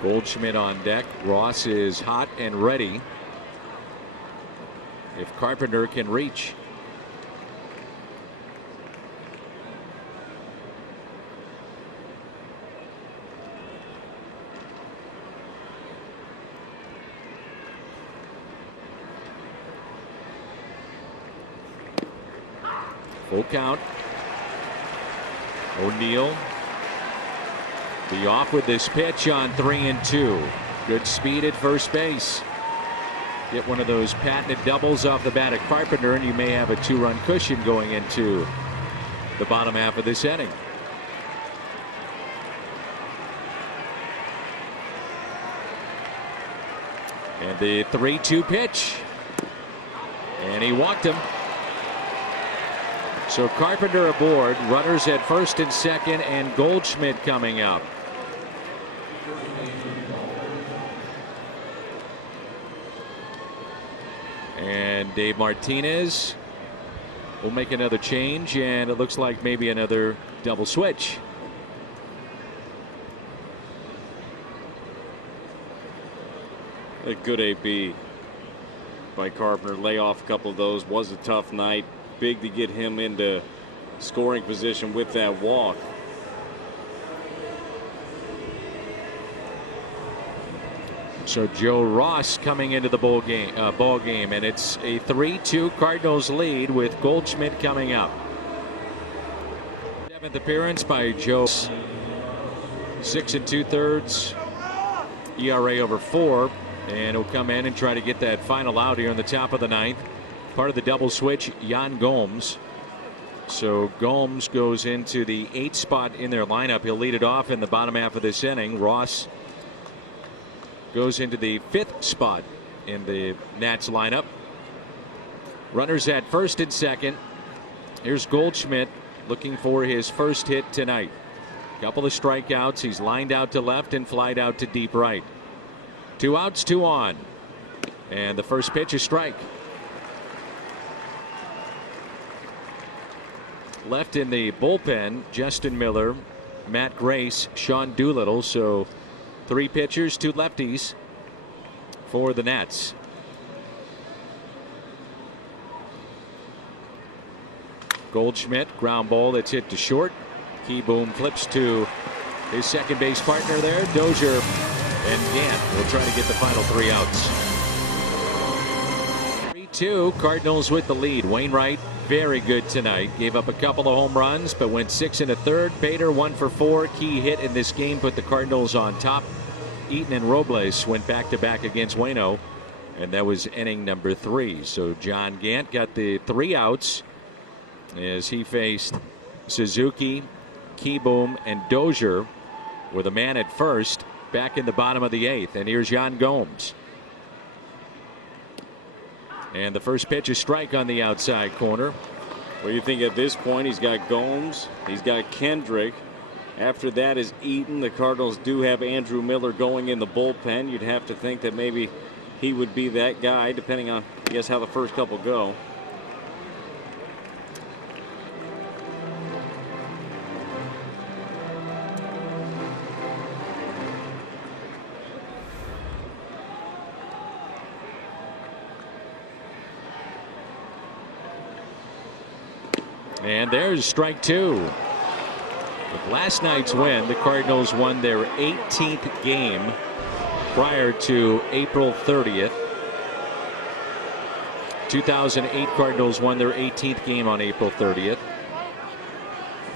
Goldschmidt on deck. Ross is hot and ready. If Carpenter can reach. Full count. O'Neill be off with this pitch on 3-2. Good speed at first base. Get one of those patented doubles off the bat of Carpenter, and you may have a 2-run cushion going into the bottom half of this inning. And the 3-2 pitch. And he walked him. So Carpenter aboard, runners at first and second, and Goldschmidt coming up. And Dave Martinez will make another change, and it looks like maybe another double switch. A good AB by Carpenter. Lay off a couple of those. Was a tough night. Big to get him into scoring position with that walk. So Joe Ross coming into the ball game, and it's a 3-2 Cardinals lead with Goldschmidt coming up. 7th appearance by Joe. 6 2/3 ERA over 4, and he'll come in and try to get that final out here in the top of the 9th. Part of the double switch, Yan Gomes. So Gomes goes into the 8th spot in their lineup. He'll lead it off in the bottom half of this inning. Ross goes into the 5th spot in the Nats lineup. Runners at first and second. Here's Goldschmidt looking for his first hit tonight. Couple of strikeouts. He's lined out to left and flied out to deep right. 2 outs, 2 on. And the first pitch is strike. Left in the bullpen, Justin Miller, Matt Grace, Sean Doolittle. So 3 pitchers, 2 lefties for the Nats. Goldschmidt, ground ball that's hit to short. Keyboom flips to his second base partner there. Dozier and Gant will try to get the final 3 outs. 3-2, Cardinals with the lead. Wainwright, very good tonight. Gave up a couple of home runs, but went 6 1/3. Bader 1 for 4. Key hit in this game put the Cardinals on top. Eaton and Robles went back-to-back against Waino, and that was inning number 3. So John Gant got the 3 outs as he faced Suzuki, Keyboom, and Dozier with a man at first back in the bottom of the 8th. And here's Yan Gomes. And the first pitch is strike on the outside corner. What do you think at this point? He's got Gomes, he's got Kendrick. After that is Eaton. The Cardinals do have Andrew Miller going in the bullpen. You'd have to think that maybe he would be that guy, depending on, I guess, how the first couple go. And there's strike 2. With last night's win, the Cardinals won their 18th game prior to April 30th. 2008 Cardinals won their 18th game on April 30th.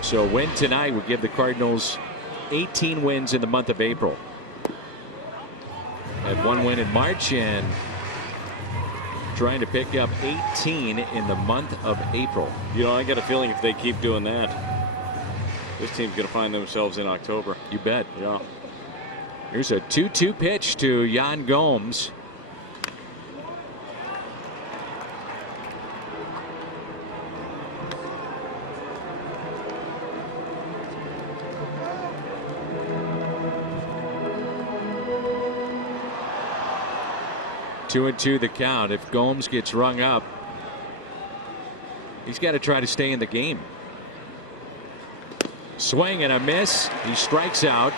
So a win tonight would give the Cardinals 18 wins in the month of April. Had 1 win in March and trying to pick up 18 in the month of April. You know, I got a feeling if they keep doing that, this team's going to find themselves in October. You bet. Yeah. Here's a 2-2 pitch to Yan Gomes. Two and 2 the count. If Gomes gets rung up, he's got to try to stay in the game. Swing and a miss. He strikes out.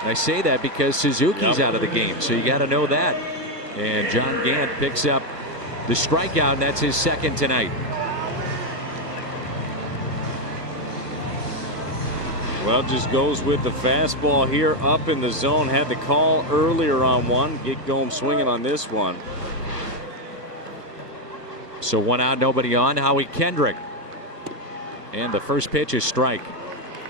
And I say that because Suzuki's out of the game, so you got to know that. And John Gant picks up the strikeout, and that's his second tonight. Well, just goes with the fastball here up in the zone. Had the call earlier on one. Get Gomes swinging on this one. So 1 out, nobody on. Howie Kendrick. And the first pitch is strike.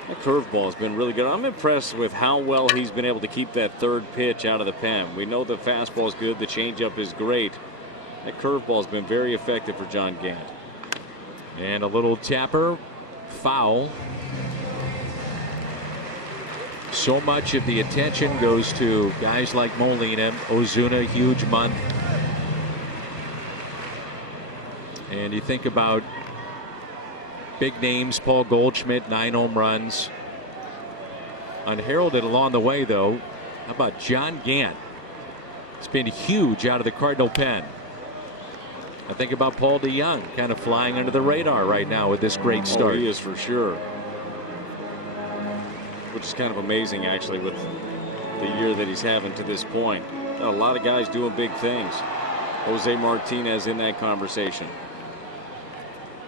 That curveball has been really good. I'm impressed with how well he's been able to keep that third pitch out of the pen. We know the fastball is good. The changeup is great. That curveball has been very effective for John Gant. And a little tapper. Foul. So much of the attention goes to guys like Molina, Ozuna, huge month. And you think about big names, Paul Goldschmidt, 9 home runs. Unheralded along the way, though. How about John Gant? It's been huge out of the Cardinal pen. I think about Paul DeYoung, kind of flying under the radar right now with this great start. Oh, he is for sure. Which is kind of amazing, actually, with the year that he's having to this point. Got a lot of guys doing big things. Jose Martinez in that conversation.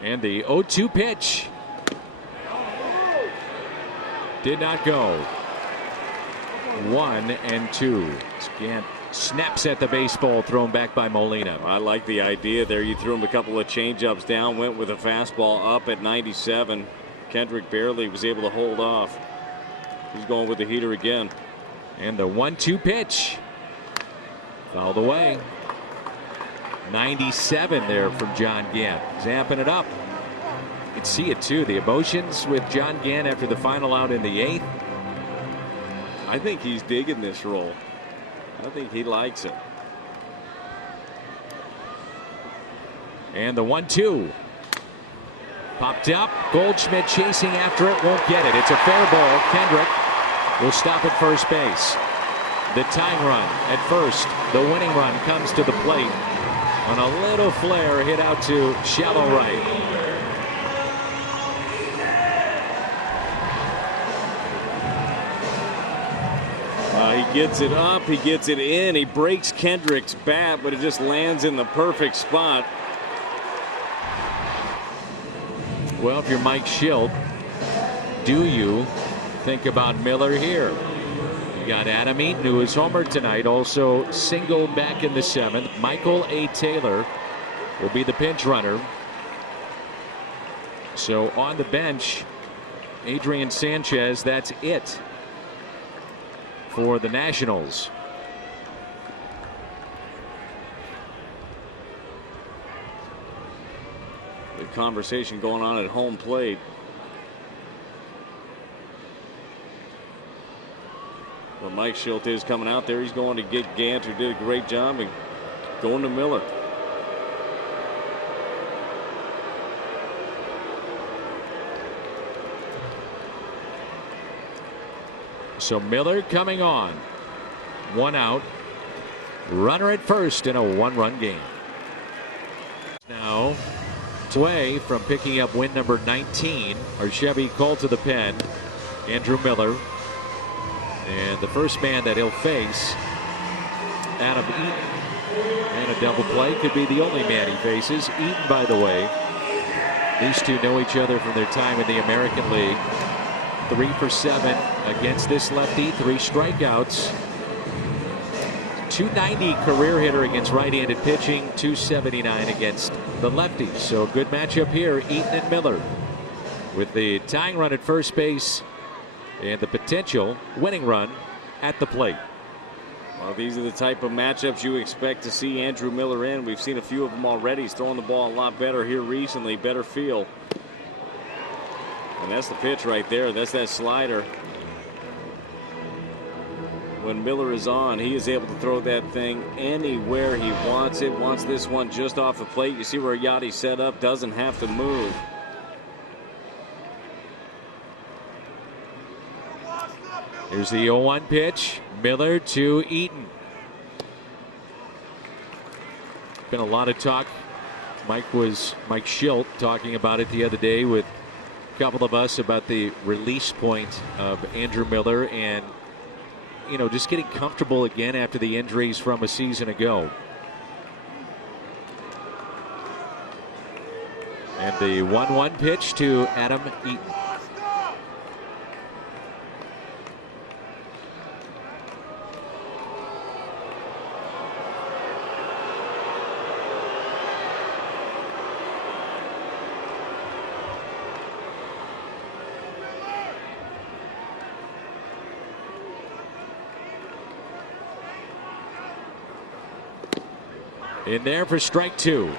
And the 0-2 pitch did not go. 1 and 2. Gant snaps at the baseball thrown back by Molina. I like the idea there. You threw him a couple of changeups down, went with a fastball up at 97. Kendrick barely was able to hold off. He's going with the heater again. And the 1-2 pitch fouled away. 97 there from John Gant. Zapping it up. You can see it too. The emotions with John Gant after the final out in the 8th. I think he's digging this role. I think he likes it. And the 1-2. Popped up. Goldschmidt chasing after it. Won't get it. It's a fair ball. Kendrick will stop at first base. The tying run at first. The winning run comes to the plate on a little flare hit out to shallow right. gets it up, he gets it in, he breaks Kendrick's bat, but it just lands in the perfect spot. Well, if you're Mike Schilt, do you think about Miller here? You got Adam Eaton, who is homered tonight, also single back in the 7th. Michael A. Taylor will be the pinch runner. So on the bench, Adrian Sanchez, that's it for the Nationals. The conversation going on at home plate. Well, Mike Schilt is coming out there. He's going to get Gant, who did a great job, and going to Miller. So Miller coming on. 1 out. Runner at first in a 1-run game. Now away from picking up win number 19. Our Chevy called to the pen. Andrew Miller. And the first man that he'll face, Adam Eaton. And a double play could be the only man he faces. Eaton, by the way, these two know each other from their time in the American League. 3 for 7 against this lefty. 3 strikeouts. .290 career hitter against right-handed pitching. .279 against the lefties. So a good matchup here. Eaton and Miller with the tying run at first base and the potential winning run at the plate. Well, these are the type of matchups you expect to see Andrew Miller in. We've seen a few of them already. He's throwing the ball a lot better here recently. Better feel. And that's the pitch right there. That's that slider. When Miller is on, he is able to throw that thing anywhere he wants it. Wants this one just off the plate. You see where Yachty's set up. Doesn't have to move. Here's the 0-1 pitch. Miller to Eaton. Been a lot of talk. Mike Schilt talking about it the other day with a couple of us about the release point of Andrew Miller and, you know, just getting comfortable again after the injuries from a season ago. And the 1-1 pitch to Adam Eaton. In there for strike 2.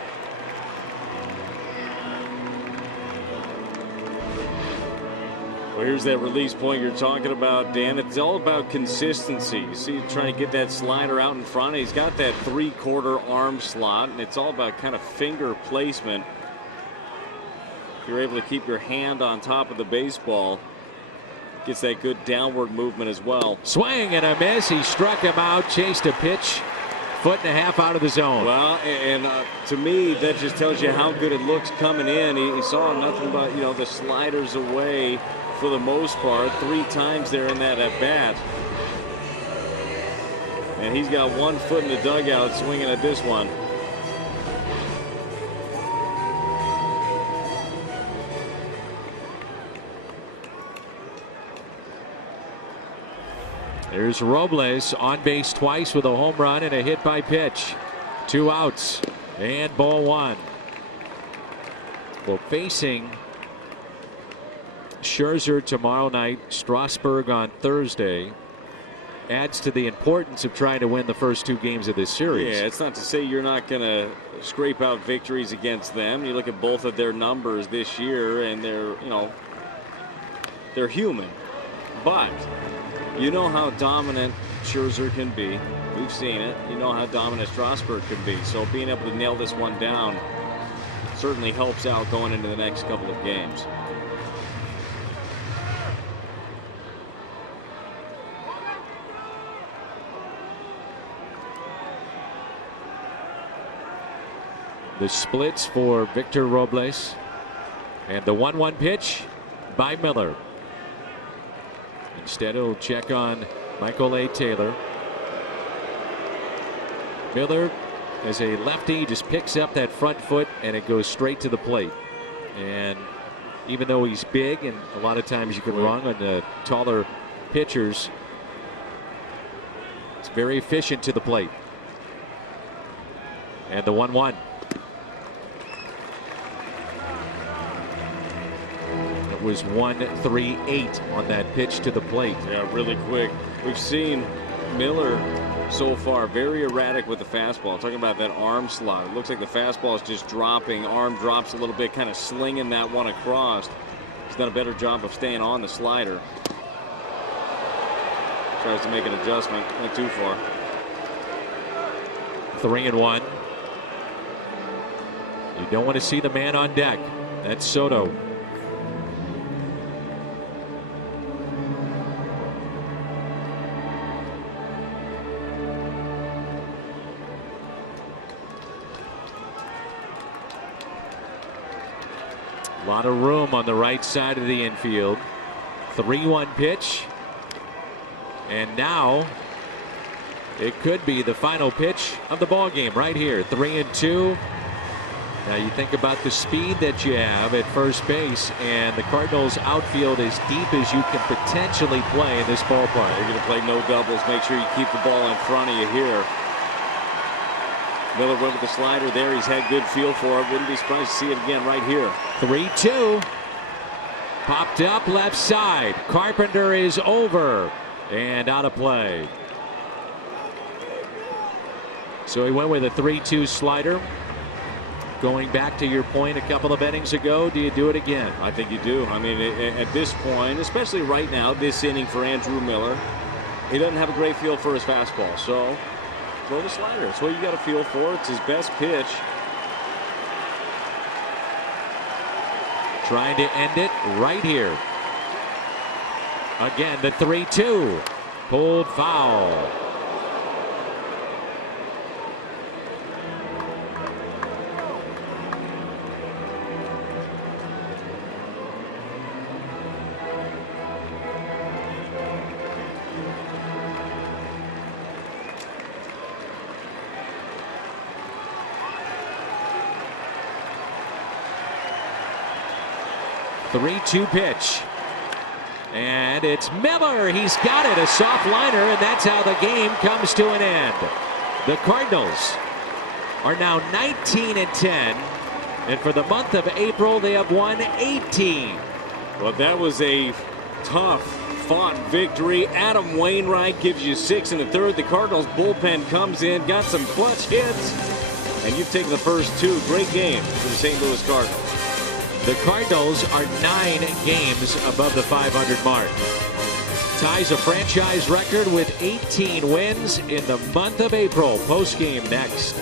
Well, here's that release point you're talking about, Dan. It's all about consistency. You see him trying to get that slider out in front. He's got that 3/4 arm slot, and it's all about kind of finger placement. If you're able to keep your hand on top of the baseball, gets that good downward movement as well. Swing and a miss. He struck him out, chased a pitch. 1.5 out of the zone. Well, and to me, that just tells you how good it looks coming in. He saw nothing but, you know, the sliders away for the most part. 3 times there in that at bat. And he's got 1 foot in the dugout swinging at this one. There's Robles on base twice with a home run and a hit by pitch. 2 outs and ball 1. Well, facing Scherzer tomorrow night, Strasburg on Thursday, adds to the importance of trying to win the first 2 games of this series. Yeah, it's not to say you're not going to scrape out victories against them. You look at both of their numbers this year, and they're human, but you know how dominant Scherzer can be. We've seen it. You know how dominant Strasburg can be. So being able to nail this one down certainly helps out going into the next couple of games. The splits for Victor Robles. And the 1-1 pitch by Miller. Instead, he'll check on Michael A. Taylor. Miller, as a lefty, just picks up that front foot and it goes straight to the plate. And even though he's big and a lot of times you can run on the taller pitchers, it's very efficient to the plate. And the 1-1. It was 1-3-8 on that pitch to the plate. Yeah, really quick. We've seen Miller so far very erratic with the fastball. Talking about that arm slot. It looks like the fastball is just dropping. Arm drops a little bit, kind of slinging that one across. He's done a better job of staying on the slider. Tries to make an adjustment. Went too far. 3-1. You don't want to see the man on deck. That's Soto. A lot of room on the right side of the infield. 3-1 pitch. And now it could be the final pitch of the ball game right here. 3-2. Now you think about the speed that you have at first base, and the Cardinals outfield as deep as you can potentially play in this ballpark. You're going to play no doubles. Make sure you keep the ball in front of you here. Miller went with the slider there. He's had good feel for it. Wouldn't be surprised to see it again right here. 3-2. Popped up left side. Carpenter is over and out of play. So he went with a 3-2 slider. Going back to your point a couple of innings ago, do you do it again? I think you do. I mean, at this point, especially right now, this inning for Andrew Miller, he doesn't have a great feel for his fastball. So throw the slider. That's what you got to feel for. It's his best pitch. Trying to end it right here. Again, the 3-2. Pulled foul. The 3-2 pitch. And it's Miller. He's got it. A soft liner, and that's how the game comes to an end. The Cardinals are now 19-10. And for the month of April, they have won 18. Well, that was a tough fought victory. Adam Wainwright gives you 6 in the third. The Cardinals bullpen comes in, got some clutch hits, and you've taken the first 2. Great game for the St. Louis Cardinals. The Cardinals are 9 games above the 500 mark. Ties a franchise record with 18 wins in the month of April. Postgame next.